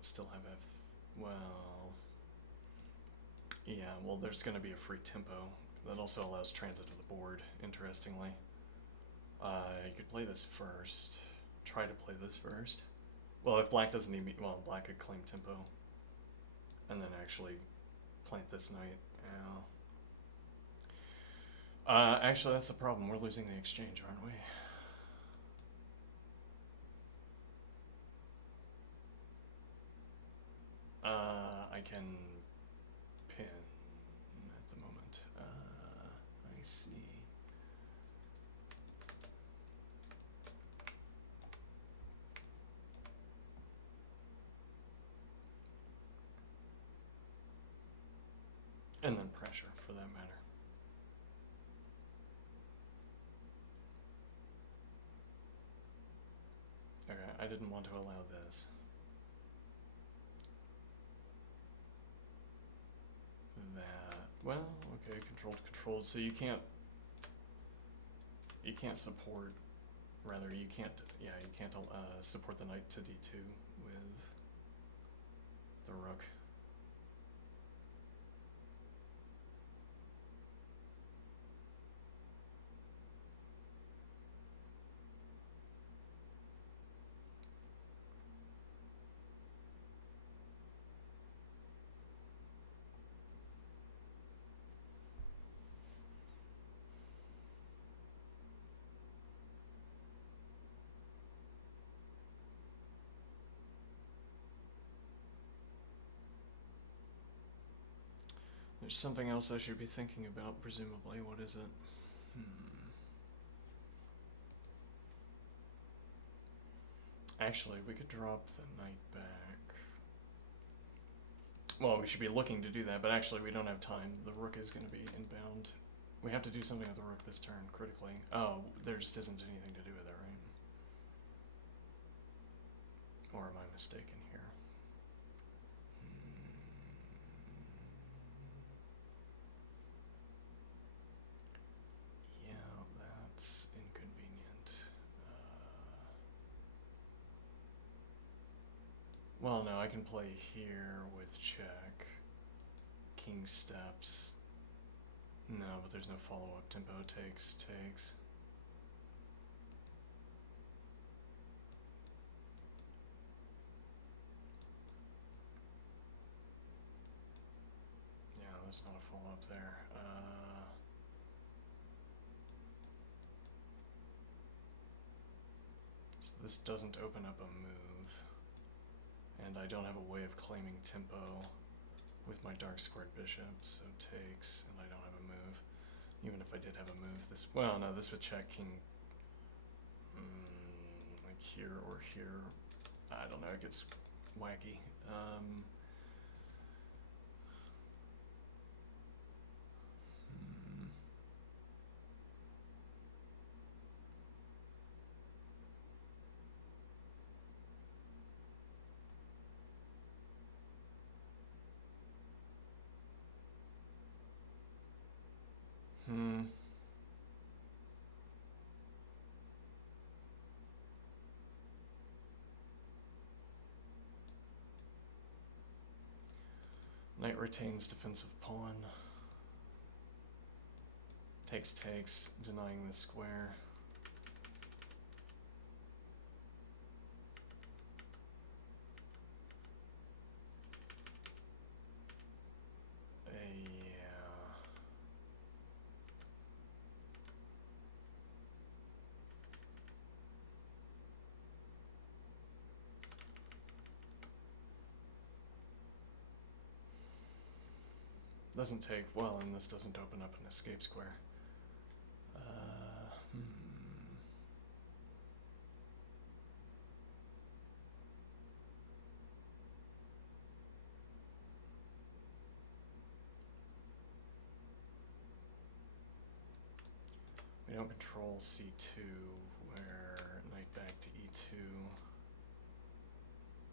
Still have f... Well... Yeah, well there's going to be a free tempo. That also allows transit of the board, interestingly. You could play this first. Try to play this first. Well, if black doesn't need me... Well, black could claim tempo. And then actually plant this knight. Yeah. Actually, that's the problem. We're losing the exchange, aren't we? I can pin at the moment. I see. And then pressure, for that matter. Okay, I didn't want to allow this. That, well, okay, controlled, so you can't support, rather you can't support the knight to d2 with the rook. There's something else I should be thinking about, presumably. What is it? Actually, we could drop the knight back. Well, we should be looking to do that, but actually we don't have time. The rook is going to be inbound. We have to do something with the rook this turn, critically. Oh, there just isn't anything to do with it, right? Or am I mistaken here? Yeah, that's inconvenient. Well, no, I can play here with check. King steps. No, but there's no follow-up. Tempo takes. Yeah, there's not a follow-up there. So this doesn't open up a move. And I don't have a way of claiming tempo with my dark squared bishop, so takes, and I don't have a move. Even if I did have a move, this, well, no, this would check king, like here or here. I don't know, it gets wacky. Knight retains defensive pawn. Takes, denying the square. Doesn't take, well, and this doesn't open up an escape square. We don't control c2, where knight back to e2,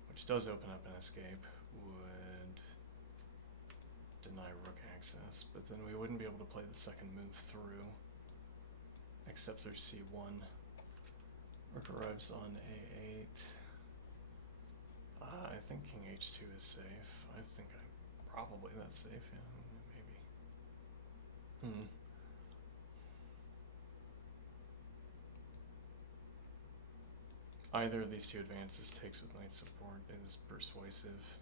which does open up an escape, would deny rook access, but then we wouldn't be able to play the second move through, except through c1. Rook arrives on a8. I think king h2 is safe. I think probably that's safe, yeah, maybe. Either of these two advances takes with knight support is persuasive.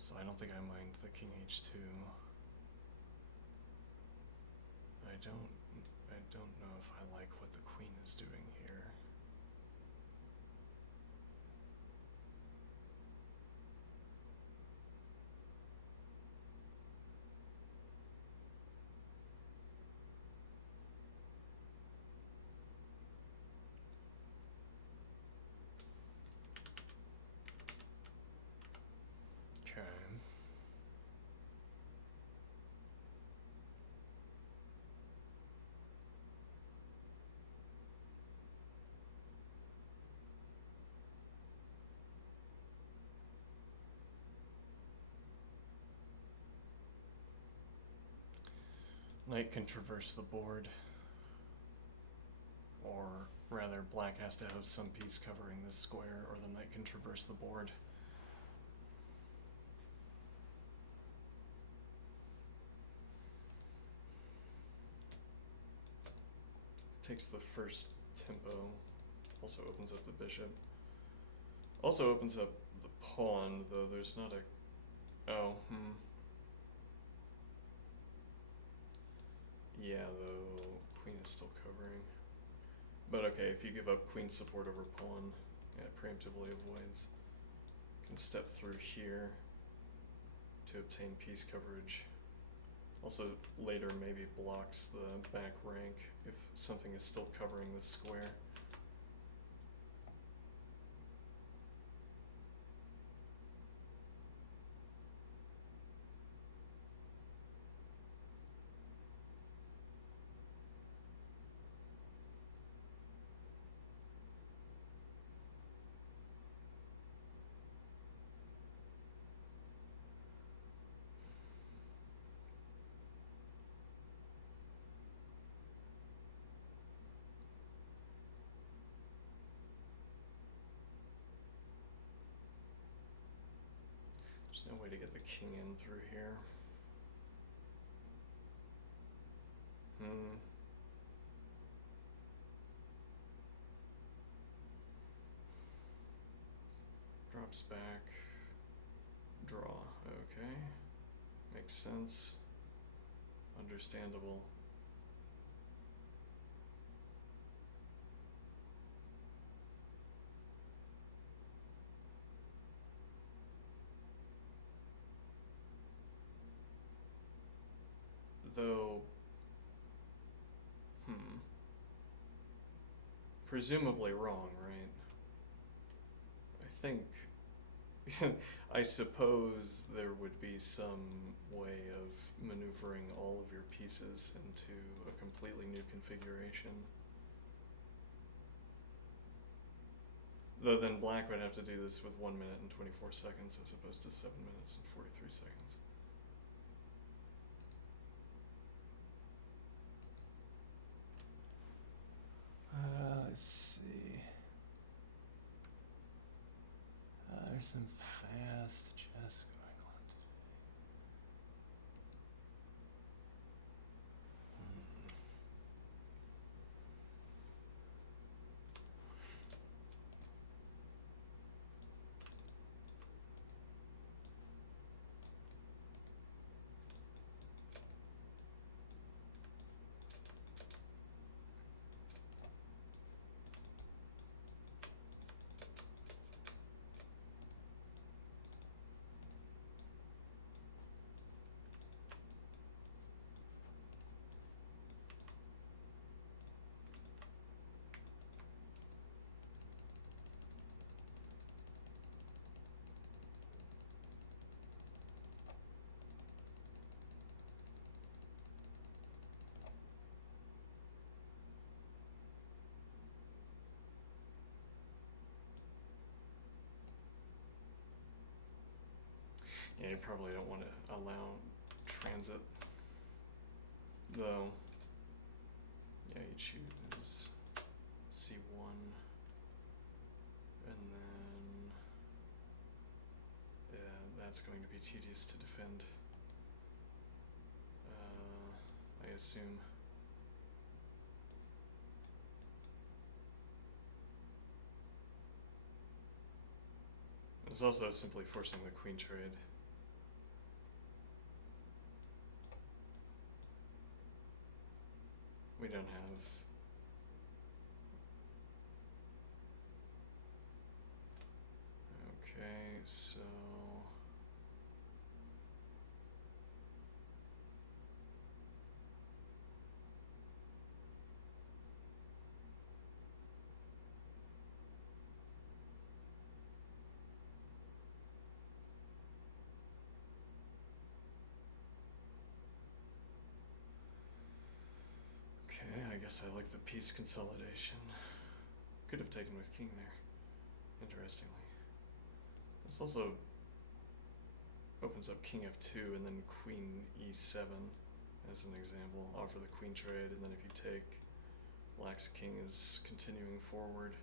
So I don't think I mind the king h2. I don't know if I like what the queen is doing here. Okay. Knight can traverse the board, or rather black has to have some piece covering this square, or the knight can traverse the board. Takes the first tempo, also opens up the bishop. Also opens up the pawn, though there's not a... Oh, Yeah, though, queen is still covering. But okay, if you give up queen support over pawn, it preemptively avoids. Can step through here to obtain piece coverage. Also, later maybe blocks the back rank if something is still covering the square. There's no way to get the king in through here. Drops back. Draw. Okay. Makes sense. Understandable. Though, presumably wrong, right? I think, I suppose there would be some way of maneuvering all of your pieces into a completely new configuration. Though then black would have to do this with 1 minute and 24 seconds as opposed to 7 minutes and 43 seconds. Let's see. There's some fast chess going on Yeah, you probably don't want to allow transit, though. Yeah, you choose C1, and then, yeah, that's going to be tedious to defend, I assume. It's also simply forcing the queen trade. We don't have... Okay, so... Okay, I guess I like the piece consolidation. Could have taken with king there, interestingly. This also opens up king f2 and then queen e7 as an example. Offer the queen trade, and then if you take, black's king is continuing forward.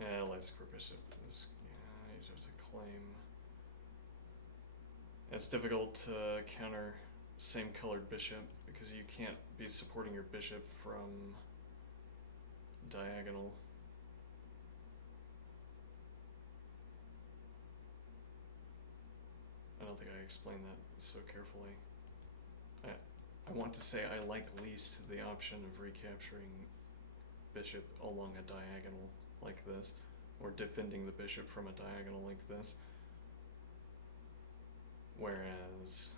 Yeah, light square bishop is, yeah, you have to claim. It's difficult to counter same colored bishop because you can't be supporting your bishop from diagonal. I don't think I explained that so carefully. I want to say I like least the option of recapturing bishop along a diagonal like this, or defending the bishop from a diagonal like this. Whereas,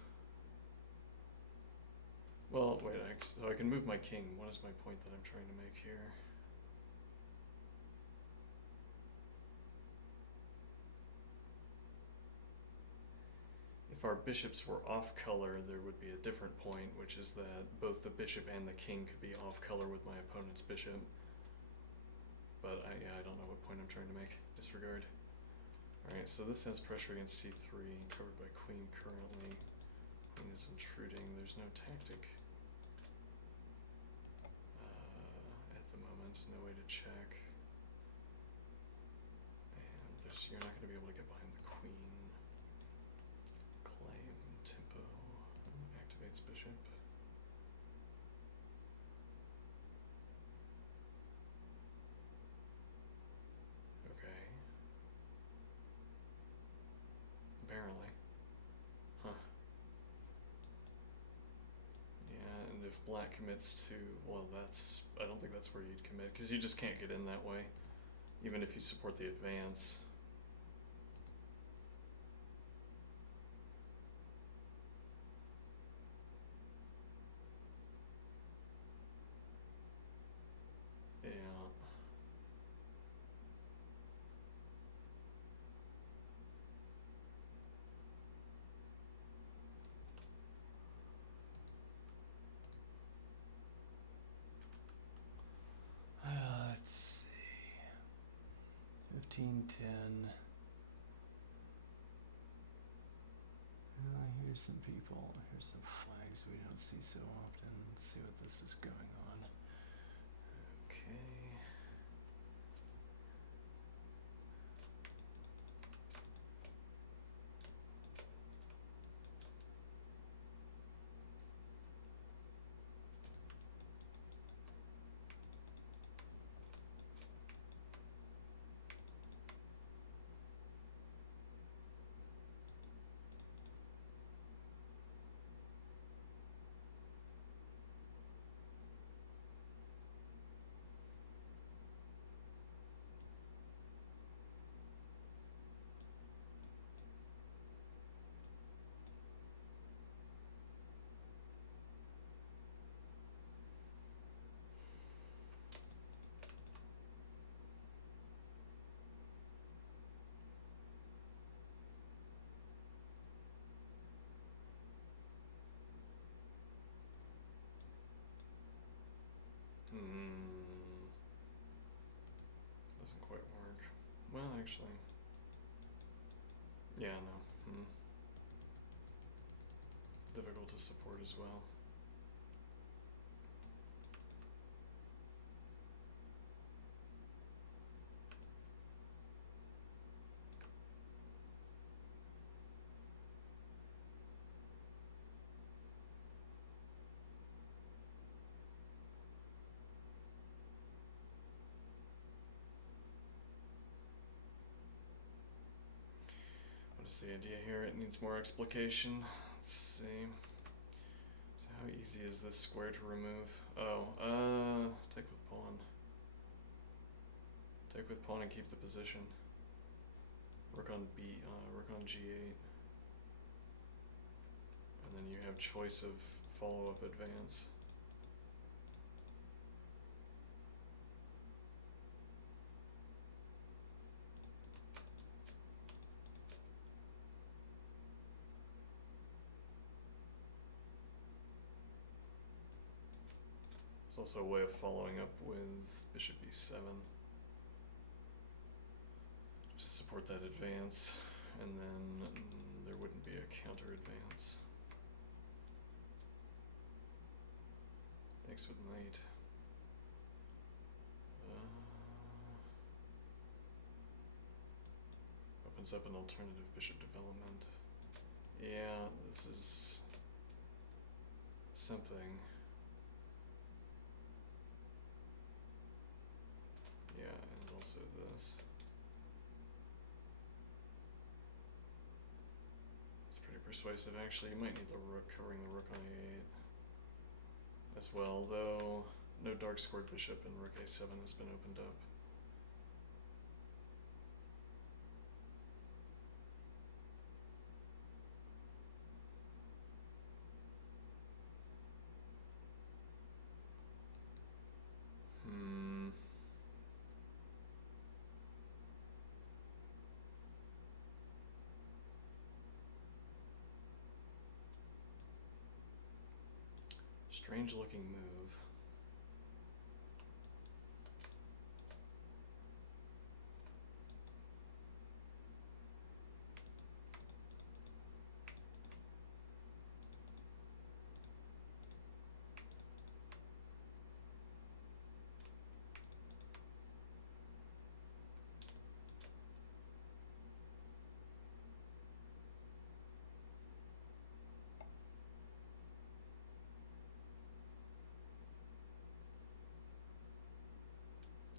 well, wait, so I can move my king. What is my point that I'm trying to make here? If our bishops were off color, there would be a different point, which is that both the bishop and the king could be off color with my opponent's bishop. But I don't know what point I'm trying to make. Disregard. Alright, so this has pressure against c3, covered by queen currently. Queen is intruding. There's no tactic at the moment. No way to check. And you're not going to be able to get behind the queen. Claim, tempo, activates bishop. Okay. Apparently. Huh. Yeah, and if black commits to, well, I don't think that's where you'd commit, because you just can't get in that way, even if you support the advance. Yeah. Let's see. 15-10. Here's some people. Here's some flags we don't see so often. Let's see what this is going on. Okay. Doesn't quite work. Well, actually. Yeah, no. Difficult to support as well. What is the idea here? It needs more explication. Let's see. So how easy is this square to remove? Oh, take with pawn. Take with pawn and keep the position. Rook on rook on g8. And then you have choice of follow-up advance. It's also a way of following up with bishop b7 to support that advance, and then there wouldn't be a counter advance. Thanks with knight. Opens up an alternative bishop development. Yeah, this is something. Yeah, and also this. It's pretty persuasive actually. You might need the rook, covering the rook on a8 as well, though no dark squared bishop and rook a7 has been opened up. Strange looking move.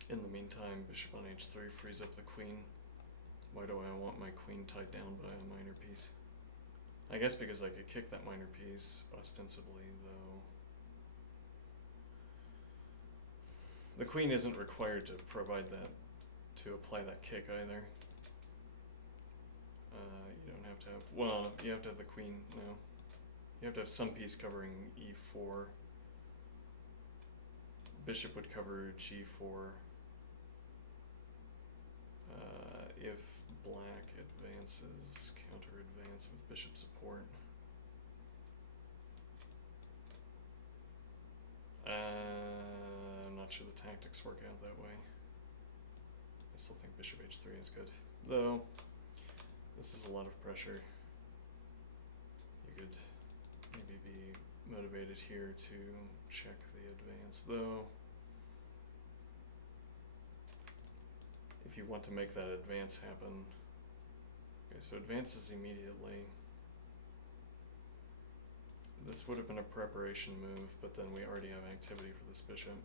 In the meantime, bishop on h3 frees up the queen. Why do I want my queen tied down by a minor piece? I guess because I could kick that minor piece, ostensibly, though. The queen isn't required to provide that, to apply that kick either. You don't have to have, well, you have to have the queen, no. You have to have some piece covering e4. Bishop would cover g4. If black advances, counter advance with bishop support. I'm not sure the tactics work out that way. I still think bishop h3 is good. Though, this is a lot of pressure. You could maybe be motivated here to check the advance, though. If you want to make that advance happen. Okay, so advances immediately. This would have been a preparation move, but then we already have activity for this bishop.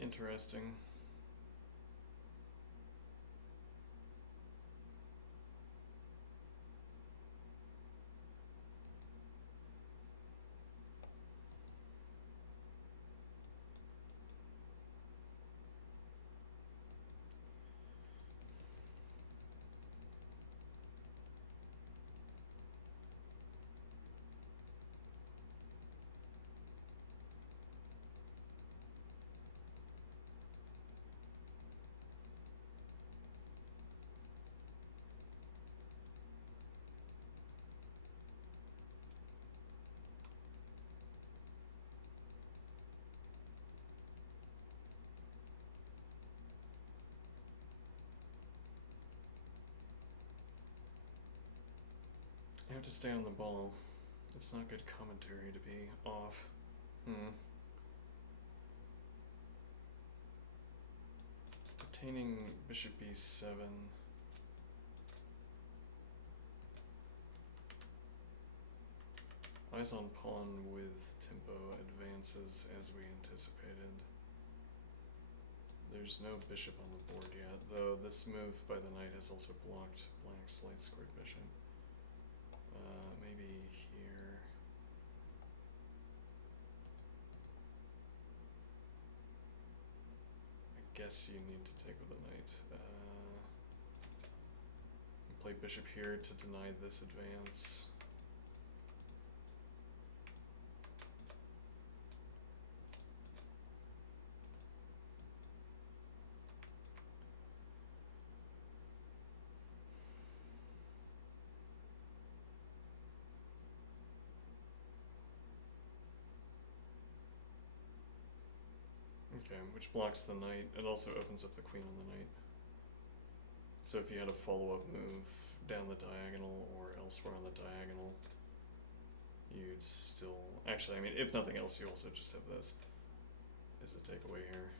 Interesting. I have to stay on the ball. It's not good commentary to be off. Retaining bishop b7. Eyes on pawn with tempo advances as we anticipated. There's no bishop on the board yet, though this move by the knight has also blocked black's light squared bishop. Maybe here. I guess you need to take with the knight. Play bishop here to deny this advance. Okay, which blocks the knight. It also opens up the queen on the knight. So if you had a follow-up move down the diagonal or elsewhere on the diagonal, you'd still... Actually, I mean, if nothing else, you also just have this as a takeaway here.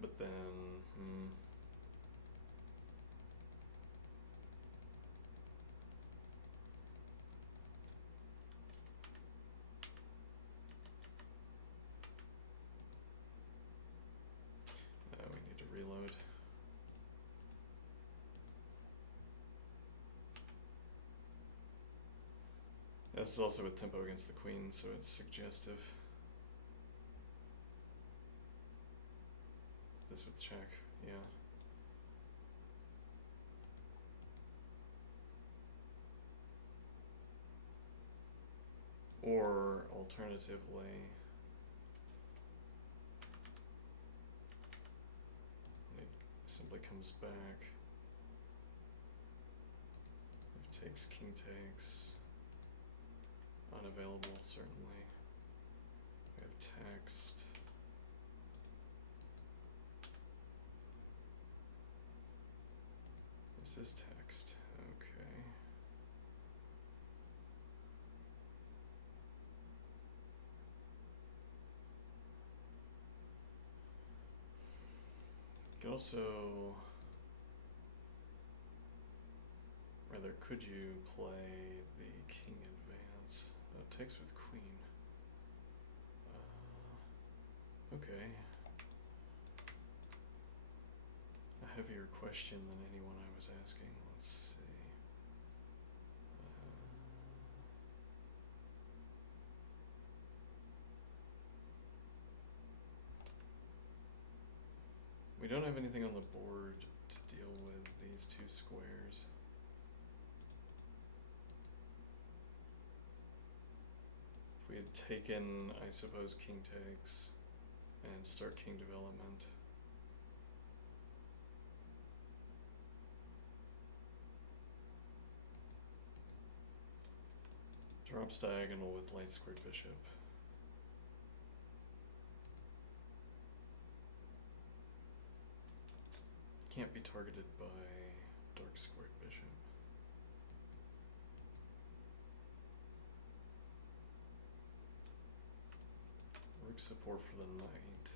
But then... This is also with tempo against the queen, so it's suggestive. This with check, yeah. Or alternatively, it simply comes back. If takes, king takes. Unavailable, certainly. We have text. This is text, okay. You could also, rather, could you play the king advance? Takes with queen. Okay. A heavier question than anyone I was asking. Let's see. We don't have anything on the board to deal with these two squares. If we had taken, I suppose, king takes and start king development. Drops diagonal with light squared bishop. Can't be targeted by dark squared bishop. Rook support for the knight.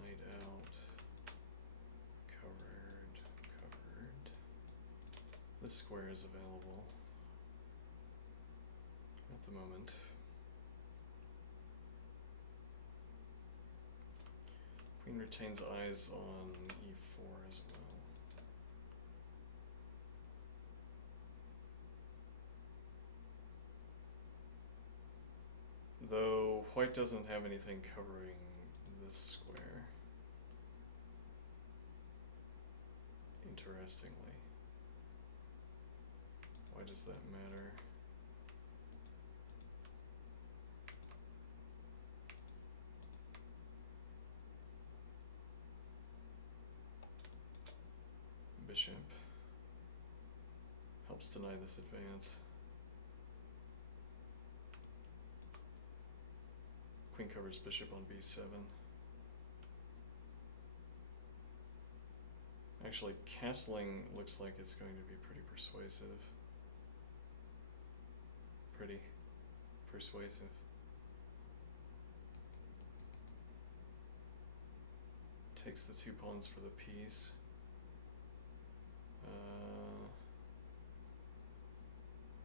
Knight out. Covered. Covered. This square is available at the moment. Queen retains eyes on e4 as well. Though white doesn't have anything covering this square. Interestingly. Why does that matter? Bishop helps deny this advance. Queen covers bishop on b7. Actually, castling looks like it's going to be pretty persuasive. Pretty persuasive. Takes the 2 pawns for the piece.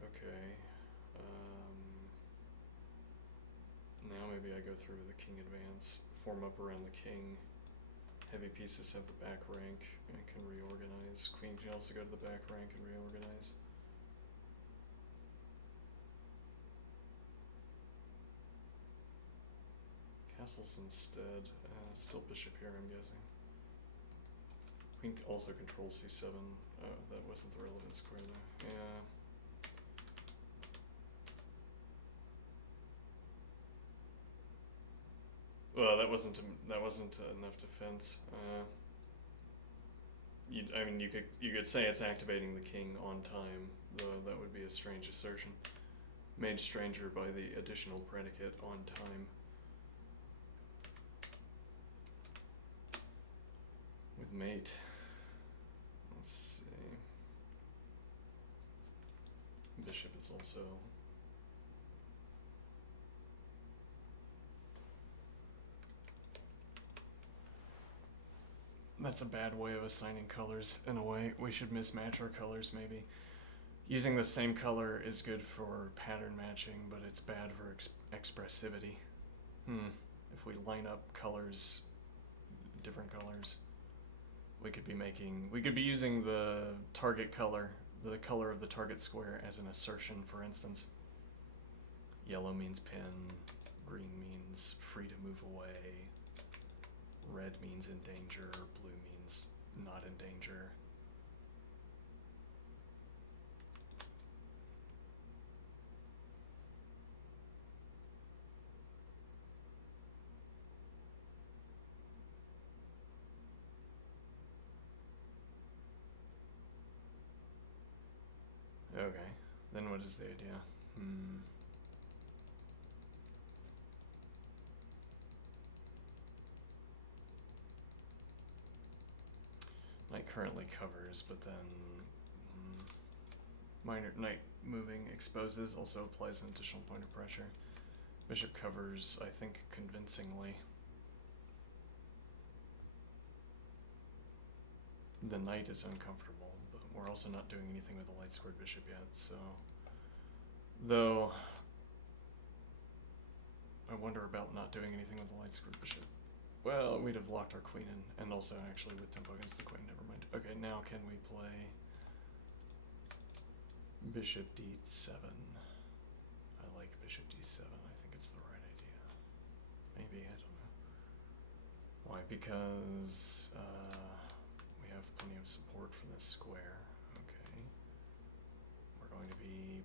Okay. Now maybe I go through with the king advance, form up around the king. Heavy pieces have the back rank and can reorganize. Queen can also go to the back rank and reorganize. Castles instead. Still bishop here, I'm guessing. Queen also controls c7. Oh, that wasn't the relevant square though. Yeah. Well, that wasn't enough defense. I mean, you could say it's activating the king on time, though that would be a strange assertion. Made stranger by the additional predicate on time. With mate. Let's see. Bishop is also. That's a bad way of assigning colors, in a way. We should mismatch our colors, maybe. Using the same color is good for pattern matching, but it's bad for expressivity. If we line up colors, different colors, we could be using the target color, the color of the target square as an assertion, for instance. Yellow means pin, green means free to move away, red means in danger, blue means not in danger. Okay, then what is the idea? Knight currently covers, but then minor knight moving exposes also applies an additional point of pressure. Bishop covers, I think, convincingly. The knight is uncomfortable, but we're also not doing anything with the light squared bishop yet, so... Though... I wonder about not doing anything with the light squared bishop. Well, we'd have locked our queen in, and also actually with tempo against the queen, never mind. Okay, now can we play... Bishop d7. I like bishop d7, I think it's the right idea. Maybe, I don't know. Why? Because we have plenty of support for this square. Okay. We're going to be...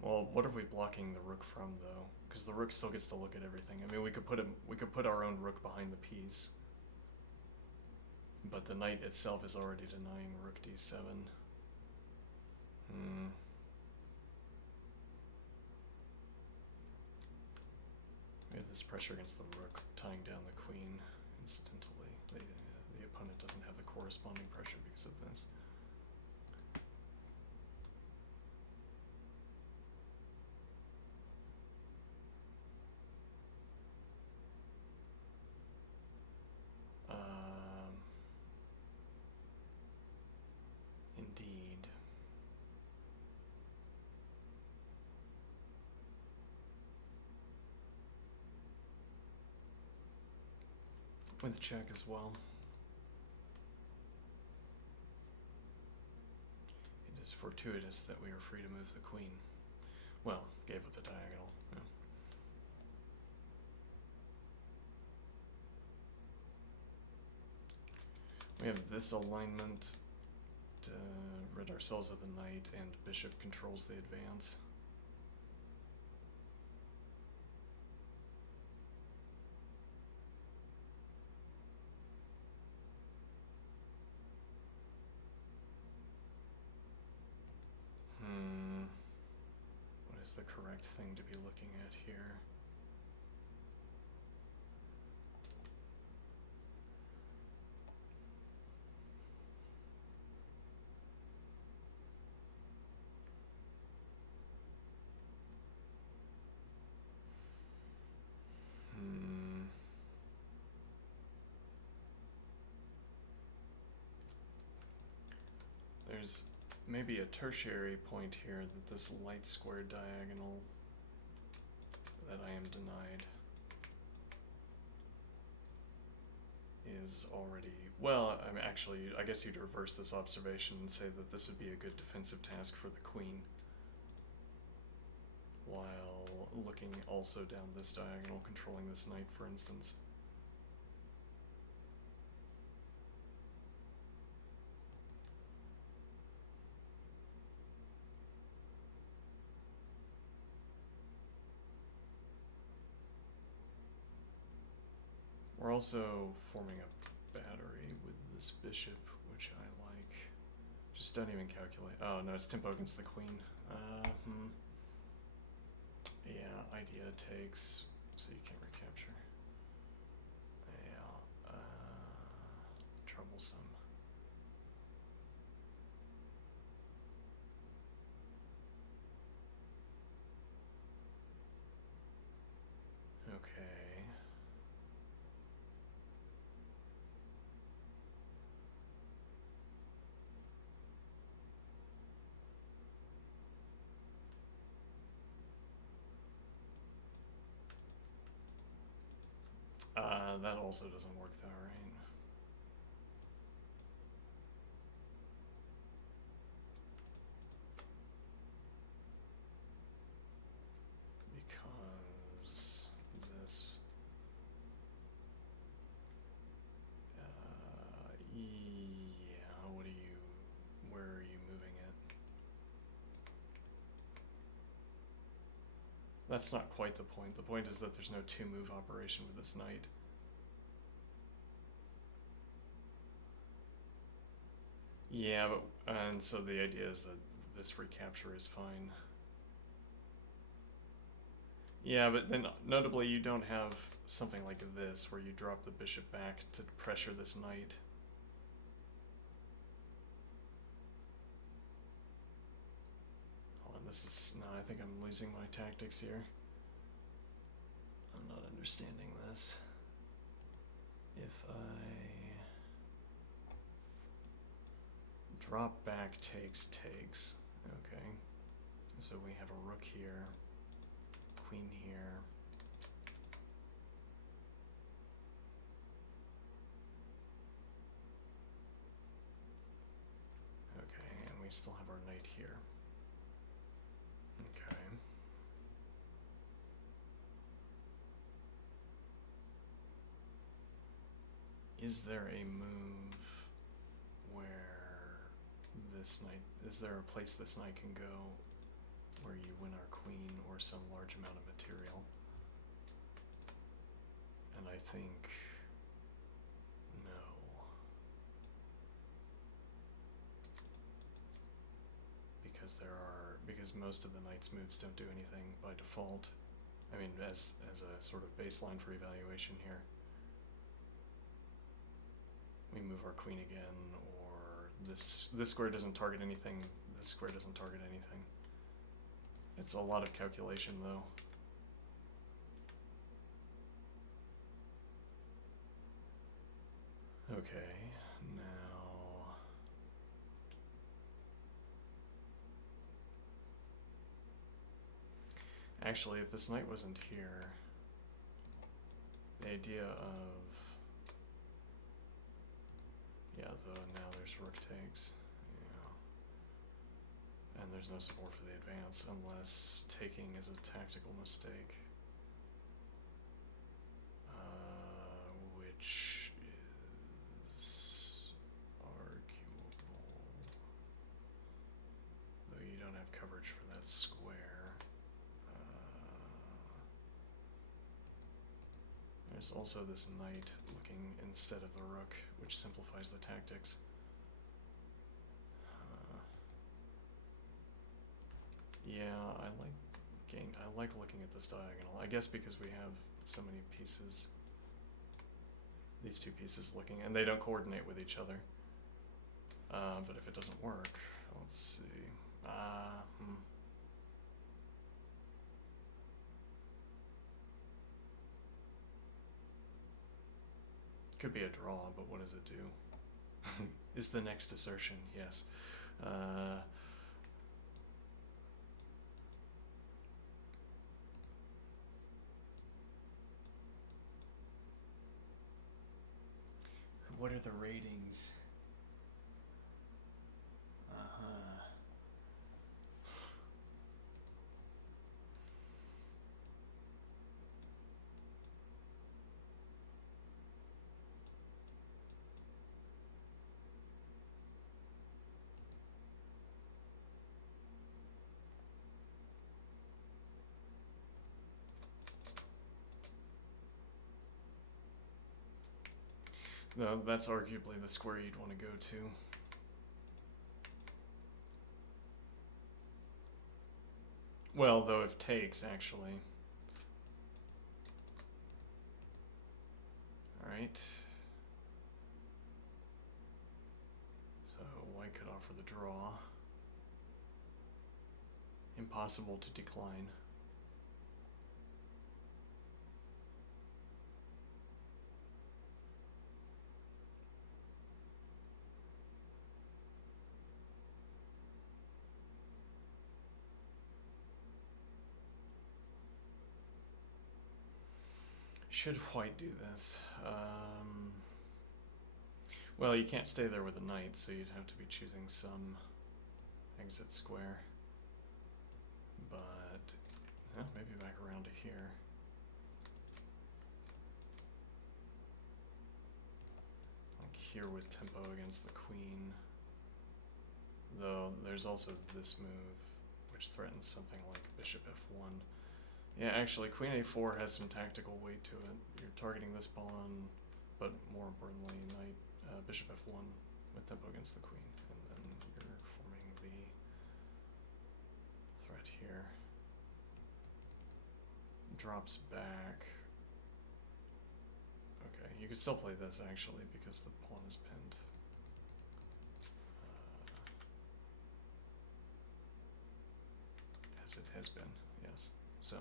Well, what are we blocking the rook from, though? Because the rook still gets to look at everything. I mean, we could put our own rook behind the piece. But the knight itself is already denying rook d7. We have this pressure against the rook, tying down the queen incidentally. The opponent doesn't have the corresponding pressure because of this. Indeed. With check as well. It is fortuitous that we are free to move the queen. Well, gave up the diagonal. Yeah. We have this alignment to rid ourselves of the knight, and bishop controls the advance. What is the correct thing to be looking at here? There's maybe a tertiary point here that this light square diagonal that I am denied is already, well, I mean, actually, I guess you'd reverse this observation and say that this would be a good defensive task for the queen, while looking also down this diagonal, controlling this knight, for instance. We're also forming a battery with this bishop, which I like. Just don't even calculate. Oh no, it's tempo against the queen. Yeah, idea takes, so you can't recapture. Yeah, troublesome. Okay. That also doesn't work though, right? That's not quite the point. The point is that there's no two-move operation with this knight. Yeah, but, and so the idea is that this recapture is fine. Yeah, but then notably you don't have something like this where you drop the bishop back to pressure this knight. Hold on, this is, no, I think I'm losing my tactics here. I'm not understanding this. If I drop back takes, okay. So we have a rook here, queen here. Okay, and we still have our knight here. Okay. Is there a move where this knight, is there a place this knight can go where you win our queen or some large amount of material? And I think no. Because most of the knight's moves don't do anything by default. I mean, as a sort of baseline for evaluation here. We move our queen again, or this square doesn't target anything, this square doesn't target anything. It's a lot of calculation though. Okay, now actually if this knight wasn't here, the idea of, yeah, though now there's rook takes, yeah. And there's no support for the advance unless taking is a tactical mistake. Which is arguable. Though you don't have coverage for that square. There's also this knight looking instead of the rook, which simplifies the tactics. Yeah, I like looking at this diagonal. I guess because we have so many pieces. These two pieces looking, and they don't coordinate with each other. But if it doesn't work, let's see. Could be a draw, but what does it do? Is the next assertion, yes. What are the ratings? No, that's arguably the square you'd want to go to. Well, though if takes, actually. Alright. So white could offer the draw. Impossible to decline. Should white do this? Well, you can't stay there with a knight, so you'd have to be choosing some exit square. But maybe back around to here. Like here with tempo against the queen. Though there's also this move, which threatens something like bishop f1. Yeah, actually, queen a4 has some tactical weight to it. You're targeting this pawn, but more importantly, knight, bishop f1 with tempo against the queen, and then you're forming the threat here. Drops back. Okay, you could still play this actually because the pawn is pinned. As it has been, yes. So.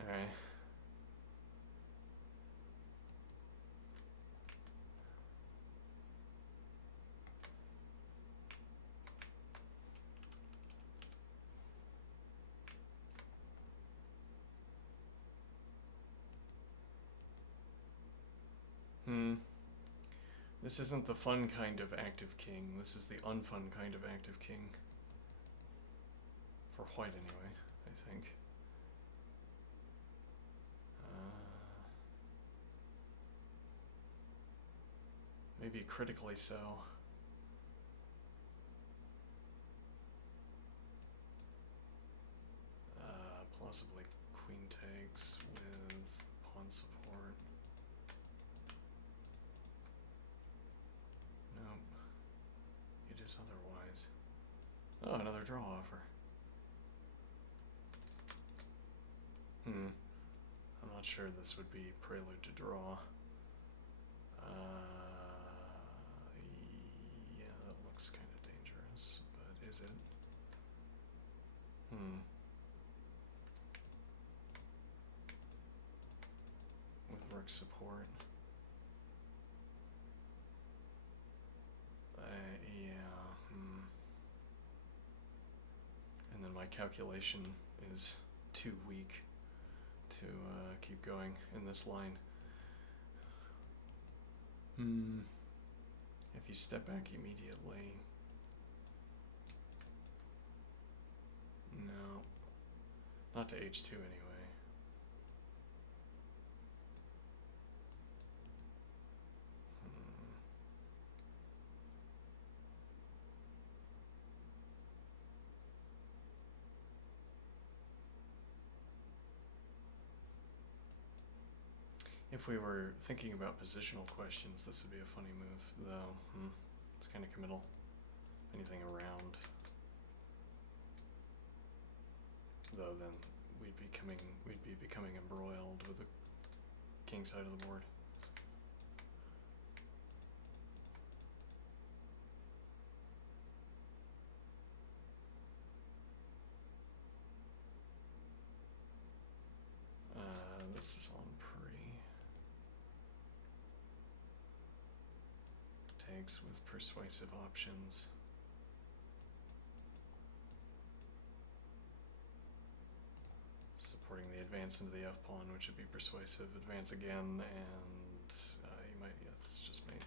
Alright. This isn't the fun kind of active king. This is the unfun kind of active king. For white, anyway, I think. Maybe critically so. Plausibly queen takes with pawn support. Nope. It is otherwise. Oh, another draw offer. I'm not sure this would be prelude to draw. Yeah, that looks kind of dangerous, but is it? With rook support. Yeah. And then my calculation is too weak to keep going in this line. If you step back immediately. No. Not to h2 anyway. If we were thinking about positional questions, this would be a funny move, though. It's kind of committal. Anything around. Though then we'd be becoming embroiled with the king side of the board. This is on pre. Takes with persuasive options. Supporting the advance into the f-pawn, which would be persuasive. Advance again, and you might, yeah, it's just mate.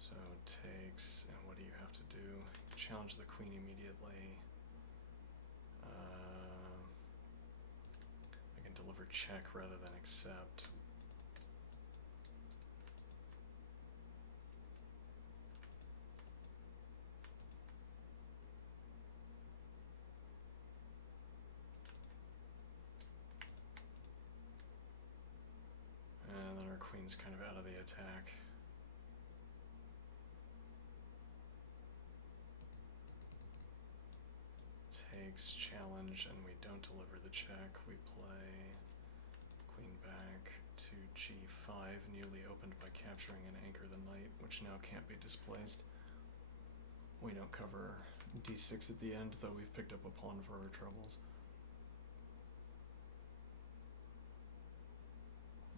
So takes, and what do you have to do? Challenge the queen immediately. I can deliver check rather than accept. And then our queen's kind of out of the attack. Takes, challenge, and we don't deliver the check. We play queen back to g5, newly opened by capturing and anchor the knight, which now can't be displaced. We don't cover d6 at the end, though we've picked up a pawn for our troubles.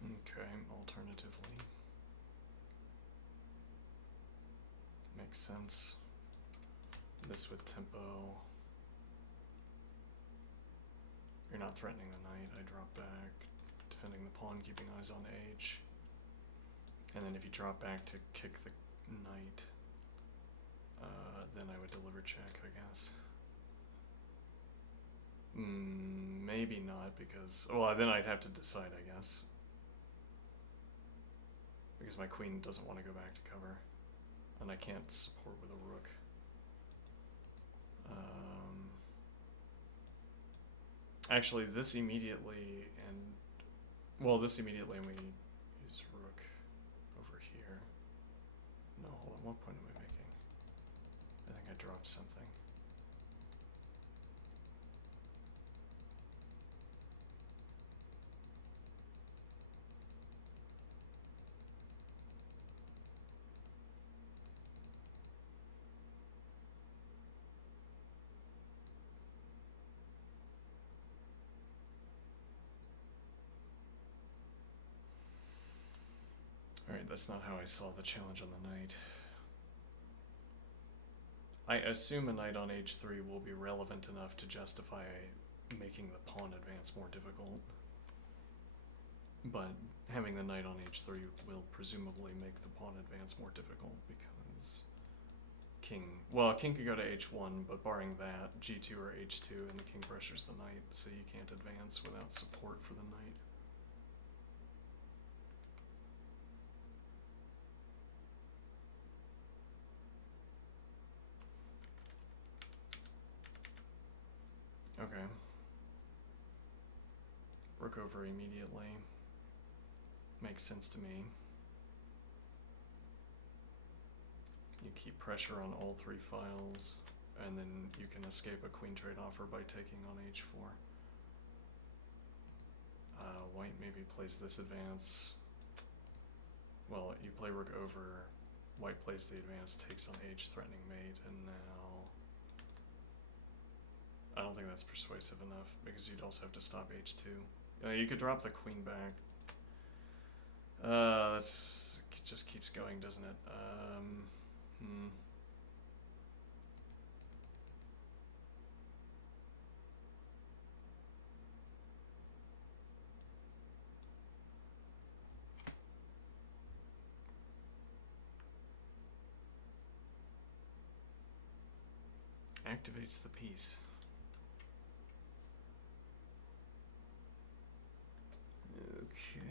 Okay, alternatively. Makes sense. This with tempo. You're not threatening the knight. I drop back, defending the pawn, keeping eyes on h. And then if you drop back to kick the knight, then I would deliver check, I guess. Maybe not, because... Well, then I'd have to decide, I guess. Because my queen doesn't want to go back to cover. And I can't support with a rook. Actually, this immediately, and... Well, this immediately, and we use rook over here. No, hold on, what point am I making? I think I dropped something. Alright, that's not how I saw the challenge on the knight. I assume a knight on h3 will be relevant enough to justify making the pawn advance more difficult. But having the knight on h3 will presumably make the pawn advance more difficult because king... Well, king could go to h1, but barring that, g2 or h2, and the king pressures the knight, so you can't advance without support for the knight. Okay. Rook over immediately. Makes sense to me. You keep pressure on all three files, and then you can escape a queen trade offer by taking on h4. White maybe plays this advance. Well, you play rook over, white plays the advance, takes on h, threatening mate, and now... I don't think that's persuasive enough, because you'd also have to stop h2. You could drop the queen back. That's just keeps going, doesn't it? Activates the piece. Okay.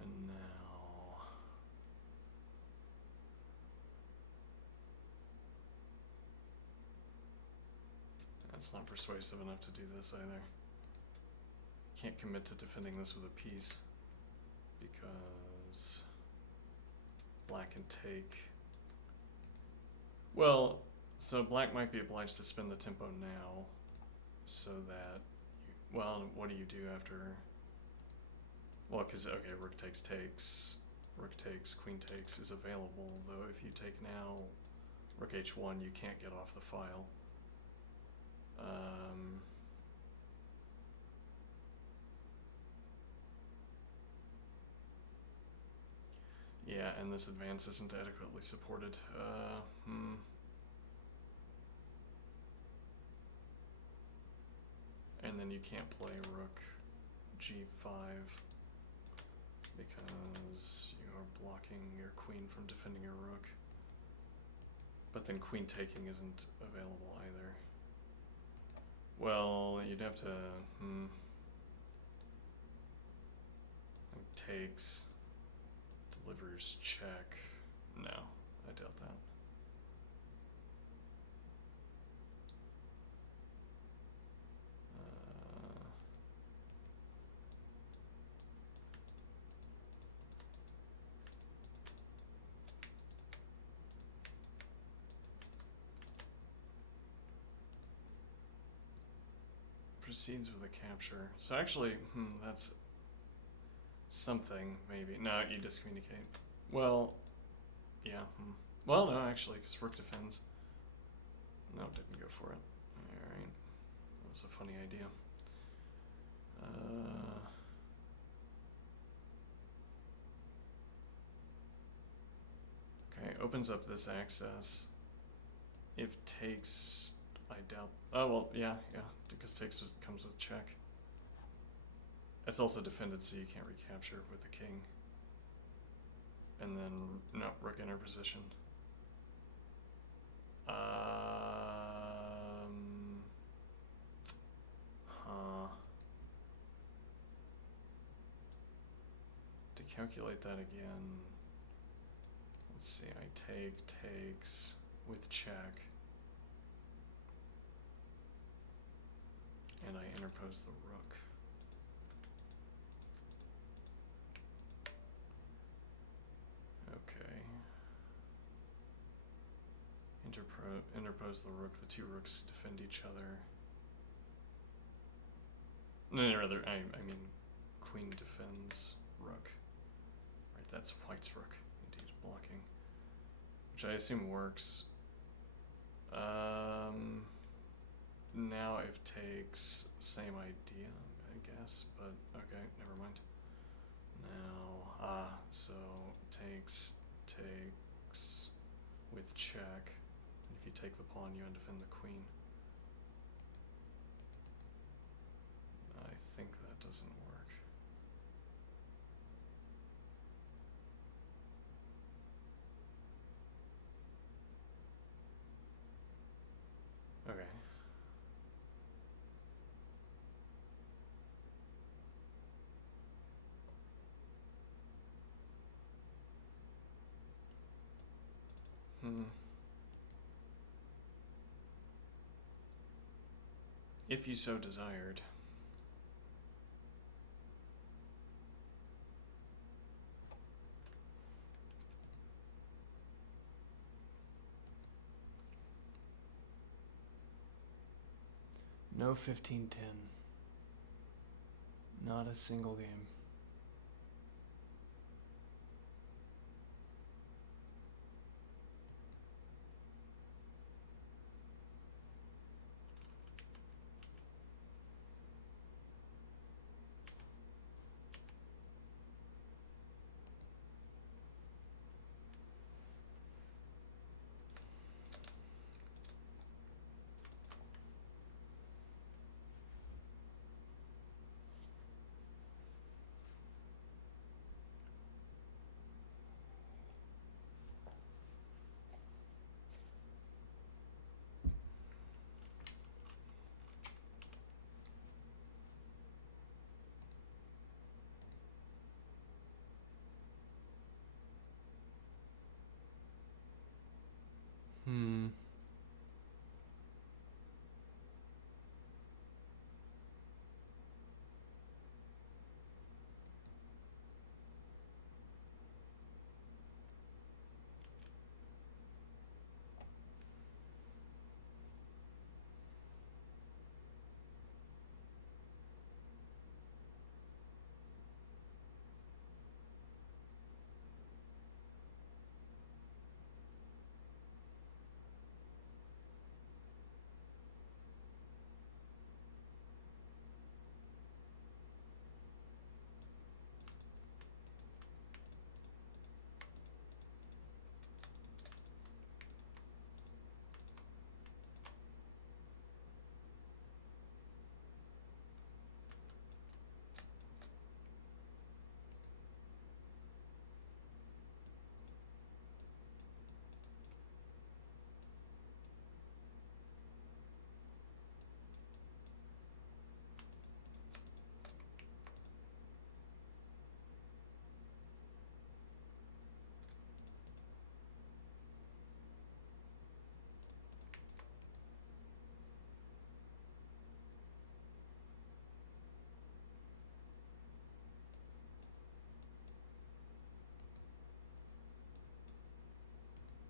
And now... That's not persuasive enough to do this either. Can't commit to defending this with a piece because black can take... Well, so black might be obliged to spin the tempo now so that... Well, what do you do after... Well, because, okay, rook takes, queen takes is available, though if you take now, rook h1, you can't get off the file. Yeah, and this advance isn't adequately supported. And then you can't play rook g5 because you are blocking your queen from defending your rook. But then queen taking isn't available either. Well, you'd have to... Takes... Delivers check. No, I doubt that. Proceeds with a capture. So actually, that's something, maybe. No, you discommunicate. Well, yeah. Well, no, actually, because rook defends. No, didn't go for it. Alright. That was a funny idea. Okay, opens up this access. If takes... I doubt... Oh, well, yeah, because takes comes with check. It's also defended, so you can't recapture with the king. And then, no, rook enter position. calculate that again. Let's see, I take, takes, with check. And I interpose the rook. Okay. Interpose the rook, the two rooks defend each other. No, rather, I mean, queen defends rook. Right, that's white's rook, indeed, blocking. Which I assume works. Now if takes, same idea, I guess, but okay, never mind. Now, so takes with check. And if you take the pawn, you undefend the queen. I think that doesn't work. Okay. If you so desired. No 15-10. Not a single game.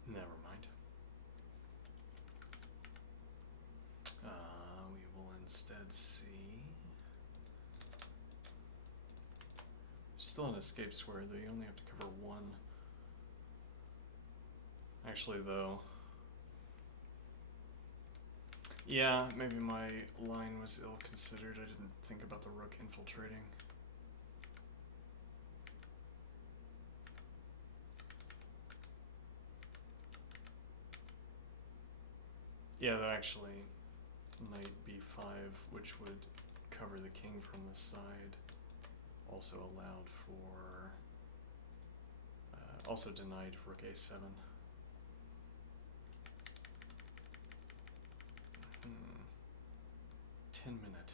Never mind. We will instead see. Still an escape square, though you only have to cover one. Actually, though. Yeah, maybe my line was ill-considered. I didn't think about the rook infiltrating. Yeah, though actually, knight b5, which would cover the king from the side, also allowed for, also denied rook a7. 10-minute.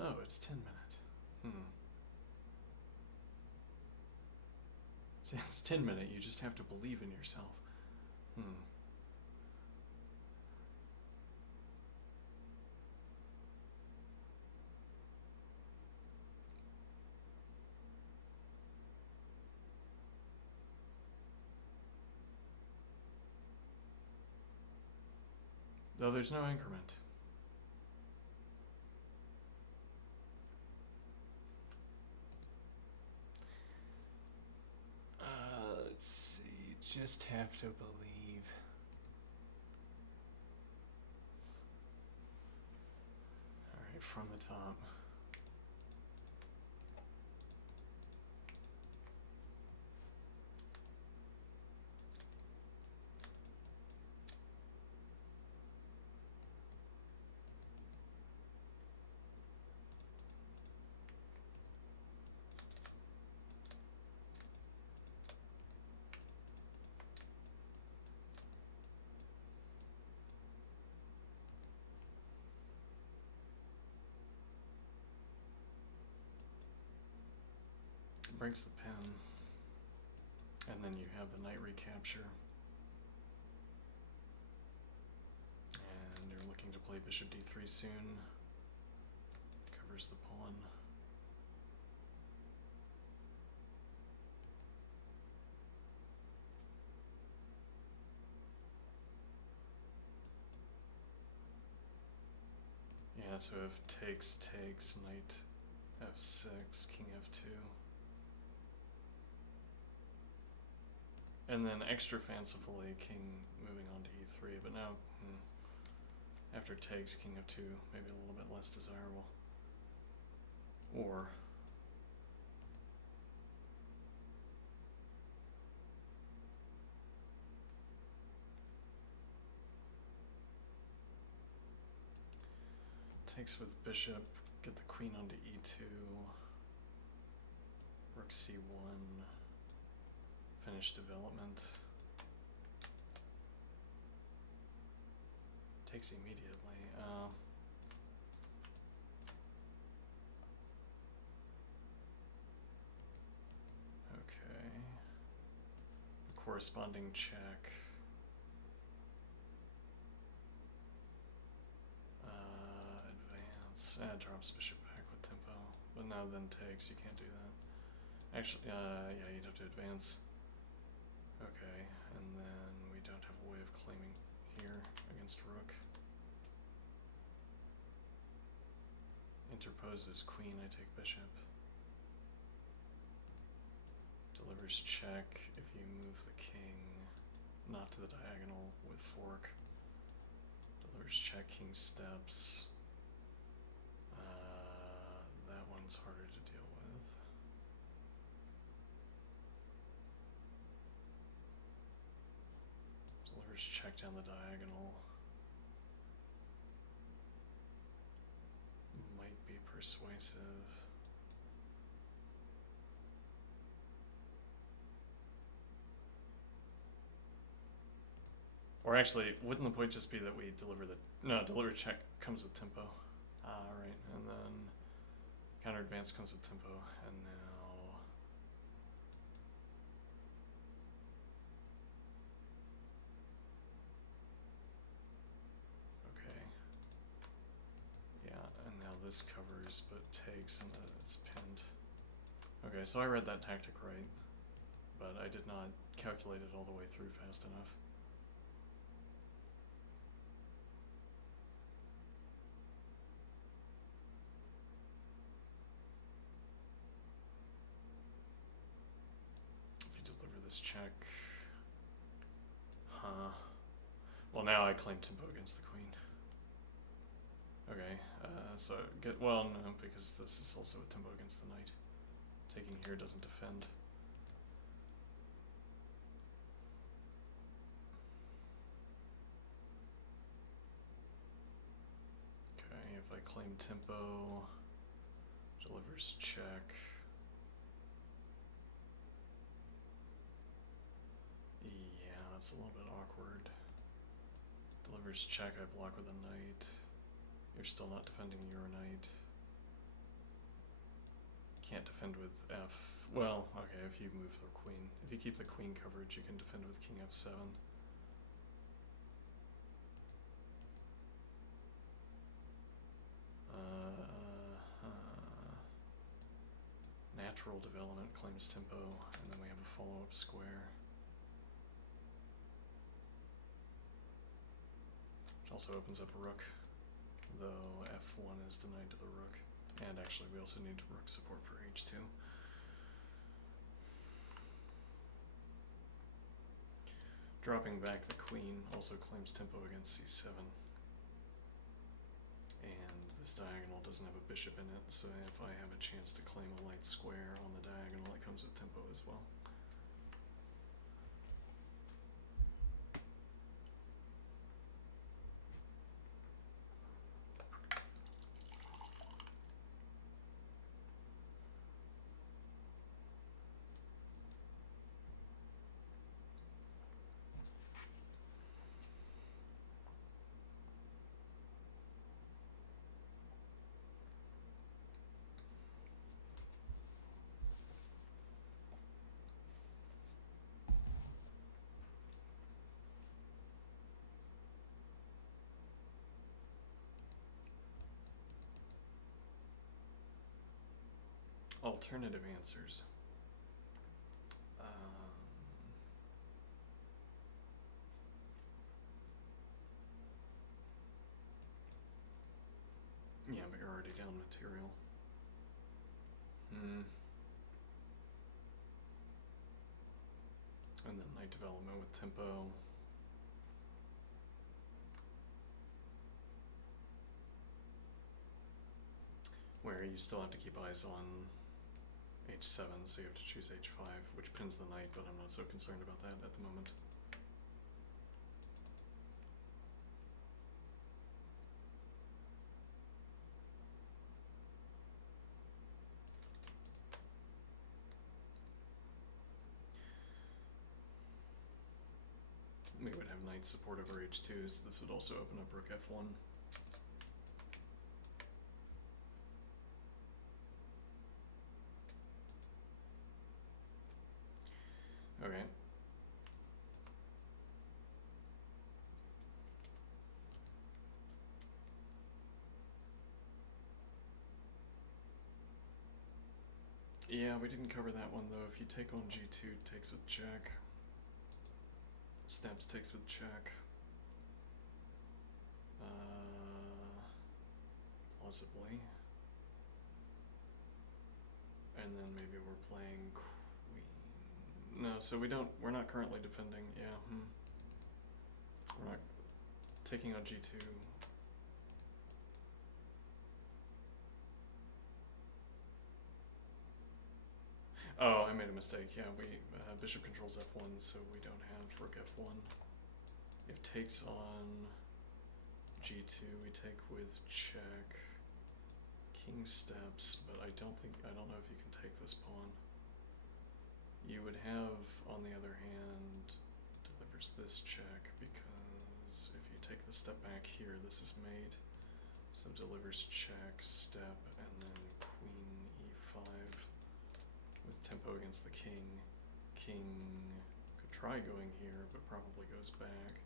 Oh, it's 10-minute. It's 10 minute, you just have to believe in yourself. Though there's no increment. Let's see, just have to believe. Alright, from the top. Breaks the pin, and then you have the knight recapture, and you're looking to play bishop d3 soon, covers the pawn. Yeah, so if takes, knight f6, king f2. And then extra fancifully, king moving on to e3, but now, after takes, king f2, maybe a little bit less desirable. Or, takes with bishop, get the queen onto e2, rook c1, finish development. Takes immediately. Okay. Corresponding check. Advance. Drops bishop back with tempo. But now then takes, you can't do that. Actually, yeah, you'd have to advance. Okay, and then we don't have a way of claiming here against rook. Interposes queen, I take bishop. Delivers check if you move the king not to the diagonal with fork. Delivers check, king steps. That one's harder to deal with. Delivers check down the diagonal. Might be persuasive. Or actually, wouldn't the point just be that we deliver the... No, deliver check comes with tempo. Right, and then counter advance comes with tempo, and now... Okay. Yeah, and now this covers, but takes, and it's pinned. Okay, so I read that tactic right, but I did not calculate it all the way through fast enough. This check. Well, now I claim tempo against the queen. Okay, so well, no, because this is also a tempo against the knight. Taking here doesn't defend. Okay, if I claim tempo, delivers check. It's a little bit awkward. Delivers check, I block with a knight. You're still not defending your knight. Can't defend with f well, okay, if you move the queen. If you keep the queen coverage, you can defend with king f7. Natural development claims tempo, and then we have a follow-up square. Which also opens up rook, though f1 is denied to the rook. And actually we also need rook support for h2. Dropping back the queen also claims tempo against c7. And this diagonal doesn't have a bishop in it, so if I have a chance to claim a light square on the diagonal, it comes with tempo as well. Alternative answers. Yeah, but you're already down material. And then knight development with tempo. Where you still have to keep eyes on h7, so you have to choose h5, which pins the knight, but I'm not so concerned about that at the moment. We would have knight support over h2, so this would also open up rook f1. Okay. Yeah, we didn't cover that one though. If you take on g2, takes with check. Snaps takes with check. Plausibly. And then maybe we're playing queen. No, so we're not currently defending, yeah. We're not taking on g2. Oh, I made a mistake, yeah, we bishop controls f1, so we don't have rook f1. If takes on g2, we take with check. King steps, but I don't know if you can take this pawn. You would have, on the other hand, delivers this check, because if you take the step back here, this is mate. So delivers check, step, and then queen e5 with tempo against the king. King could try going here, but probably goes back.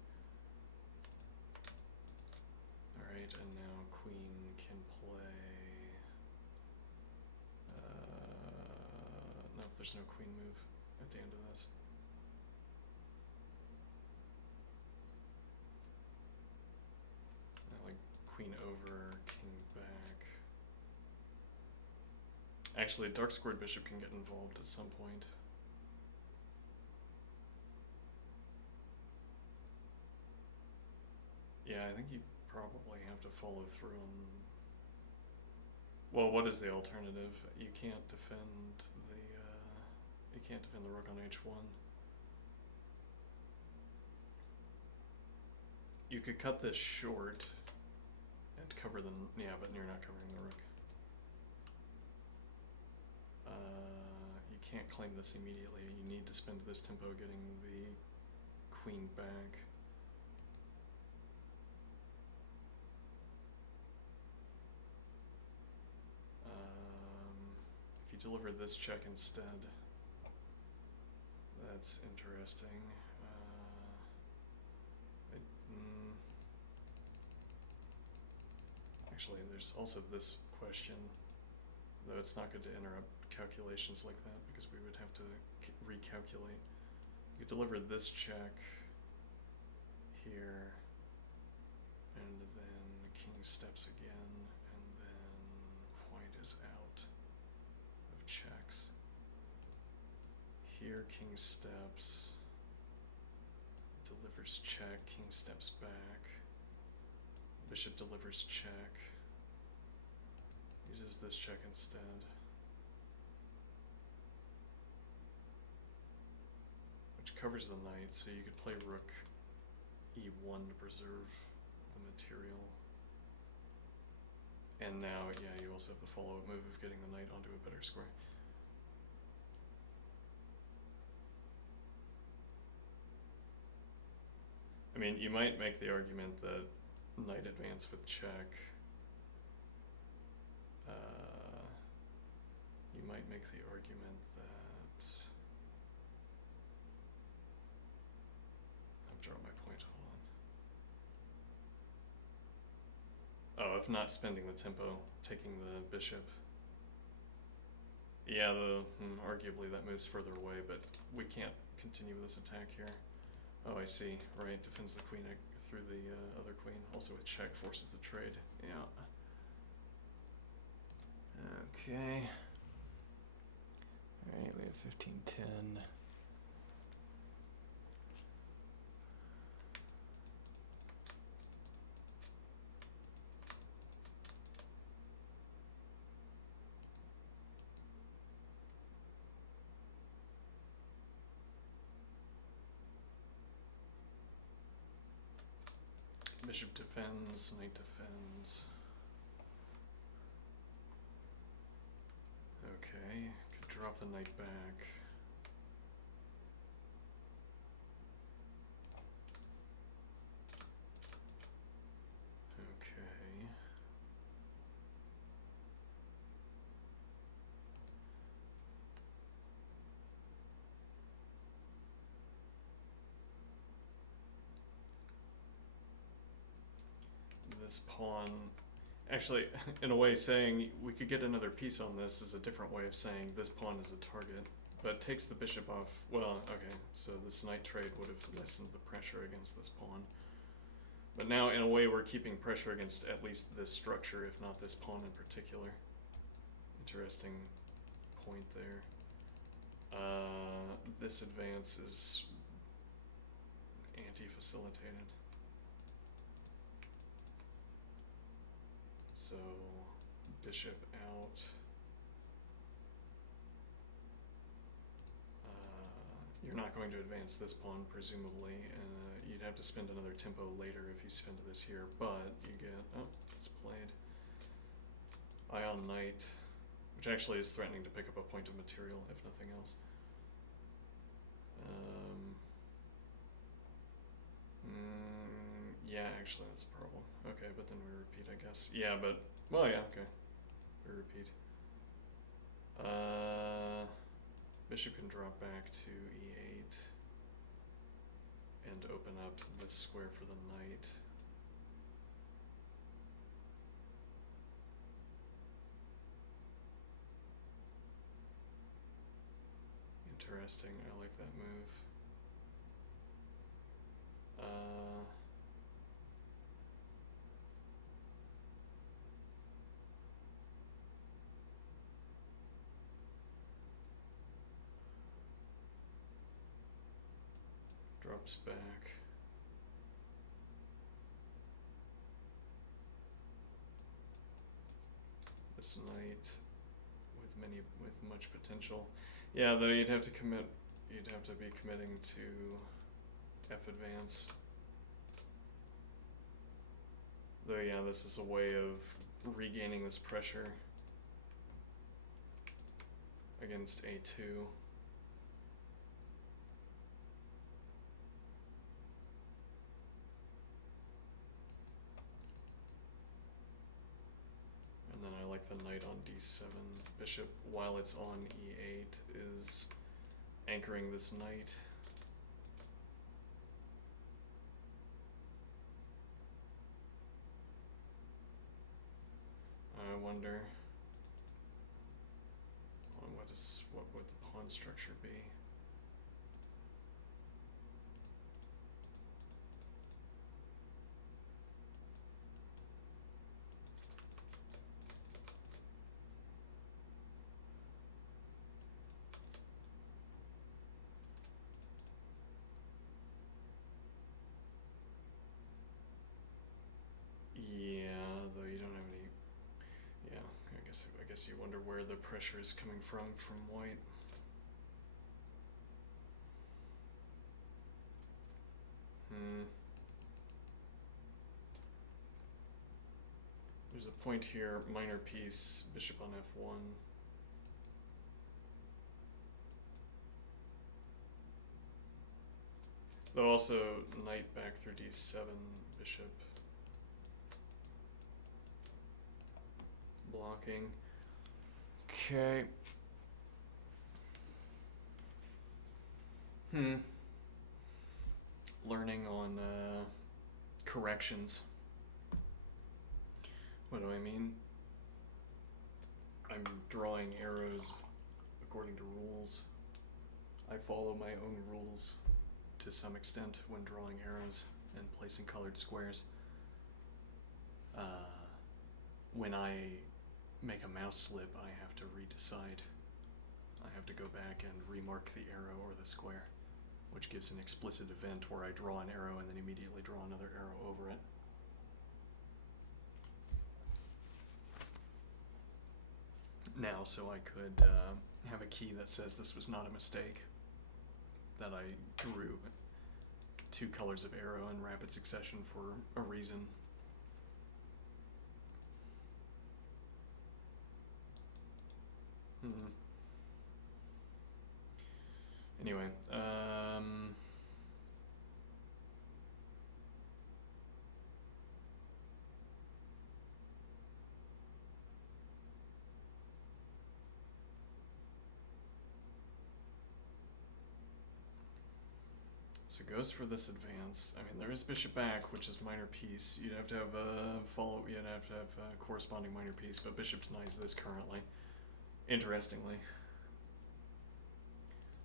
Alright, and now queen can play... nope, there's no queen move at the end of this. Like queen over, king back. Actually, dark squared bishop can get involved at some point. Yeah, I think you probably have to follow through on... Well, what is the alternative? You can't defend the rook on h1. You could cut this short and cover the... Yeah, but you're not covering the rook. You can't claim this immediately. You need to spend this tempo getting the queen back. If you deliver this check instead. That's interesting. Actually, there's also this question, though it's not good to interrupt calculations like that because we would have to recalculate. You deliver this check here, and then king steps again, and then white is out of checks. Here, king steps, delivers check, king steps back, bishop delivers check, uses this check instead. Which covers the knight, so you could play rook e1 to preserve the material. And now, yeah, you also have the follow-up move of getting the knight onto a better square. I mean, you might make the argument that knight advance with check. You might make the argument that... I've drawn my point, hold on. Oh, of not spending the tempo, taking the bishop. Yeah, arguably that moves further away, but we can't continue this attack here. Oh, I see. Right, defends the queen through the other queen. Also with check, forces the trade. Yeah. Okay. Alright, we have 15-10. Bishop defends, knight defends. Okay, could drop the knight back. Okay. This pawn, actually, in a way saying we could get another piece on this is a different way of saying this pawn is a target, but takes the bishop off. Well, okay, so this knight trade would have lessened the pressure against this pawn. But now, in a way, we're keeping pressure against at least this structure, if not this pawn in particular. Interesting point there. This advance is anti-facilitated. So, bishop out. You're not going to advance this pawn, presumably, and you'd have to spend another tempo later if you spend this here, but you get, oh, it's played. Ion knight, which actually is threatening to pick up a point of material, if nothing else. Yeah, actually that's a problem. Okay, but then we repeat, I guess. Yeah, but, well, yeah, okay. We repeat. Bishop can drop back to e8 and open up this square for the knight. Interesting, I like that move. Drops back. This knight with much potential. Yeah, though you'd have to commit. You'd have to be committing to F advance. Though yeah, this is a way of regaining this pressure against A2. And then I like like the knight on d7. Bishop, while it's on e8, is anchoring this knight. I wonder what would the pawn structure be? Yeah, though you don't have any. Yeah, I guess you wonder where the pressure is coming from white. There's a point here, minor piece, bishop on f1. Though also knight back through d7, bishop blocking. Okay. Learning on corrections. What do I mean? I'm drawing arrows according to rules. I follow my own rules to some extent when drawing arrows and placing colored squares. When I make a mouse slip, I have to redecide. I have to go back and remark the arrow or the square, which gives an explicit event where I draw an arrow and then immediately draw another arrow over it. Now, so I could have a key that says this was not a mistake, that I drew 2 colors of arrow in rapid succession for a reason. Anyway, so it goes for this advance. I mean, there is bishop back, which is minor piece. You'd have to have you'd have to have a corresponding minor piece, but bishop denies this currently, interestingly.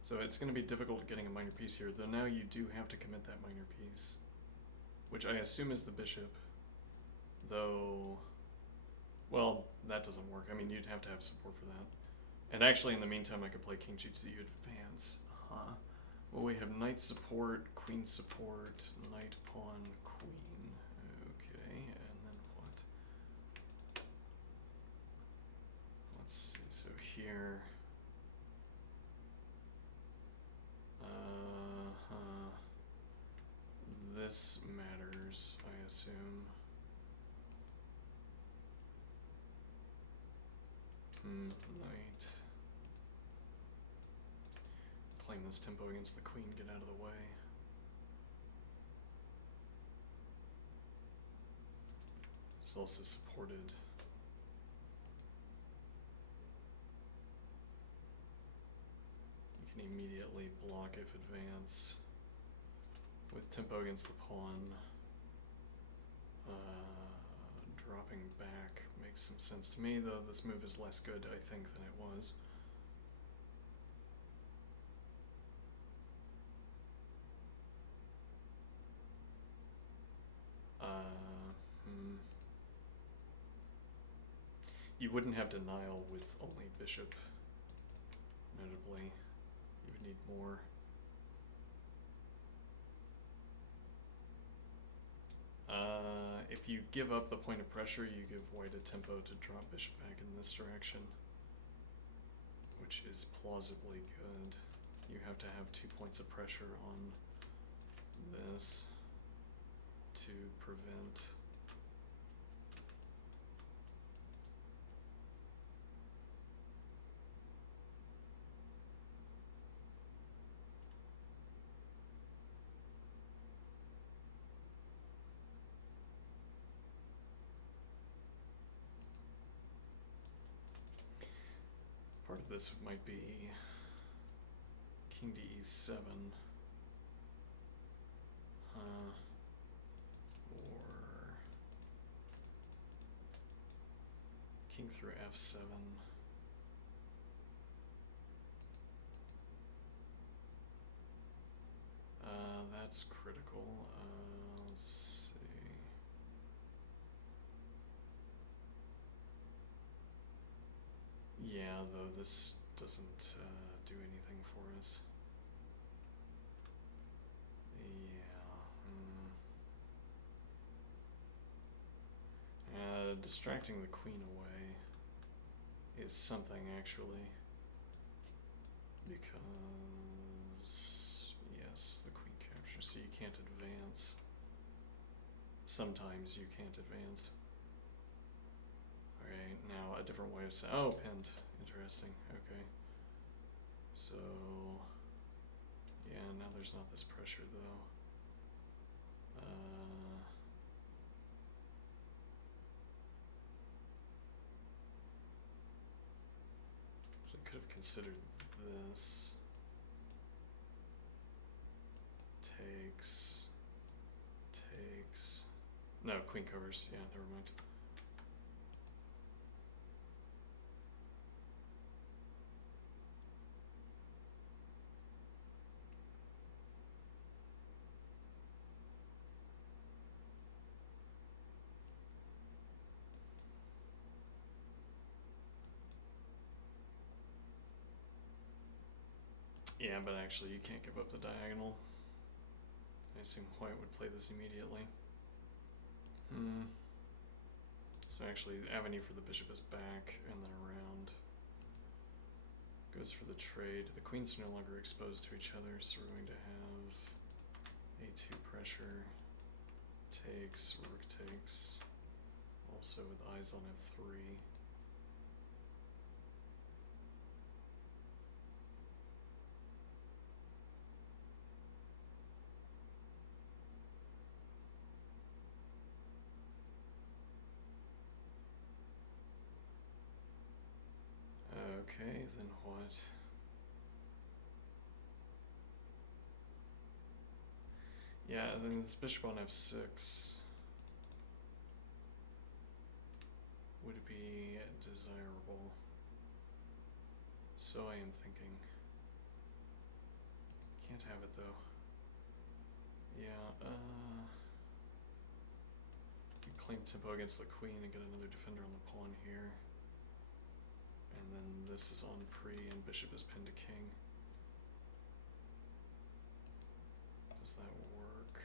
So it's going to be difficult getting a minor piece here, though now you do have to commit that minor piece, which I assume is the bishop, though, well, that doesn't work. I mean, you'd have to have support for that. And actually, in the meantime, I could play king g2 advance. Well, we have knight support, queen support, knight, pawn, queen. Okay, and then what? Let's see, so here... This matters, I assume. Knight. Claim this tempo against the queen, get out of the way. It's also supported. You can immediately block if advance. With tempo against the pawn, dropping back makes some sense to me, though this move is less good, I think, than it was. You wouldn't have denial with only bishop, notably. You would need more. If you give up the point of pressure, you give white a tempo to drop bishop back in this direction, which is plausibly good. You have to have 2 points of pressure on this to prevent this might be king to e7. Or king through f7. That's critical. Let's see. Yeah, though this doesn't do anything for us. Yeah. Distracting the queen away is something, actually. Because, yes, the queen capture, so you can't advance. Sometimes you can't advance. Alright, now a different way of saying, oh, pinned. Interesting, okay. So, yeah, now there's not this pressure, though. So I could have considered this. Takes. No, queen covers. Yeah, never mind. Yeah, but actually you can't give up the diagonal. I assume white would play this immediately. So actually, the avenue for the bishop is back and then around. Goes for the trade. The queens are no longer exposed to each other, so we're going to have a2 pressure. Takes, rook takes. Also with eyes on f3. Okay, then what? Yeah, then this bishop on f6 would be desirable. So I am thinking. Can't have it though. Yeah, you claim tempo against the queen and get another defender on the pawn here. And then this is on pre and bishop is pinned to king. Does that work?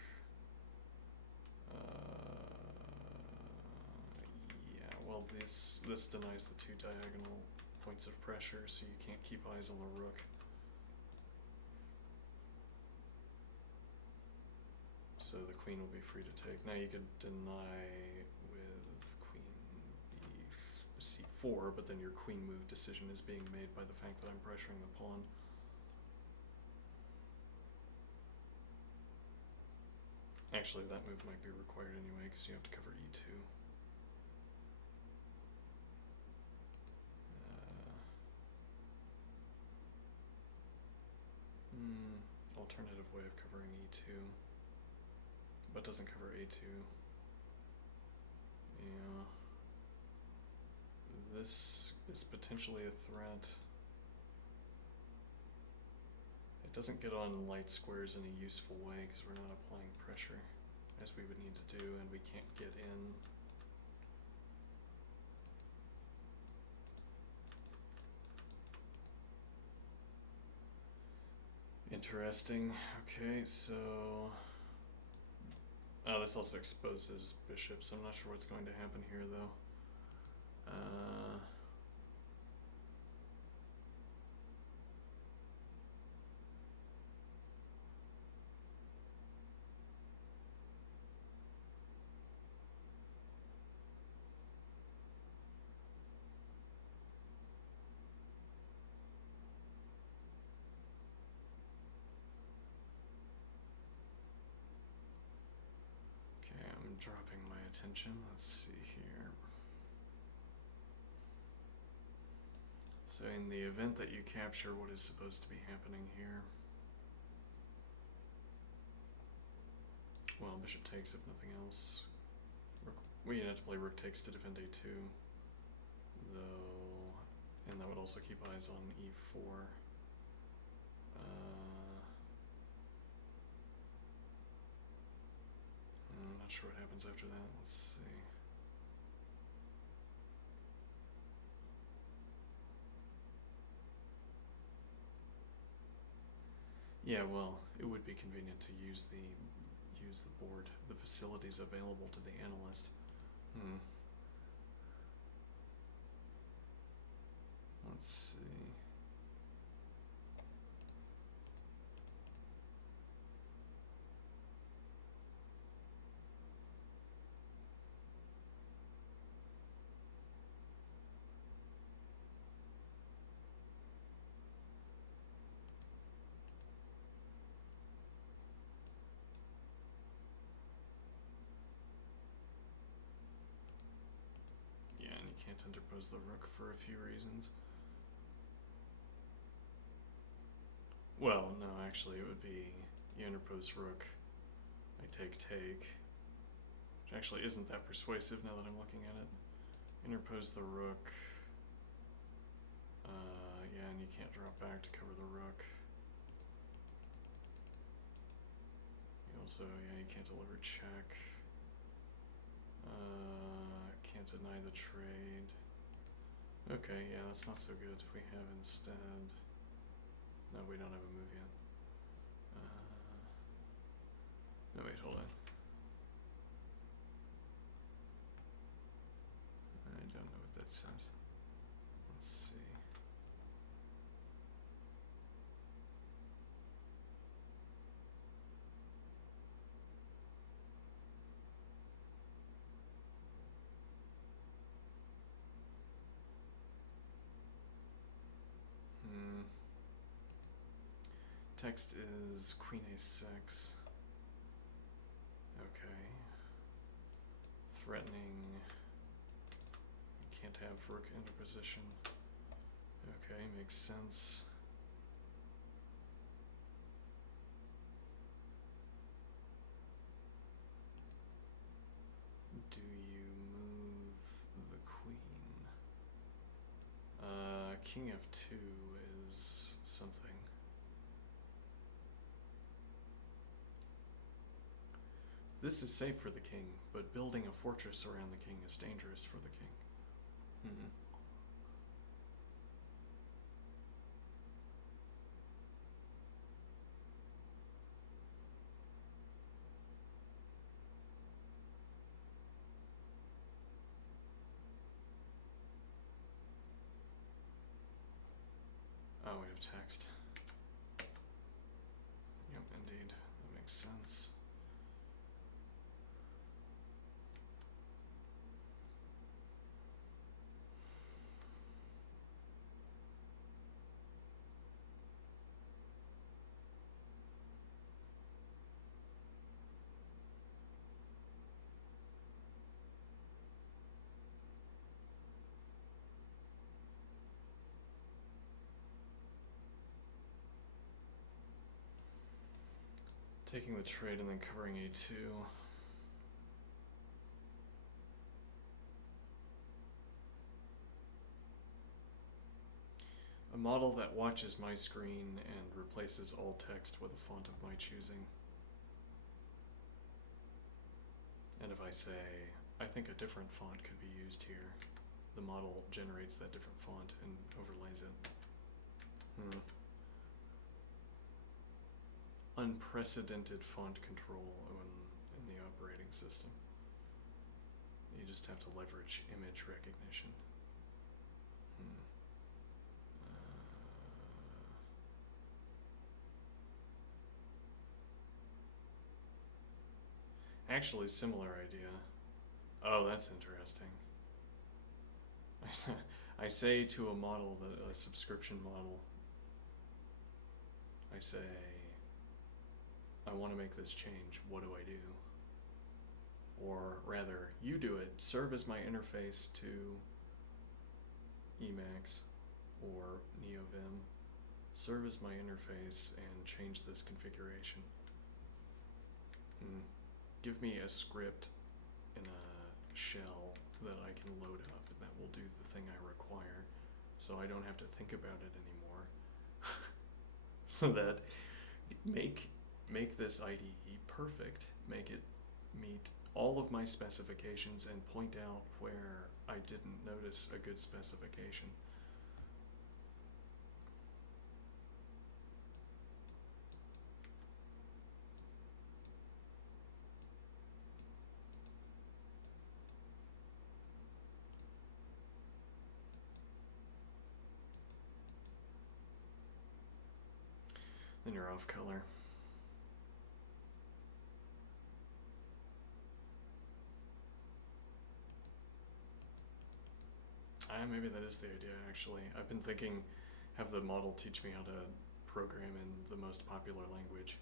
Yeah, well this denies the two diagonal points of pressure, so you can't keep eyes on the rook. So the queen will be free to take. Now you could deny with queen c4, but then your queen move decision is being made by the fact that I'm pressuring the pawn. Actually, that move might be required anyway, because you have to cover e2. Alternative way of covering e2, but doesn't cover a2. Yeah. This is potentially a threat. It doesn't get on light squares in a useful way because we're not applying pressure as we would need to do, and we can't get in. Interesting. Okay, so this also exposes bishops. I'm not sure what's going to happen here, though. Okay, I'm dropping my attention. Let's see here. So in the event that you capture what is supposed to be happening here, well, bishop takes if nothing else. We'd have to play rook takes to defend a2, though, and that would also keep eyes on e4. I'm not sure what happens after that. Let's see. Yeah, well, it would be convenient to use the board, the facilities available to the analyst. Let's see. Yeah, and you can't interpose the rook for a few reasons. Well, no, actually it would be you interpose rook, I take, which actually isn't that persuasive now that I'm looking at it. Interpose the rook, yeah, and you can't drop back to cover the rook. You also, yeah, you can't deliver check. Can't deny the trade. Okay, yeah, that's not so good. If we have instead... No, we don't have a move yet. No, wait, hold on. I don't know what that says. Let's see. Text is queen a6. Okay. Threatening. Can't have rook into position. Okay, makes sense. Do you move the queen? King f2 is something. This is safe for the king, but building a fortress around the king is dangerous for the king. Oh, we have text. Yep, indeed. That makes sense. Taking the trade and then covering a2. A model that watches my screen and replaces all text with a font of my choosing. And if I say, I think a different font could be used here, the model generates that different font and overlays it. Unprecedented font control in the operating system. You just have to leverage image recognition. Actually, similar idea. Oh, that's interesting. I say to a model, a subscription model, I say, I want to make this change, what do I do? Or rather, you do it, serve as my interface to Emacs, or neovim serve as my interface and change this configuration. Give me a script in a shell that I can load up that will do the thing I require, so I don't have to think about it anymore. So that make this IDE perfect, make it meet all of my specifications, and point out where I didn't notice a good specification. Then you're off color. Maybe that is the idea, actually. I've been thinking, have the model teach me how to program in the most popular language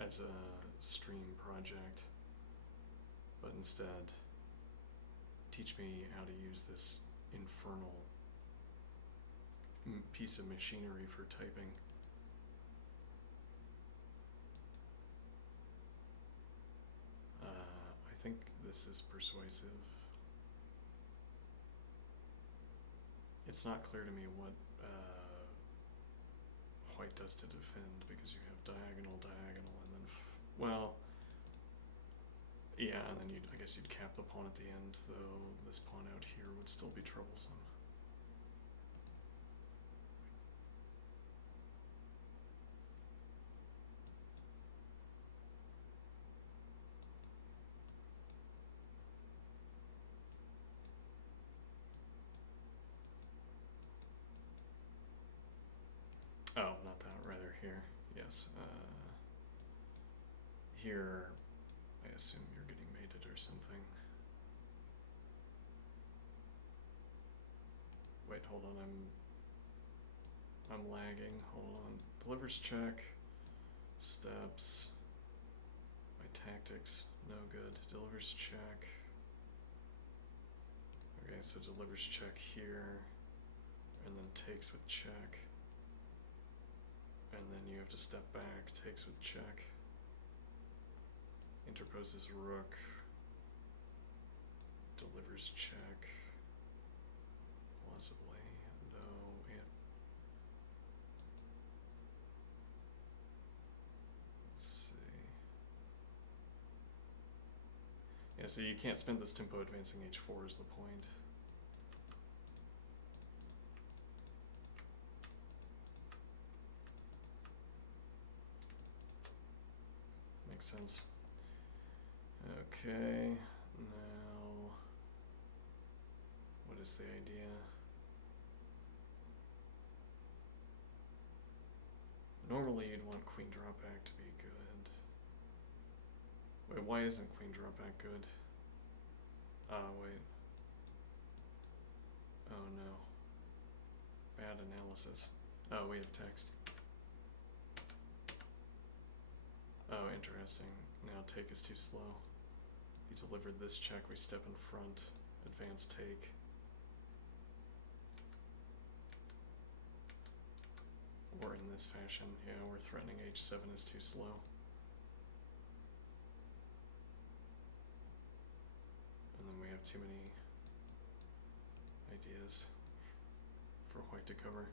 as a stream project, but instead teach me how to use this infernal piece of machinery for typing. I think this is persuasive. It's not clear to me what white does to defend, because you have diagonal, and then, well, yeah, and then I guess you'd cap the pawn at the end, though this pawn out here would still be troublesome. Oh, not that, rather here, yes. Here, I assume you're getting mated or something. Wait, hold on, I'm lagging, hold on. Delivers check, steps, my tactics, no good. Delivers check. Okay, so delivers check here, and then takes with check. And then you have to step back, takes with check. Interposes rook. Delivers check. Plausibly, though, yeah. Let's see. Yeah, so you can't spend this tempo advancing h4 is the point. Makes sense. Okay, now, what is the idea? Normally you'd want queen drop back to be good. Wait, why isn't queen drop back good? Wait. Oh no. Bad analysis. Oh, we have text. Oh, interesting. Now take is too slow. If you delivered this check, we step in front, advance take. Or in this fashion, yeah, we're threatening h7 is too slow. And then we have too many ideas for white to cover.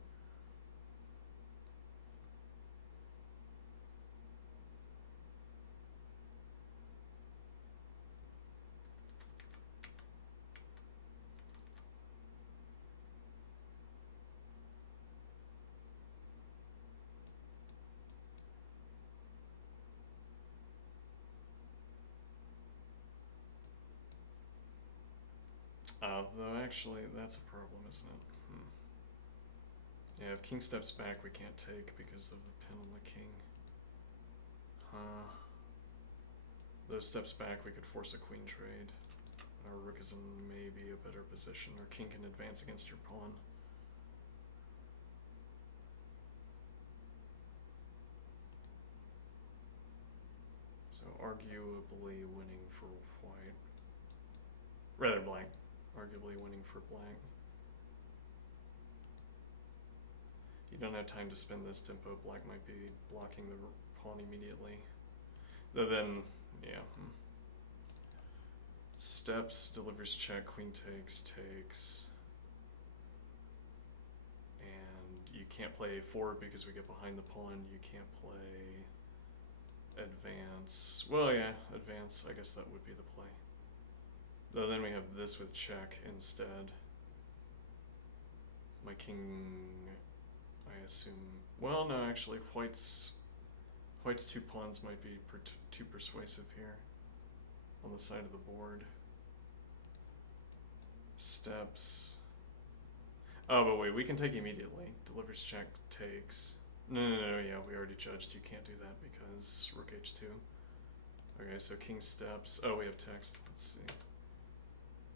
Though actually, that's a problem, isn't it? Yeah, if king steps back, we can't take because of the pin on the king. Those steps back, we could force a queen trade. Our rook is in maybe a better position. Our king can advance against your pawn. So arguably winning for white. Rather blank. Arguably winning for blank. don't have time to spend this tempo. Black might be blocking the pawn immediately. Though then, yeah. Steps, delivers check, queen takes. And you can't play a4 because we get behind the pawn. You can't play advance. Well, yeah, advance. I guess that would be the play. Though then we have this with check instead. My king, I assume. Well, no, actually, white's 2 pawns might be too persuasive here on the side of the board. Steps. Oh, but wait, we can take immediately. Delivers check, takes. No, yeah, we already judged. You can't do that because rook h2. Okay, so king steps. Oh, we have text. Let's see.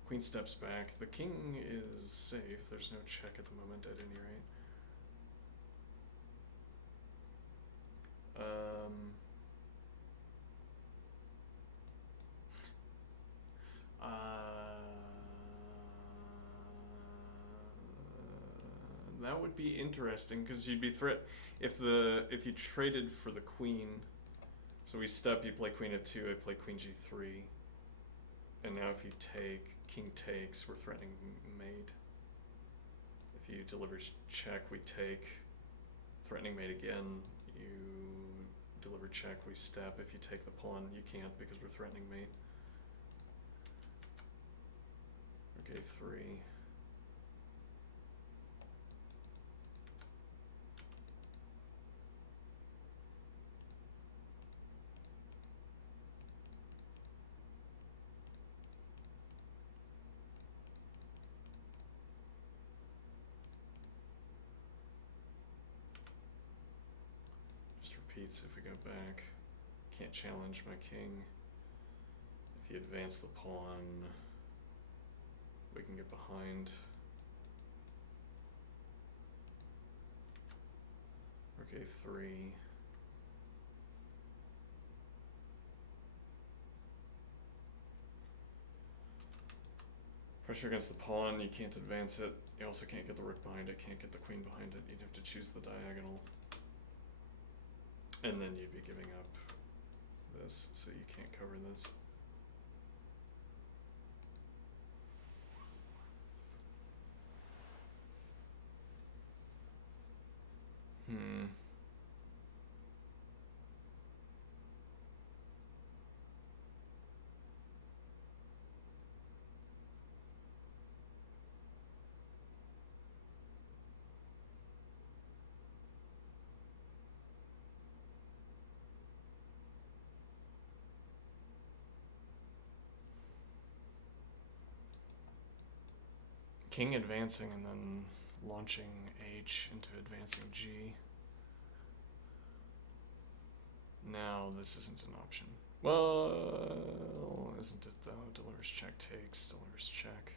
Queen steps back. The king is safe. There's no check at the moment, at any rate. That would be interesting because you'd be if you traded for the queen. So we step, you play queen at 2, I play queen g3. And now if you take, king takes, we're threatening mate. If you deliver check, we take, threatening mate again. You deliver check, we step. If you take the pawn, you can't because we're threatening mate. Okay, 3. Repeats if we go back. Can't challenge my king. If you advance the pawn, we can get behind. Okay, 3. Pressure against the pawn, you can't advance it. You also can't get the rook behind it, can't get the queen behind it. You'd have to choose the diagonal. And then you'd be giving up this, so you can't cover this. King advancing and then launching H into advancing G. Now this isn't an option. Well, isn't it though? Delivers check takes, delivers check.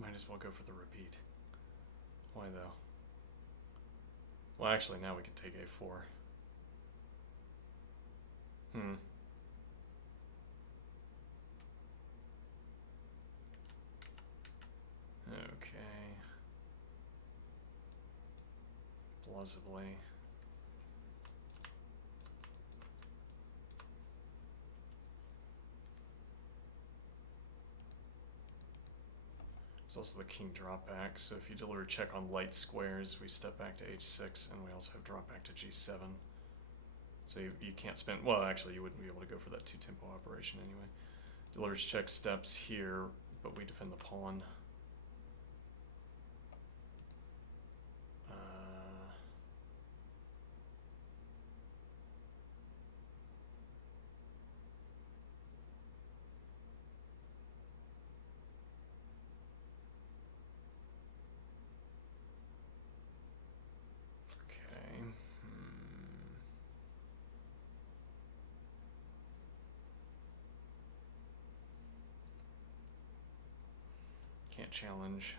Might as well go for the repeat. Why though? Well, actually, now we can take a4. Okay. Plausibly. There's also the king drop back, so if you deliver check on light squares, we step back to h6, and we also have drop back to g7. So you can't spend, well, actually, you wouldn't be able to go for that 2-tempo operation anyway. Delivers check steps here, but we defend the pawn. Okay. Can't challenge.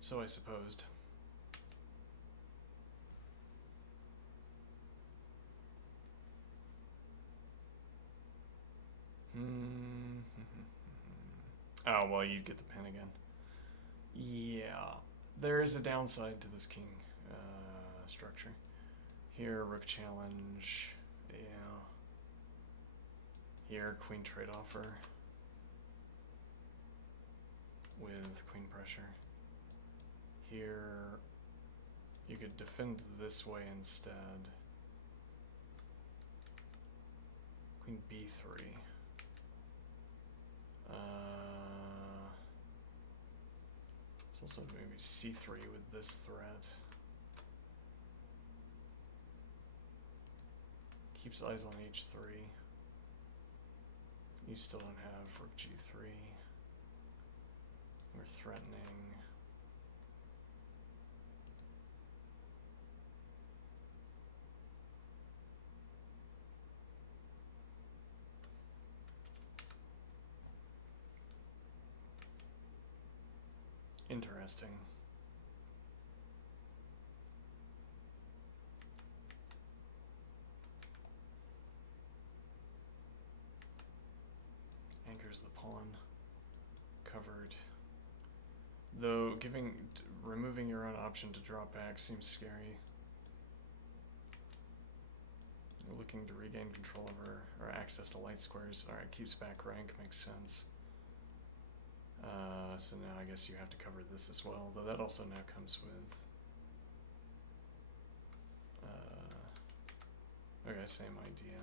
So I supposed. Oh, well, you'd get the pin again. Yeah. There is a downside to this king structure. Here, rook challenge. Yeah. Here, queen trade offer. With queen pressure. Here, you could defend this way instead. Queen b3. There's also maybe c3 with this threat. Keeps eyes on h3. You still don't have rook g3. We're threatening. Interesting. Anchors the pawn. Covered. Though removing your own option to drop back seems scary. You're looking to regain control over or access to light squares. Alright, keeps back rank, makes sense. So now I guess you have to cover this as well, though that also now comes with okay, same idea.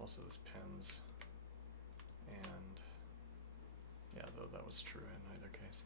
Also this pins, and yeah, though that was true in either case.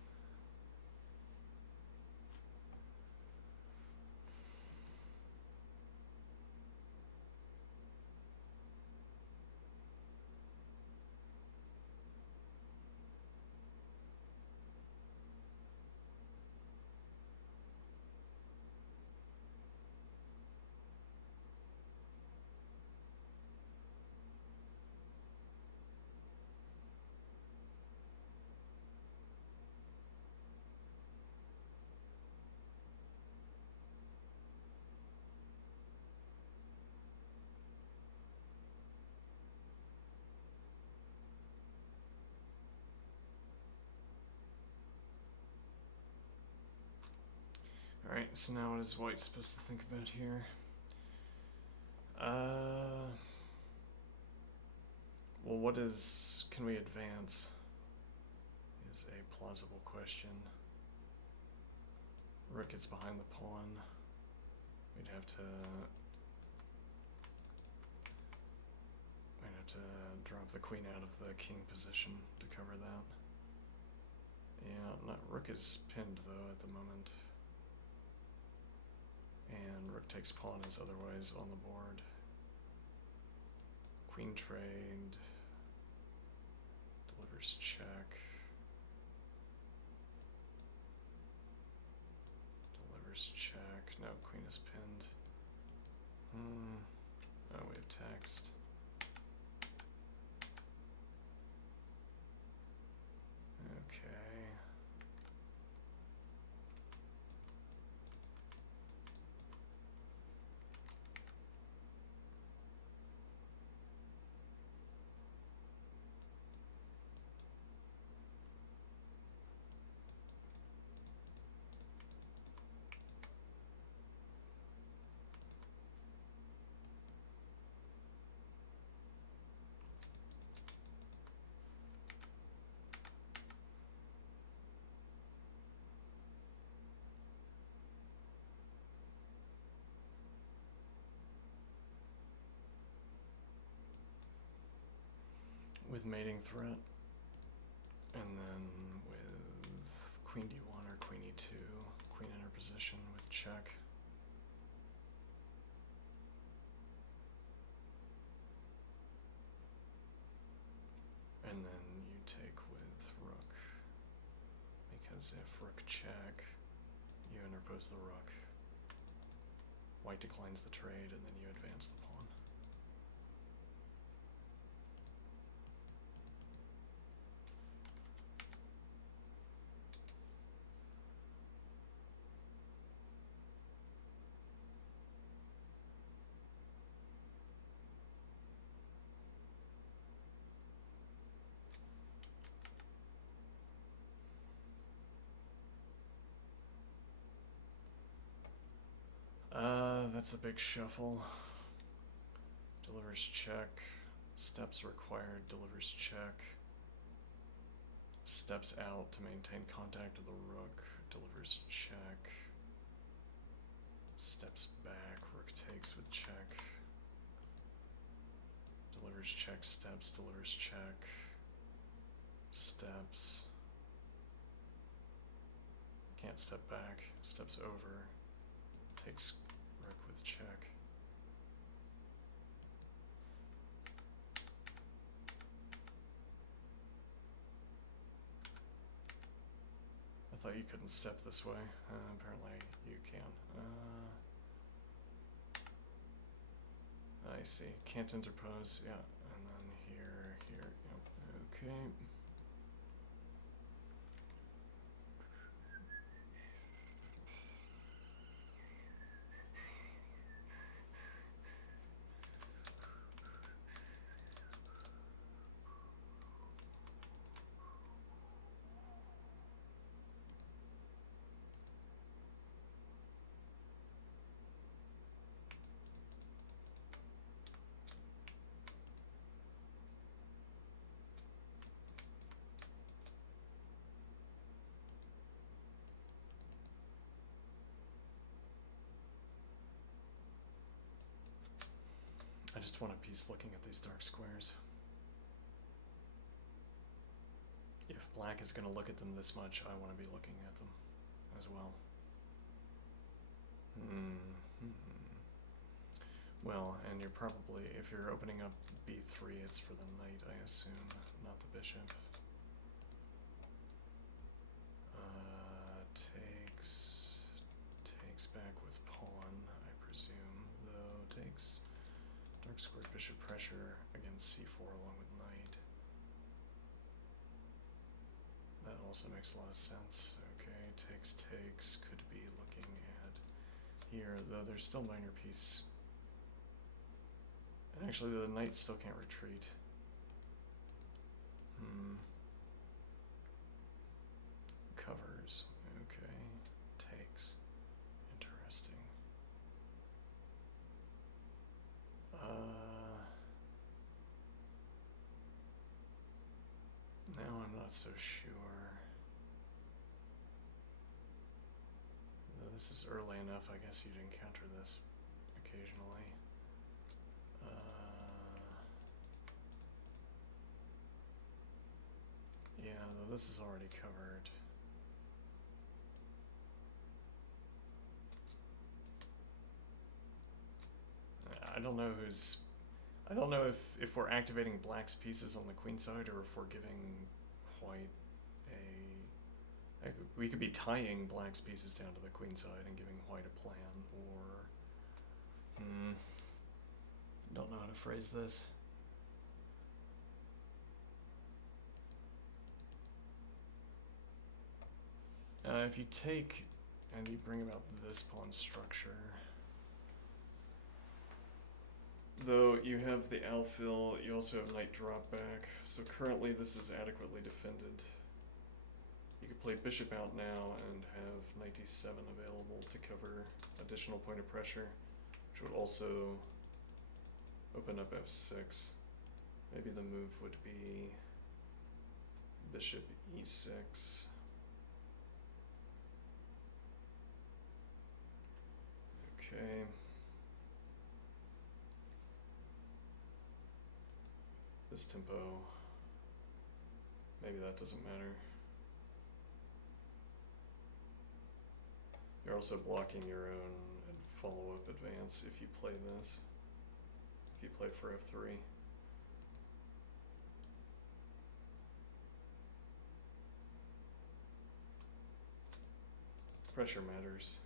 Alright, so now what is white supposed to think about here? Well, can we advance? Is a plausible question. Rook is behind the pawn. We'd have to drop the queen out of the king position to cover that. Yeah, rook is pinned though at the moment. And rook takes pawn is otherwise on the board. Queen trade. Delivers check. Delivers check. No, queen is pinned. Oh, we have text. Okay. With mating threat, and then with queen d1 or queen e2, queen in her position with check. And then you take with rook, because if rook check, you interpose the rook. White declines the trade, and then you advance the pawn. That's a big shuffle. Delivers check. Steps required. Delivers check. Steps out to maintain contact with the rook. Delivers check. Steps back. Rook takes with check. Delivers check. Steps. Delivers check. Steps. Can't step back. Steps over. Takes rook with check. I thought you couldn't step this way. Apparently you can. I see. Can't interpose. Yeah. And then here. Yep. Okay. I just want a piece looking at these dark squares. If black is going to look at them this much, I want to be looking at them as well. Well, and you're probably, if you're opening up b3, it's for the knight, I assume, not the bishop. Takes back with pawn, I presume, though takes. Dark square bishop pressure against c4 along with knight. That also makes a lot of sense. Okay, takes could be looking at here, though there's still minor piece. And actually the knight still can't retreat. Covers. Okay. Takes. Interesting. Now I'm not so sure. Though this is early enough, I guess you'd encounter this occasionally. Yeah, though this is already covered. I don't know who's... I don't know if we're activating black's pieces on the queen side or if we're giving white a... we could be tying black's pieces down to the queen side and giving white a plan, or... don't know how to phrase this. If you take and you bring about this pawn structure, though you have the alfil, you also have knight drop back, so currently this is adequately defended. You could play bishop out now and have knight d7 available to cover additional point of pressure, which would also open up f6. Maybe the move would be bishop e6. Okay. This tempo, maybe that doesn't matter. You're also blocking your own follow-up advance if you play this. If you play for f3. Pressure matters.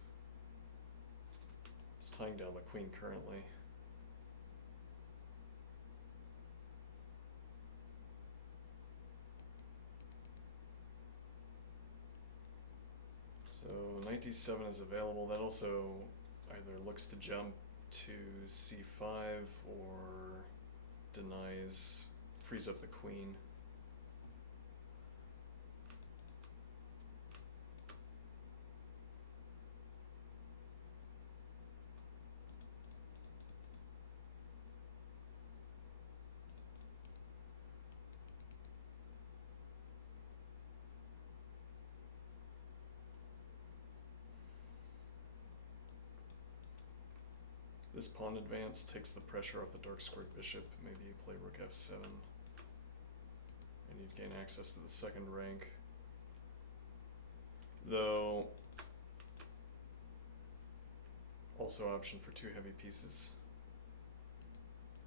This tying down the queen currently. So knight d7 is available. That also either looks to jump to c5 or denies, frees up the queen. This pawn advance takes the pressure off the dark squared bishop. Maybe you play rook f7. And you'd gain access to the second rank. Though, also option for two heavy pieces.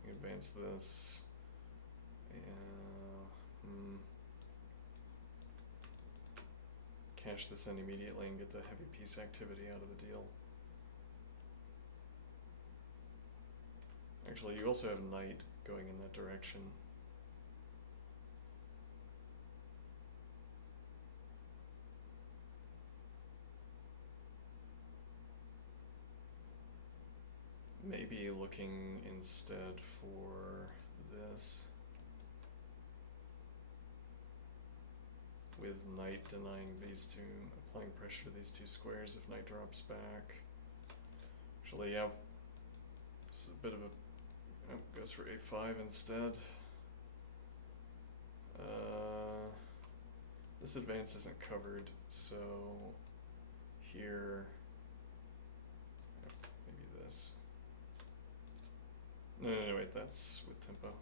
You advance this. Cash this in immediately and get the heavy piece activity out of the deal. Actually, you also have knight going in that direction. Maybe looking instead for this. With knight denying these two, applying pressure to these two squares if knight drops back. Actually, yeah, this is a bit of a, goes for a5 instead. This advance isn't covered, so here, maybe this. No, wait, that's with tempo.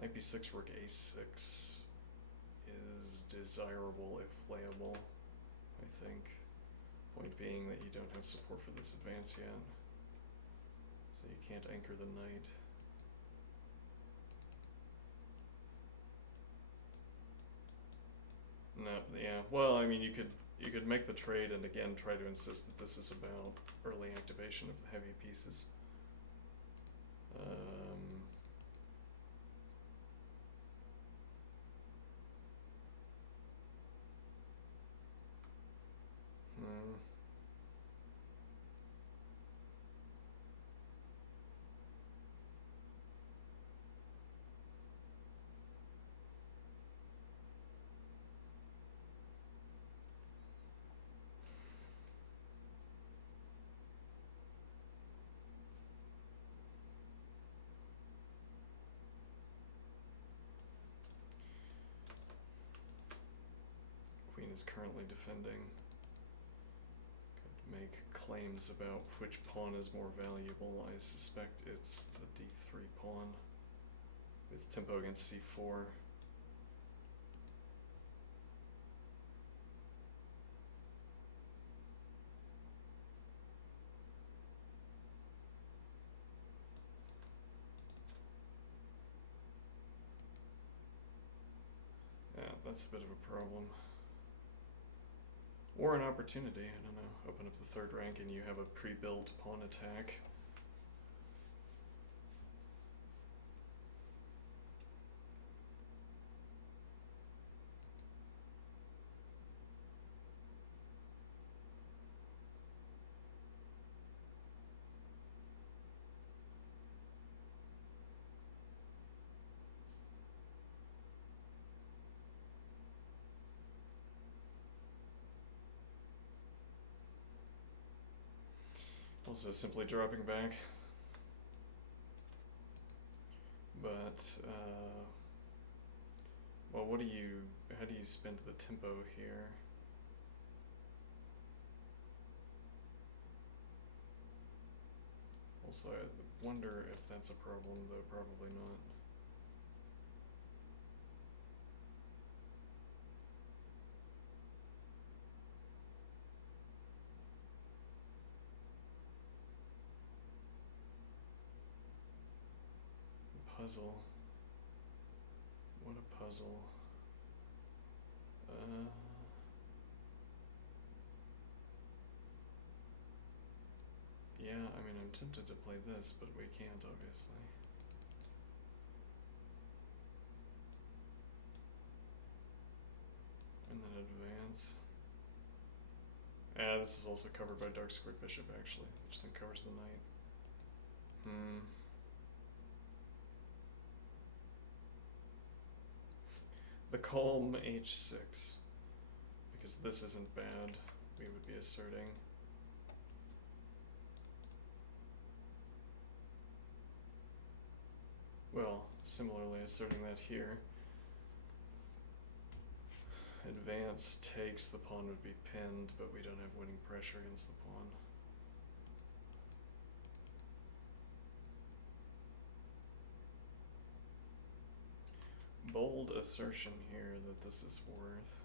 Knight b6, rook a6 is desirable if playable, I think. Point being that you don't have support for this advance yet, so you can't anchor the knight. No, yeah, well, I mean, you could make the trade and again try to insist that this is about early activation of the heavy pieces. Queen is currently defending. Could make claims about which pawn is more valuable. I suspect it's the d3 pawn with tempo against c4. Yeah, that's a bit of a problem. Or an opportunity, I don't know. Open up the third rank and you have a pre-built pawn attack. Also simply dropping back. But, well, how do you spend the tempo here? Also, I wonder if that's a problem, though probably not. Puzzle. What a puzzle. Yeah, I mean, I'm tempted to play this, but we can't, obviously. And then advance. This is also covered by Dark Squared Bishop, actually, which then covers the knight. The calm h6, because this isn't bad, we would be asserting. Well, similarly asserting that here. Advance takes, the pawn would be pinned, but we don't have winning pressure against the pawn. Bold assertion here that this is worth.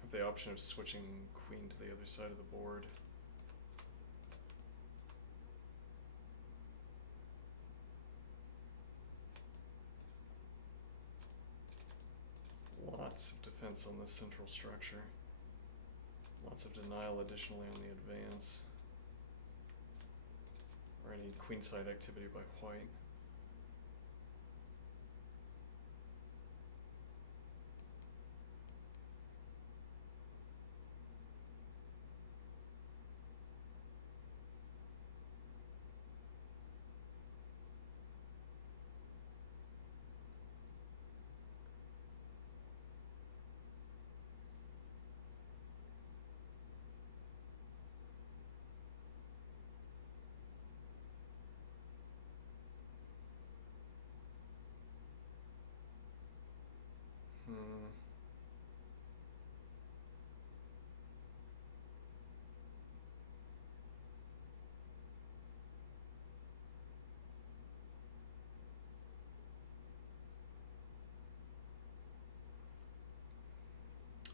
Have the option of switching queen to the other side of the board. Lots of defense on this central structure. Lots of denial additionally on the advance. Or any queenside activity by white.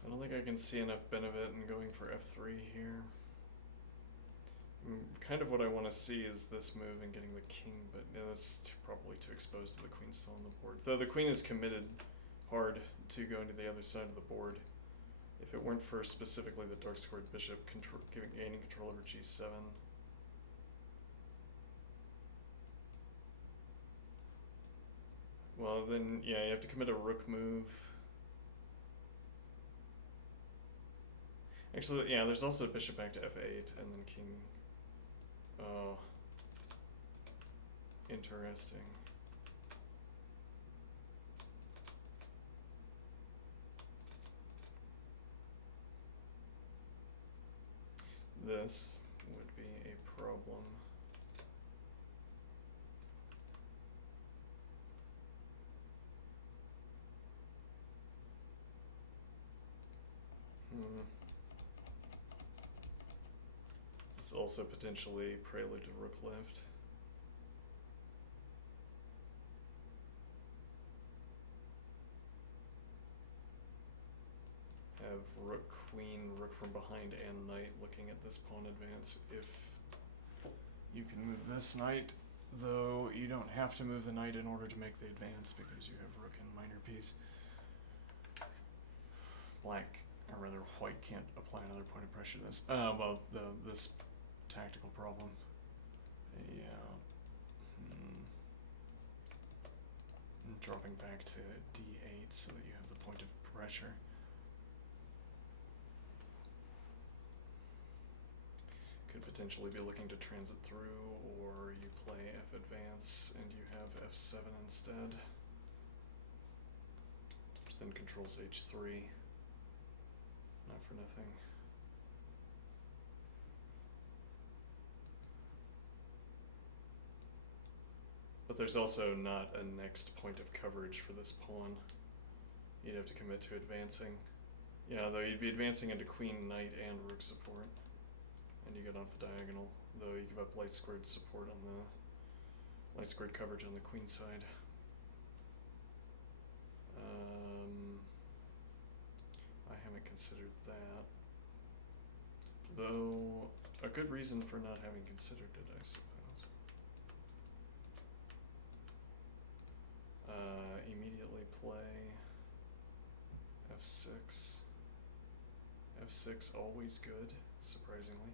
I don't think I can see enough benefit in going for f3 here. Kind of what I want to see is this move and getting the king, but yeah, that's probably too exposed to the queen still on the board. Though the queen is committed hard to going to the other side of the board. If it weren't for specifically the dark squared bishop gaining control over g7. Well, then, yeah, you have to commit a rook move. Actually, yeah, there's also bishop back to f8 and then king. Oh. Interesting. This would be a problem. This is also potentially prelude to rook lift. Have rook, queen, rook from behind, and knight looking at this pawn advance. If you can move this knight, though you don't have to move the knight in order to make the advance because you have rook and minor piece. Black, or rather white, can't apply another point of pressure to this. Well, this tactical problem. Yeah. Dropping back to d8 so that you have the point of pressure. Could potentially be looking to transit through, or you play f advance and you have f7 instead, which then controls h3. Not for nothing. But there's also not a next point of coverage for this pawn. You'd have to commit to advancing. Yeah, though you'd be advancing into queen, knight, and rook support. And you get off the diagonal, though you give up light squared support on the light squared coverage on the queen side. I haven't considered that. Though, a good reason for not having considered it, I suppose. f6. f6 always good, surprisingly.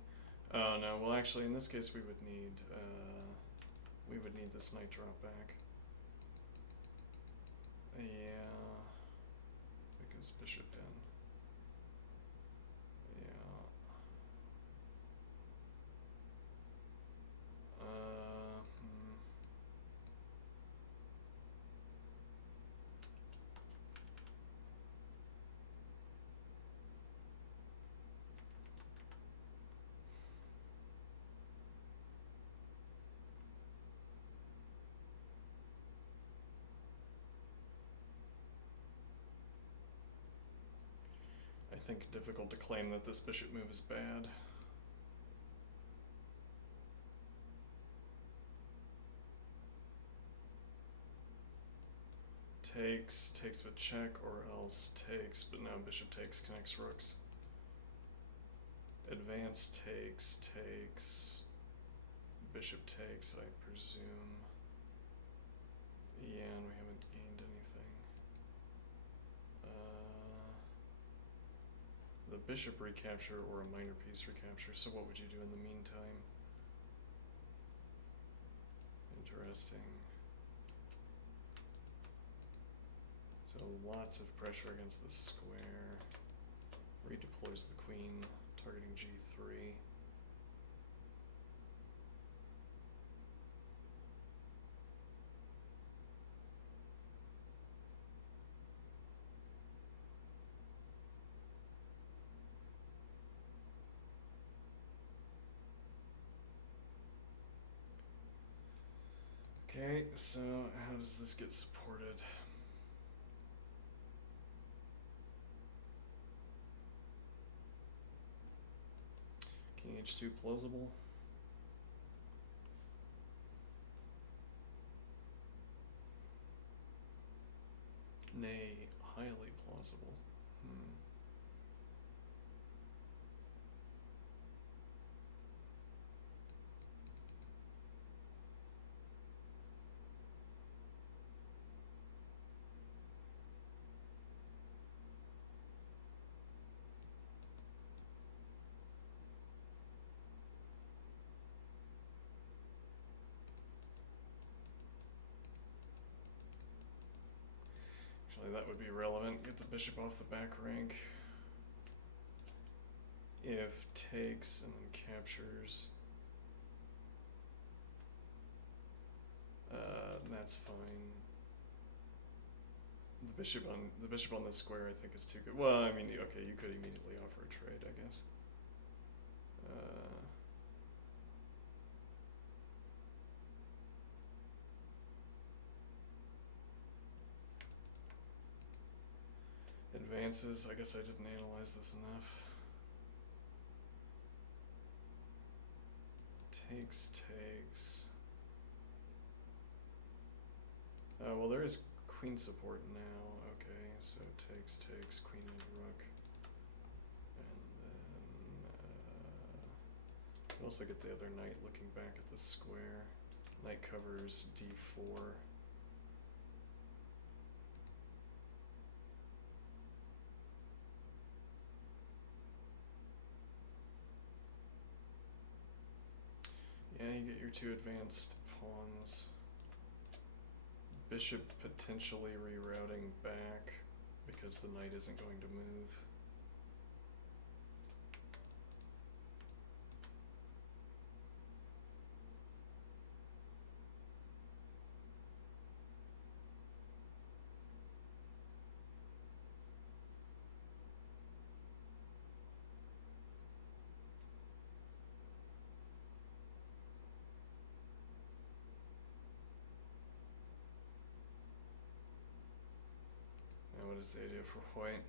Oh no, well actually in this case we would need this knight drop back. Yeah, because bishop in. Yeah. I think difficult to claim that this bishop move is bad. Takes with check, or else takes, but no, bishop takes, connects rooks. Advance takes, bishop takes, I presume. Yeah, and we haven't gained anything. The bishop recapture or a minor piece recapture, so what would you do in the meantime? Interesting. So lots of pressure against the square. Redeploys the queen, targeting g3. Okay, so how does this get supported? King h2 plausible? Nay, highly plausible. Actually, that would be relevant. Get the bishop off the back rank. If takes and then captures, that's fine. The bishop on this square I think is too good. Well, I mean, okay, you could immediately offer a trade, I guess. Advances, I guess I didn't analyze this enough. Takes. Well, there is queen support now. Okay, so takes, queen and rook. And then you also get the other knight looking back at the square. Knight covers d4. Yeah, you get your two advanced pawns. Bishop potentially rerouting back because the knight isn't going to move. What is the idea for white?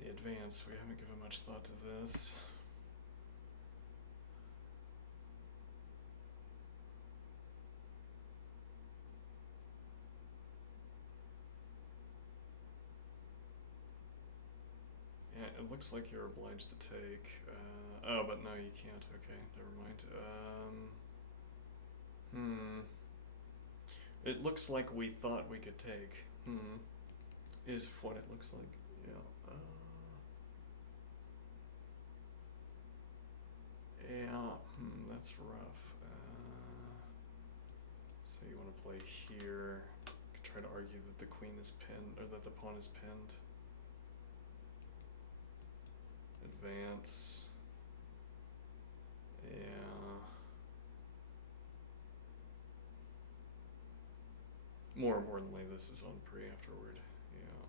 The advance, we haven't given much thought to this. looks like you're obliged to take. Oh, but no, you can't. Okay, never mind. It looks like we thought we could take. Is what it looks like. Yeah. Yeah. That's rough. So you want to play here. You could try to argue that the queen is pinned, or that the pawn is pinned. Advance. Yeah. More importantly, this is on pre afterward. Yeah.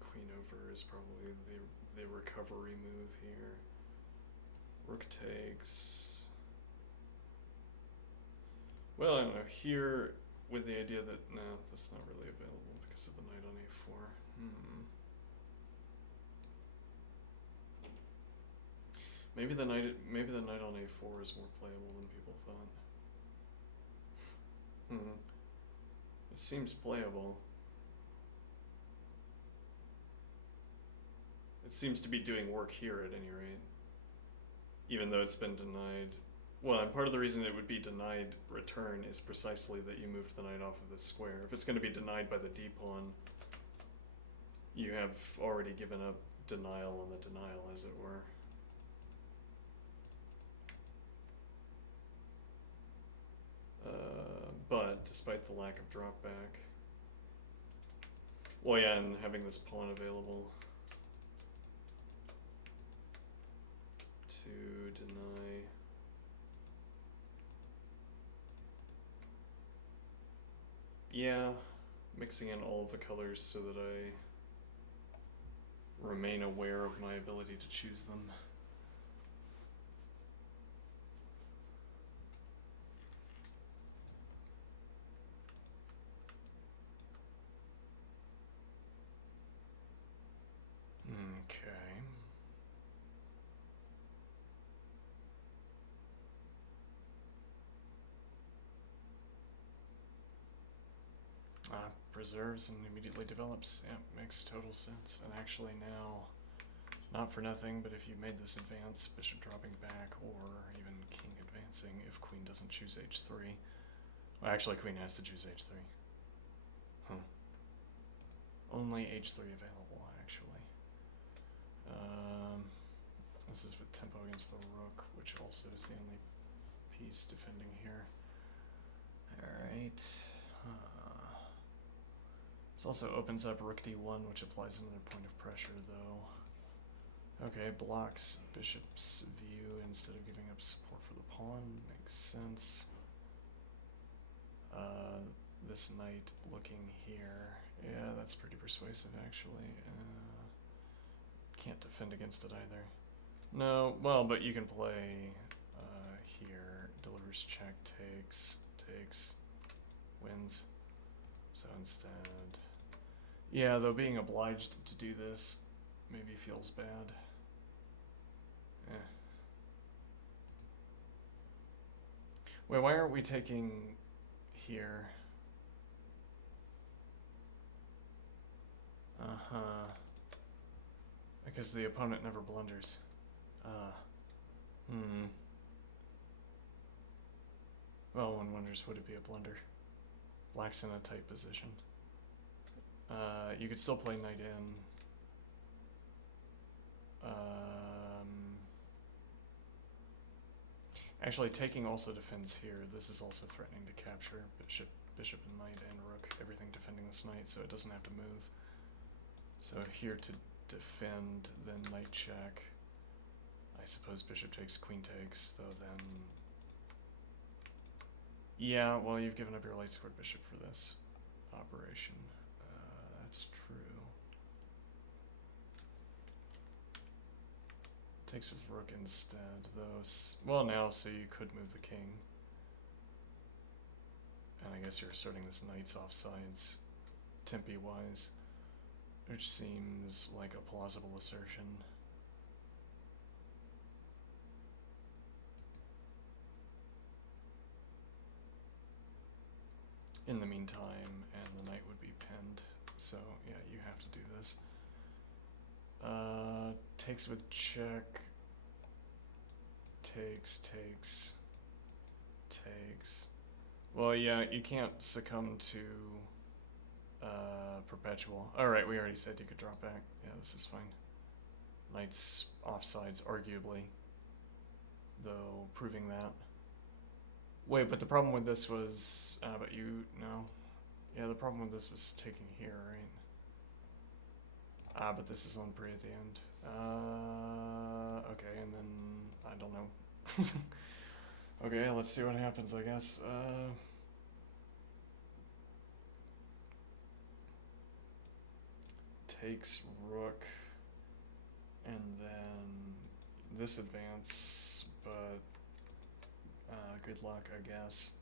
Queen over is probably the recovery move here. Rook takes. Well, I don't know. Here, with the idea that no, that's not really available because of the knight on a4. Maybe the knight on a4 is more playable than people thought. It seems playable. It seems to be doing work here at any rate, even though it's been denied. Well, and part of the reason it would be denied return is precisely that you moved the knight off of this square. If it's going to be denied by the d-pawn, you have already given up denial on the denial, as it were. But despite the lack of drop back, well, yeah, and having this pawn available to deny. Yeah, mixing in all of the colors so that I remain aware of my ability to choose them. Okay. Preserves and immediately develops. Yeah, makes total sense. And actually now, not for nothing, but if you made this advance, bishop dropping back, or even king advancing, if queen doesn't choose h3. Well, actually, queen has to choose h3. Only h3 available, actually. This is with tempo against the rook, which also is the only piece defending here. Alright. This also opens up rook d1, which applies another point of pressure, though. Okay, blocks bishop's view instead of giving up support for the pawn. Makes sense. This knight looking here. Yeah, that's pretty persuasive, actually. Can't defend against it either. No, well, but you can play here. Delivers check, takes, wins. So instead... Yeah, though being obliged to do this maybe feels bad. Wait, why aren't we taking here? Because the opponent never blunders. Well, one wonders, would it be a blunder? Black's in a tight position. You could still play knight in. Actually, taking also defends here. This is also threatening to capture bishop and knight and rook, everything defending this knight, so it doesn't have to move. So here to defend, then knight check. I suppose bishop takes, queen takes, though then... Yeah, well, you've given up your light squared bishop for this operation. That's true. Takes with rook instead, though. Well, now, so you could move the king. And I guess you're asserting this knight's offsides, tempi-wise, which seems like a plausible assertion. in the meantime, and the knight would be pinned. So yeah, you have to do this. Takes with check. Takes. Well, yeah, you can't succumb to perpetual. Alright, we already said you could drop back. Yeah, this is fine. Knight's offsides, arguably. Though, proving that. Wait, but the problem with this was... but you... no. Yeah, the problem with this was taking here, right? But this is on pre at the end. Okay, and then... I don't know. Okay, let's see what happens, I guess. Takes rook, and then this advance, but good luck, I guess.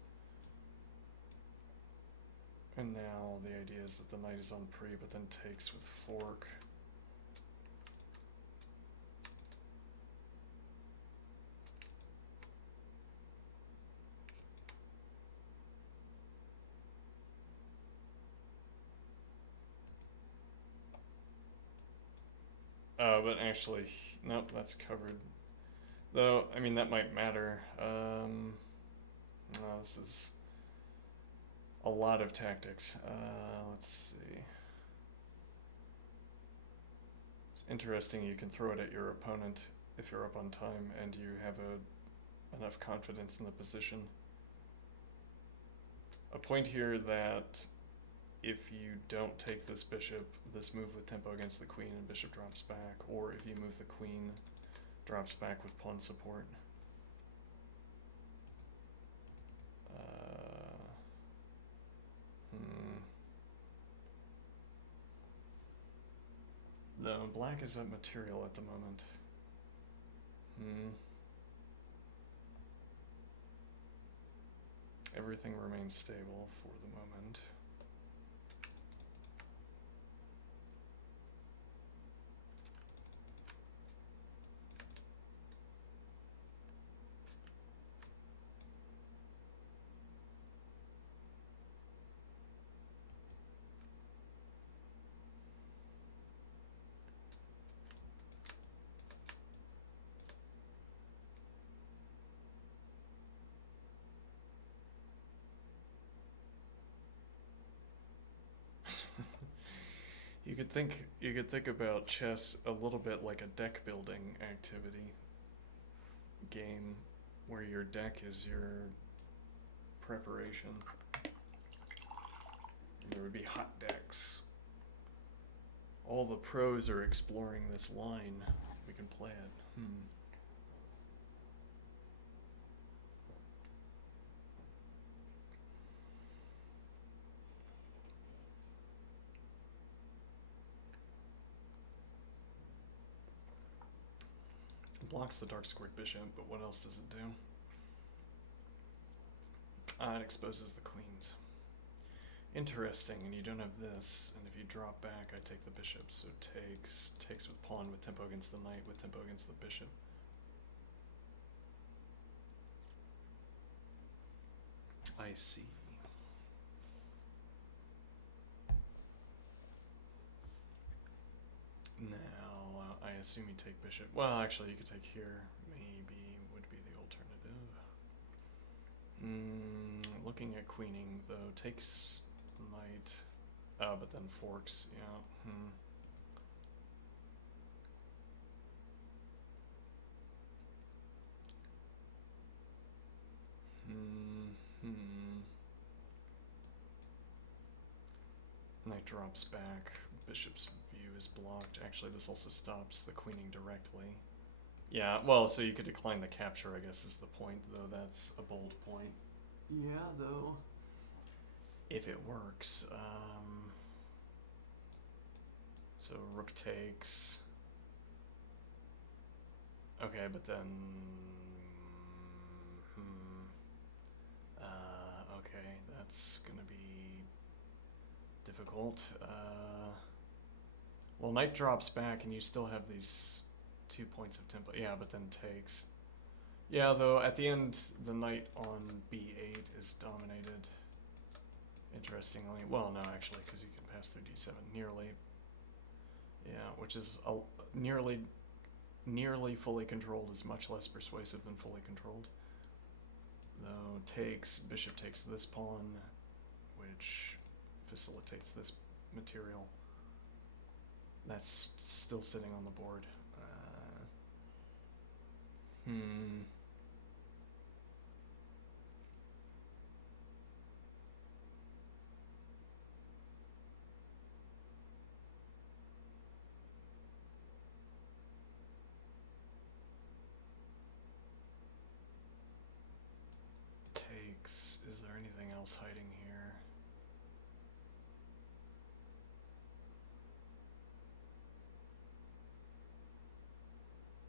And now the idea is that the knight is on pre, but then takes with fork. But actually, nope, that's covered. Though, I mean, that might matter. This is a lot of tactics. Let's see. It's interesting, you can throw it at your opponent if you're up on time and you have enough confidence in the position. A point here that if you don't take this bishop, this move with tempo against the queen and bishop drops back, or if you move the queen, drops back with pawn support. No, black is up material at the moment. Everything remains stable for the moment. You could think about chess a little bit like a deck building activity game where your deck is your preparation. There would be hot decks. All the pros are exploring this line. We can play it. Blocks the dark squared bishop, but what else does it do? It exposes the queens. Interesting, and you don't have this, and if you drop back, I take the bishop, so takes with pawn, with tempo against the knight, with tempo against the bishop. I see. Now, I assume you take bishop. Well, actually, you could take here. Maybe would be the alternative. Looking at queening, though, takes knight, but then forks, yeah. Knight drops back, bishop's view is blocked. Actually, this also stops the queening directly. Yeah, well, so you could decline the capture, I guess is the point, though that's a bold point. Yeah, though. If it works. So rook takes. Okay, but then... okay, that's gonna be difficult. Well, knight drops back and you still have these 2 points of tempo. Yeah, but then takes. Yeah, though, at the end, the knight on b8 is dominated. Interestingly, well, no, actually, because you can pass through d7 nearly. Yeah, which is nearly fully controlled is much less persuasive than fully controlled. Though bishop takes this pawn, which facilitates this material. That's still sitting on the board. Takes. Is there anything else hiding here?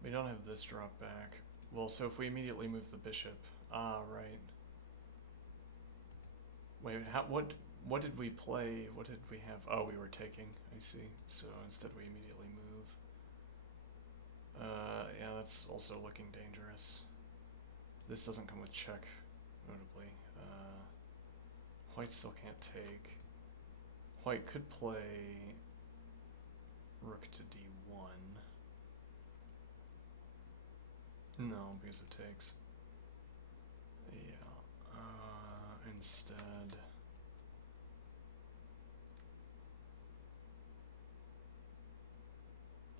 We don't have this drop back. Well, so if we immediately move the bishop, right. Wait, what did we play? What did we have? Oh, we were taking. I see. So instead, we immediately move. Yeah, that's also looking dangerous. This doesn't come with check, notably. White still can't take. White could play rook to d1. No, because it takes. Yeah. Instead.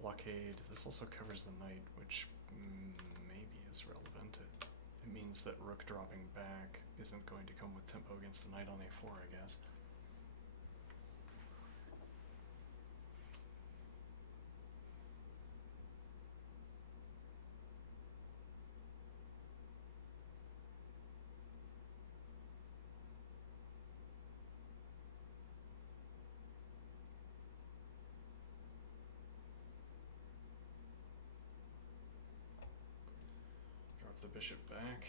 Blockade. This also covers the knight, which maybe is relevant. It means that rook dropping back isn't going to come with tempo against the knight on a4, I guess. Drop the bishop back.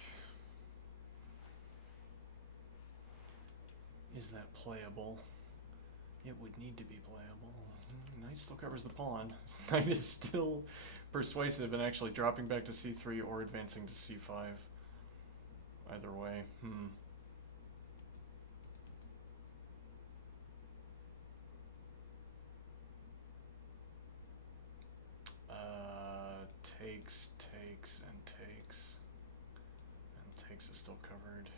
Is that playable? It would need to be playable. Knight still covers the pawn. Knight is still persuasive and actually dropping back to c3 or advancing to c5. Either way. Takes, and takes. And takes is still covered.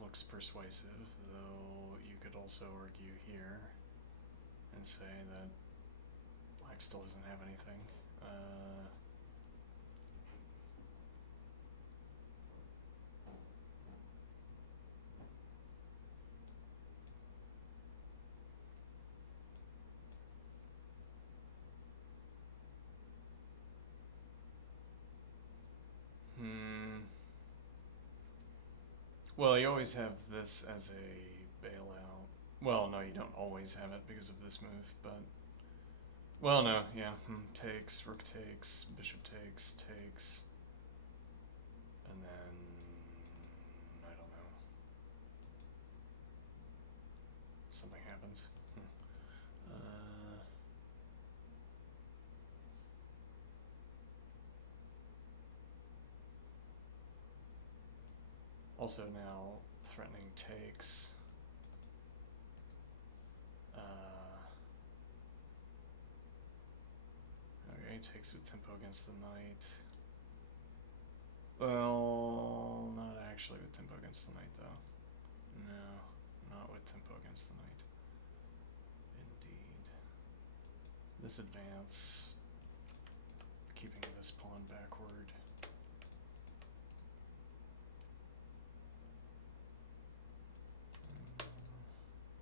Looks persuasive, though you could also argue here and say that black still doesn't have anything. Well, you always have this as a bailout. Well, no, you don't always have it because of this move, but... Well, no, yeah. Takes, rook takes, bishop takes, and then... I don't know. Something happens. Also now, threatening takes. Okay, takes with tempo against the knight. Well, not actually with tempo against the knight, though. No, not with tempo against the knight. Indeed. This advance, keeping this pawn backward.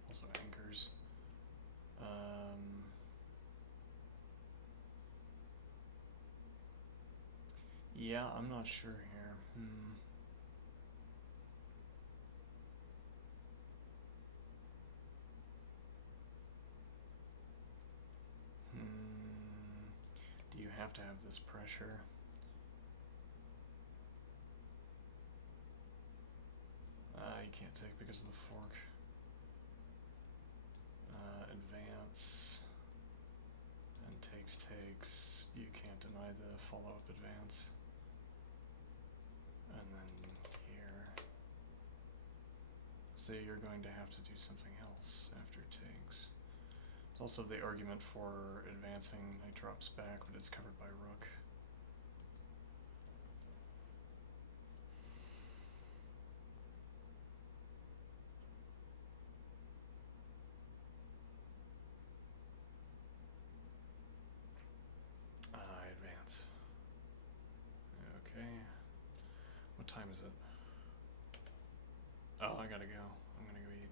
Also anchors. Yeah, I'm not sure here. Do you have to have this pressure? You can't take because of the fork. Advance. And takes. You can't deny the follow-up advance. And then here. So you're going to have to do something else after takes. There's also the argument for advancing. Knight drops back, but it's covered by rook. I advance. Okay. What time is it? Oh, I gotta go. I'm gonna go eat.